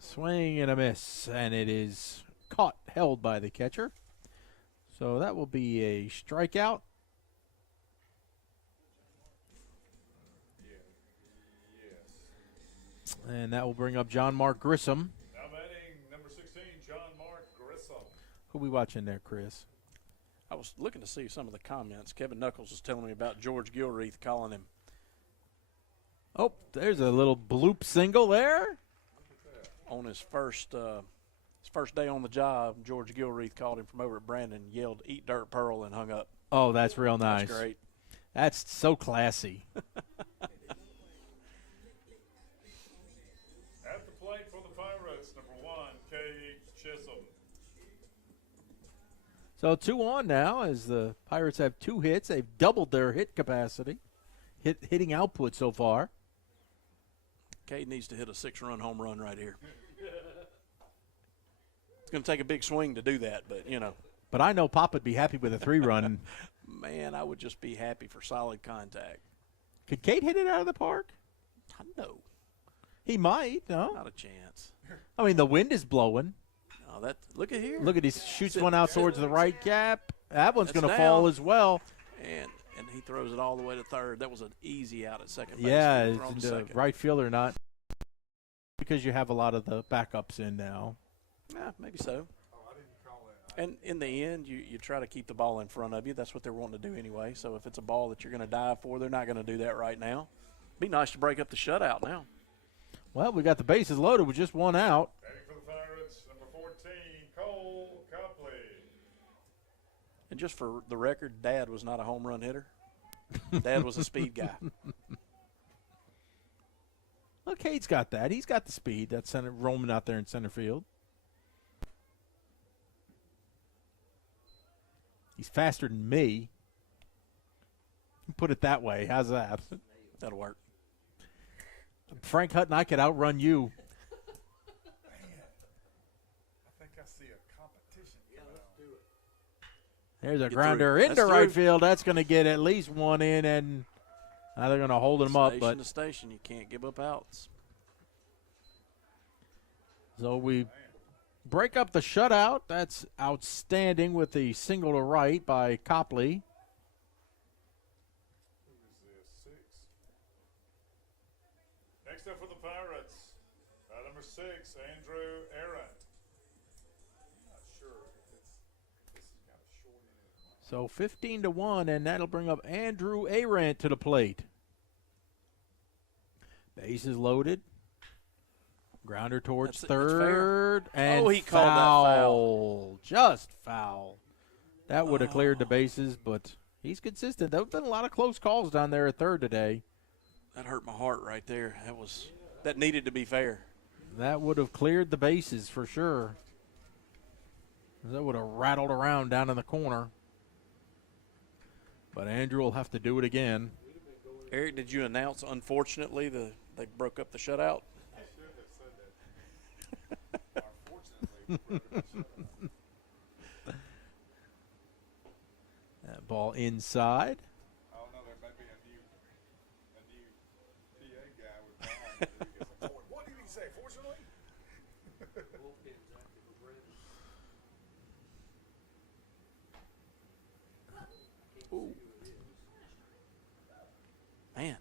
Swing and a miss, and it is held by the catcher. So that will be a strikeout. And that will bring up John Mark Grissom. Now batting number 16, John Mark Grissom. Who we watching there, Chris? I was looking to see some of the comments. Kevin Knuckles was telling me about George Gilreath calling him. Oh, there's a little bloop single there. On his first day on the job, George Gilreath called him from over at Brandon, yelled, "Eat dirt, Pearl," and hung up. Oh, that's real nice. That's great. That's so classy. At the plate for the Pirates, number 1, Cade Chisholm. So 2 on now as the Pirates have 2 hits. They've doubled their hit capacity, hitting output so far. Cade needs to hit a 6-run home run right here. It's going to take a big swing to do that, but, you know. But I know Pop would be happy with a 3-run. Man, I would just be happy for solid contact. Could Cade hit it out of the park? I know. He might, no? Not a chance. I mean, the wind is blowing. Oh, look at here. Look at he shoots one out towards the right gap. That one's going to fall as well. And he throws it all the way to third. That was an easy out at second base. Yeah, the right fielder not. Because you have a lot of the backups in now. Yeah, maybe so. And in the end, you try to keep the ball in front of you. That's what they're wanting to do anyway. So if it's a ball that you're going to dive for, they're not going to do that right now. Be nice to break up the shutout now. Well, we got the bases loaded with just 1 out. Batting for the Pirates, number 14, Cole Copley. And just for the record, Dad was not a home run hitter. Dad was a speed guy. Well, Cade's got that. He's got the speed. That's roaming out there in center field. He's faster than me. Put it that way. How's that? That'll work. Frank Hutton, I could outrun you. I think I see a competition. Yeah, let's do it. There's a grounder into right field. That's going to get at least 1 in, and now they're going to hold him up. But Station to station, you can't give up outs. So we break up the shutout. That's outstanding with the single to right by Copley. Next up for the Pirates, number 6, Andrew Arendt. I'm not sure if this is kind of short in it. So 15-1, and that'll bring up Andrew Arendt to the plate. Bases loaded. Grounder towards third. And he called that foul. Just foul. That would have cleared the bases, but he's consistent. There have been a lot of close calls down there at third today. That hurt my heart right there. That needed to be fair. That would have cleared the bases for sure. That would have rattled around down in the corner. But Andrew will have to do it again. Eric, did you announce, unfortunately, they broke up the shutout? I should have said that. Unfortunately, That ball inside. I don't know. There may be a new PA guy with behind. What did he say? Fortunately. Ooh. Man.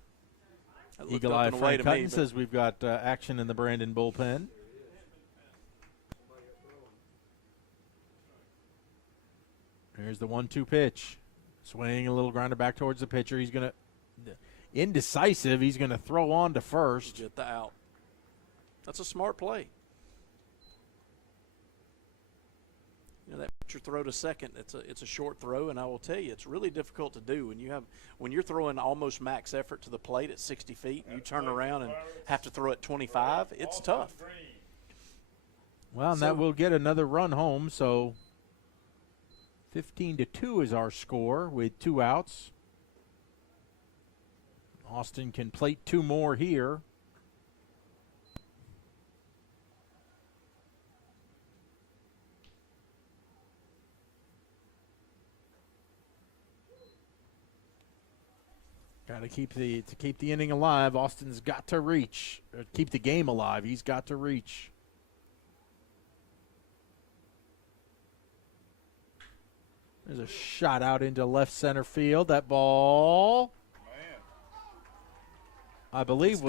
That looked Eagle up Eye and away Frank to Hutton me, but says we've got action in the Brandon bullpen. Here's the 1-2 pitch. Swinging a little grounder back towards the pitcher. He's going to, indecisive, he's going to throw on to first. get the out. That's a smart play. You know, that pitcher throw to second, it's a short throw, and I will tell you, it's really difficult to do when you're throwing almost max effort to the plate at 60 feet, and you turn around and have to throw at 25. It's tough. Well, and that will get another run home, so 15-2 is our score with 2 outs. Austin can plate 2 more here. Got to keep the inning alive. Austin's got to reach, or keep the game alive. He's got to reach. There's a shot out into left center field. That ball, I believe,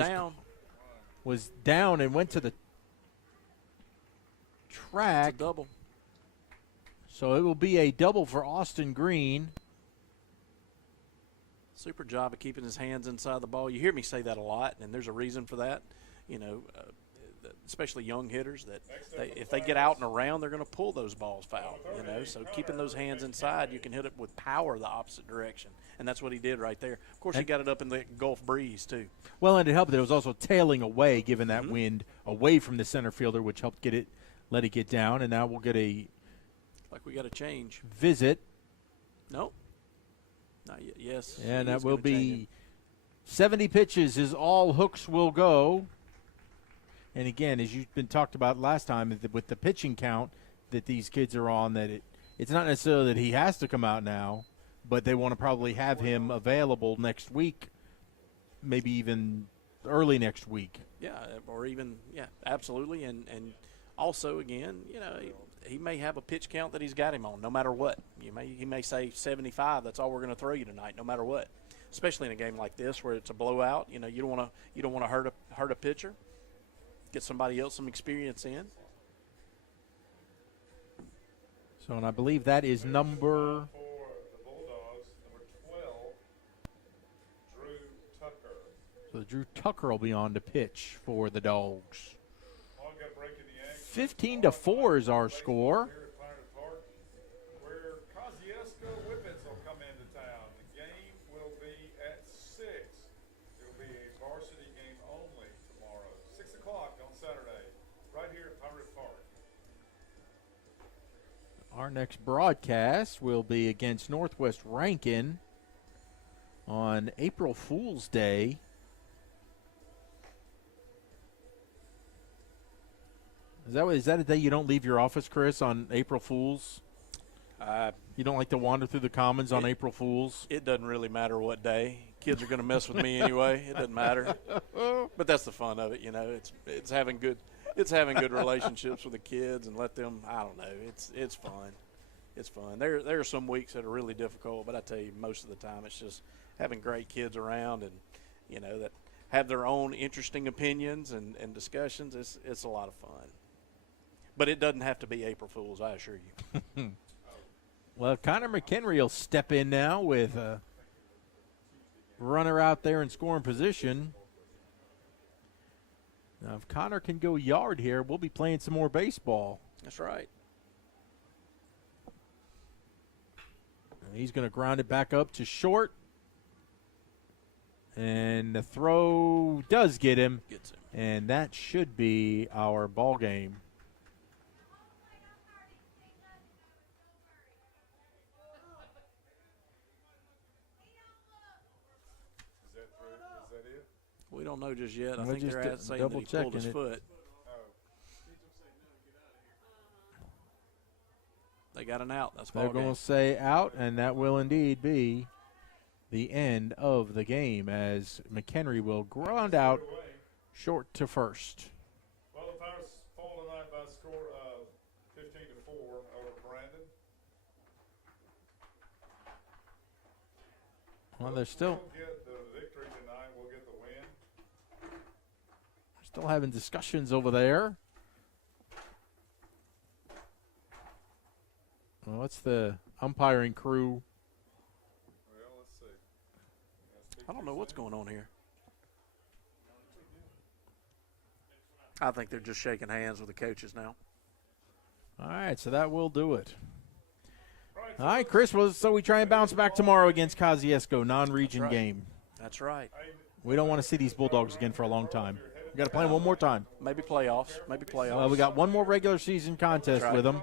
was down and went to the track. It's a double. So it will be a double for Austin Green. Super job of keeping his hands inside the ball. You hear me say that a lot, and there's a reason for that. You know, especially young hitters, that if they get out and around, they're going to pull those balls foul. You know, so keeping those hands inside, you can hit it with power the opposite direction, and that's what he did right there. Of course, he got it up in the Gulf breeze too. Well, and it helped that it was also tailing away, given that wind away from the center fielder, which helped let it get down. And now we'll get a we got a change visit. Nope. Not yet. Yes. And that will be 70 pitches is all Hooks will go. And again, as you've been talked about last time, with the pitching count that these kids are on, that it's not necessarily that he has to come out now, but they want to probably have him available next week, maybe even early next week. Yeah, or even, absolutely. And also, again, you know, he may have a pitch count that he's got him on, no matter what. He may say 75. That's all we're going to throw you tonight, no matter what. Especially in a game like this where it's a blowout. You know, you don't want to hurt a pitcher. Get somebody else some experience in. So, and I believe that is number. For the Bulldogs, number 12, Drew Tucker. So Drew Tucker will be on to pitch for the Dogs. 15-4 is our score. Where Kosciuszko Whippets will come into town. The game will be at 6. It will be a varsity game only tomorrow. 6 o'clock on Saturday, right here at Pirate Park. Our next broadcast will be against Northwest Rankin on April Fool's Day. Is that a day you don't leave your office, Chris, on April Fools? You don't like to wander through the Commons on April Fools? It doesn't really matter what day. Kids are going to mess with me anyway. It doesn't matter. But that's the fun of it, you know. It's having good relationships with the kids and let them. I don't know. It's fun. It's fun. There are some weeks that are really difficult, but I tell you, most of the time it's just having great kids around and you know that have their own interesting opinions and discussions. It's a lot of fun. But it doesn't have to be April Fool's, I assure you. Well, Connor McHenry will step in now with a runner out there in scoring position. Now, if Connor can go yard here, we'll be playing some more baseball. That's right. And he's going to ground it back up to short. And the throw does get him. Gets him. And that should be our ball game. Is that through? We don't know just yet. I We're think just they're saying that he pulled his double-checking it. foot. They got an out. That's ball They're game. going to say out, and that will indeed be the end of the game as McHenry will ground out short to first. Well, the Pirates fall tonight by a score of 15-4 over Brandon. Well, they're still We'll get the victory tonight. We'll get the win. still having discussions over there. Well, what's the umpiring crew? Well, let's see. I don't know what's going on here. I think they're just shaking hands with the coaches now. All right, so that will do it. All right, Chris, well, so we try and bounce back tomorrow against Kosciuszko, non-region That's right. game. That's right. We don't want to see these Bulldogs again for a long time. We got to play them one more time. Maybe playoffs. Maybe playoffs. Well, we got one more regular season contest That's right. with them.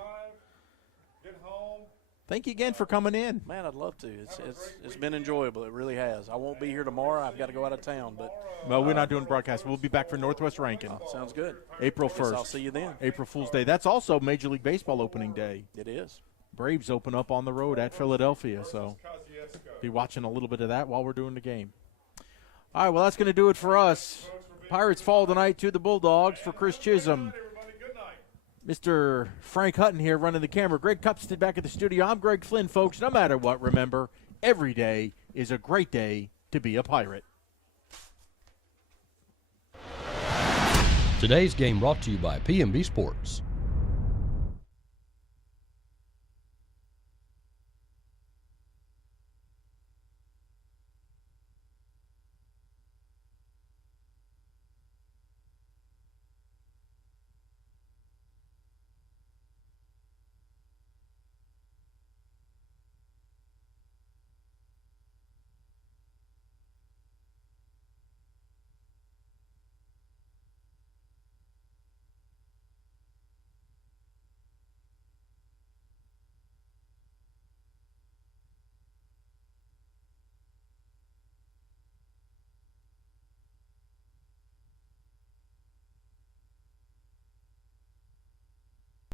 Thank you again for coming in. Man, I'd love to. It's been enjoyable. It really has. I won't be here tomorrow. I've got to go out of town. But Well, we're not doing broadcast. We'll be back for Northwest Rankin. Sounds good. April Guess 1st. I'll see you then. April Fool's Day. That's also Major League Baseball opening day. It is. Braves open up on the road at Philadelphia, so be watching a little bit of that while we're doing the game. All right, well, that's going to do it for us. Pirates fall tonight to the Bulldogs. For Chris Chisholm, Mr. Frank Hutton here running the camera. Greg Cupstead back at the studio. I'm Greg Flynn, folks. No matter what, remember, every day is a great day to be a Pirate. Today's game brought to you by P&B Sports.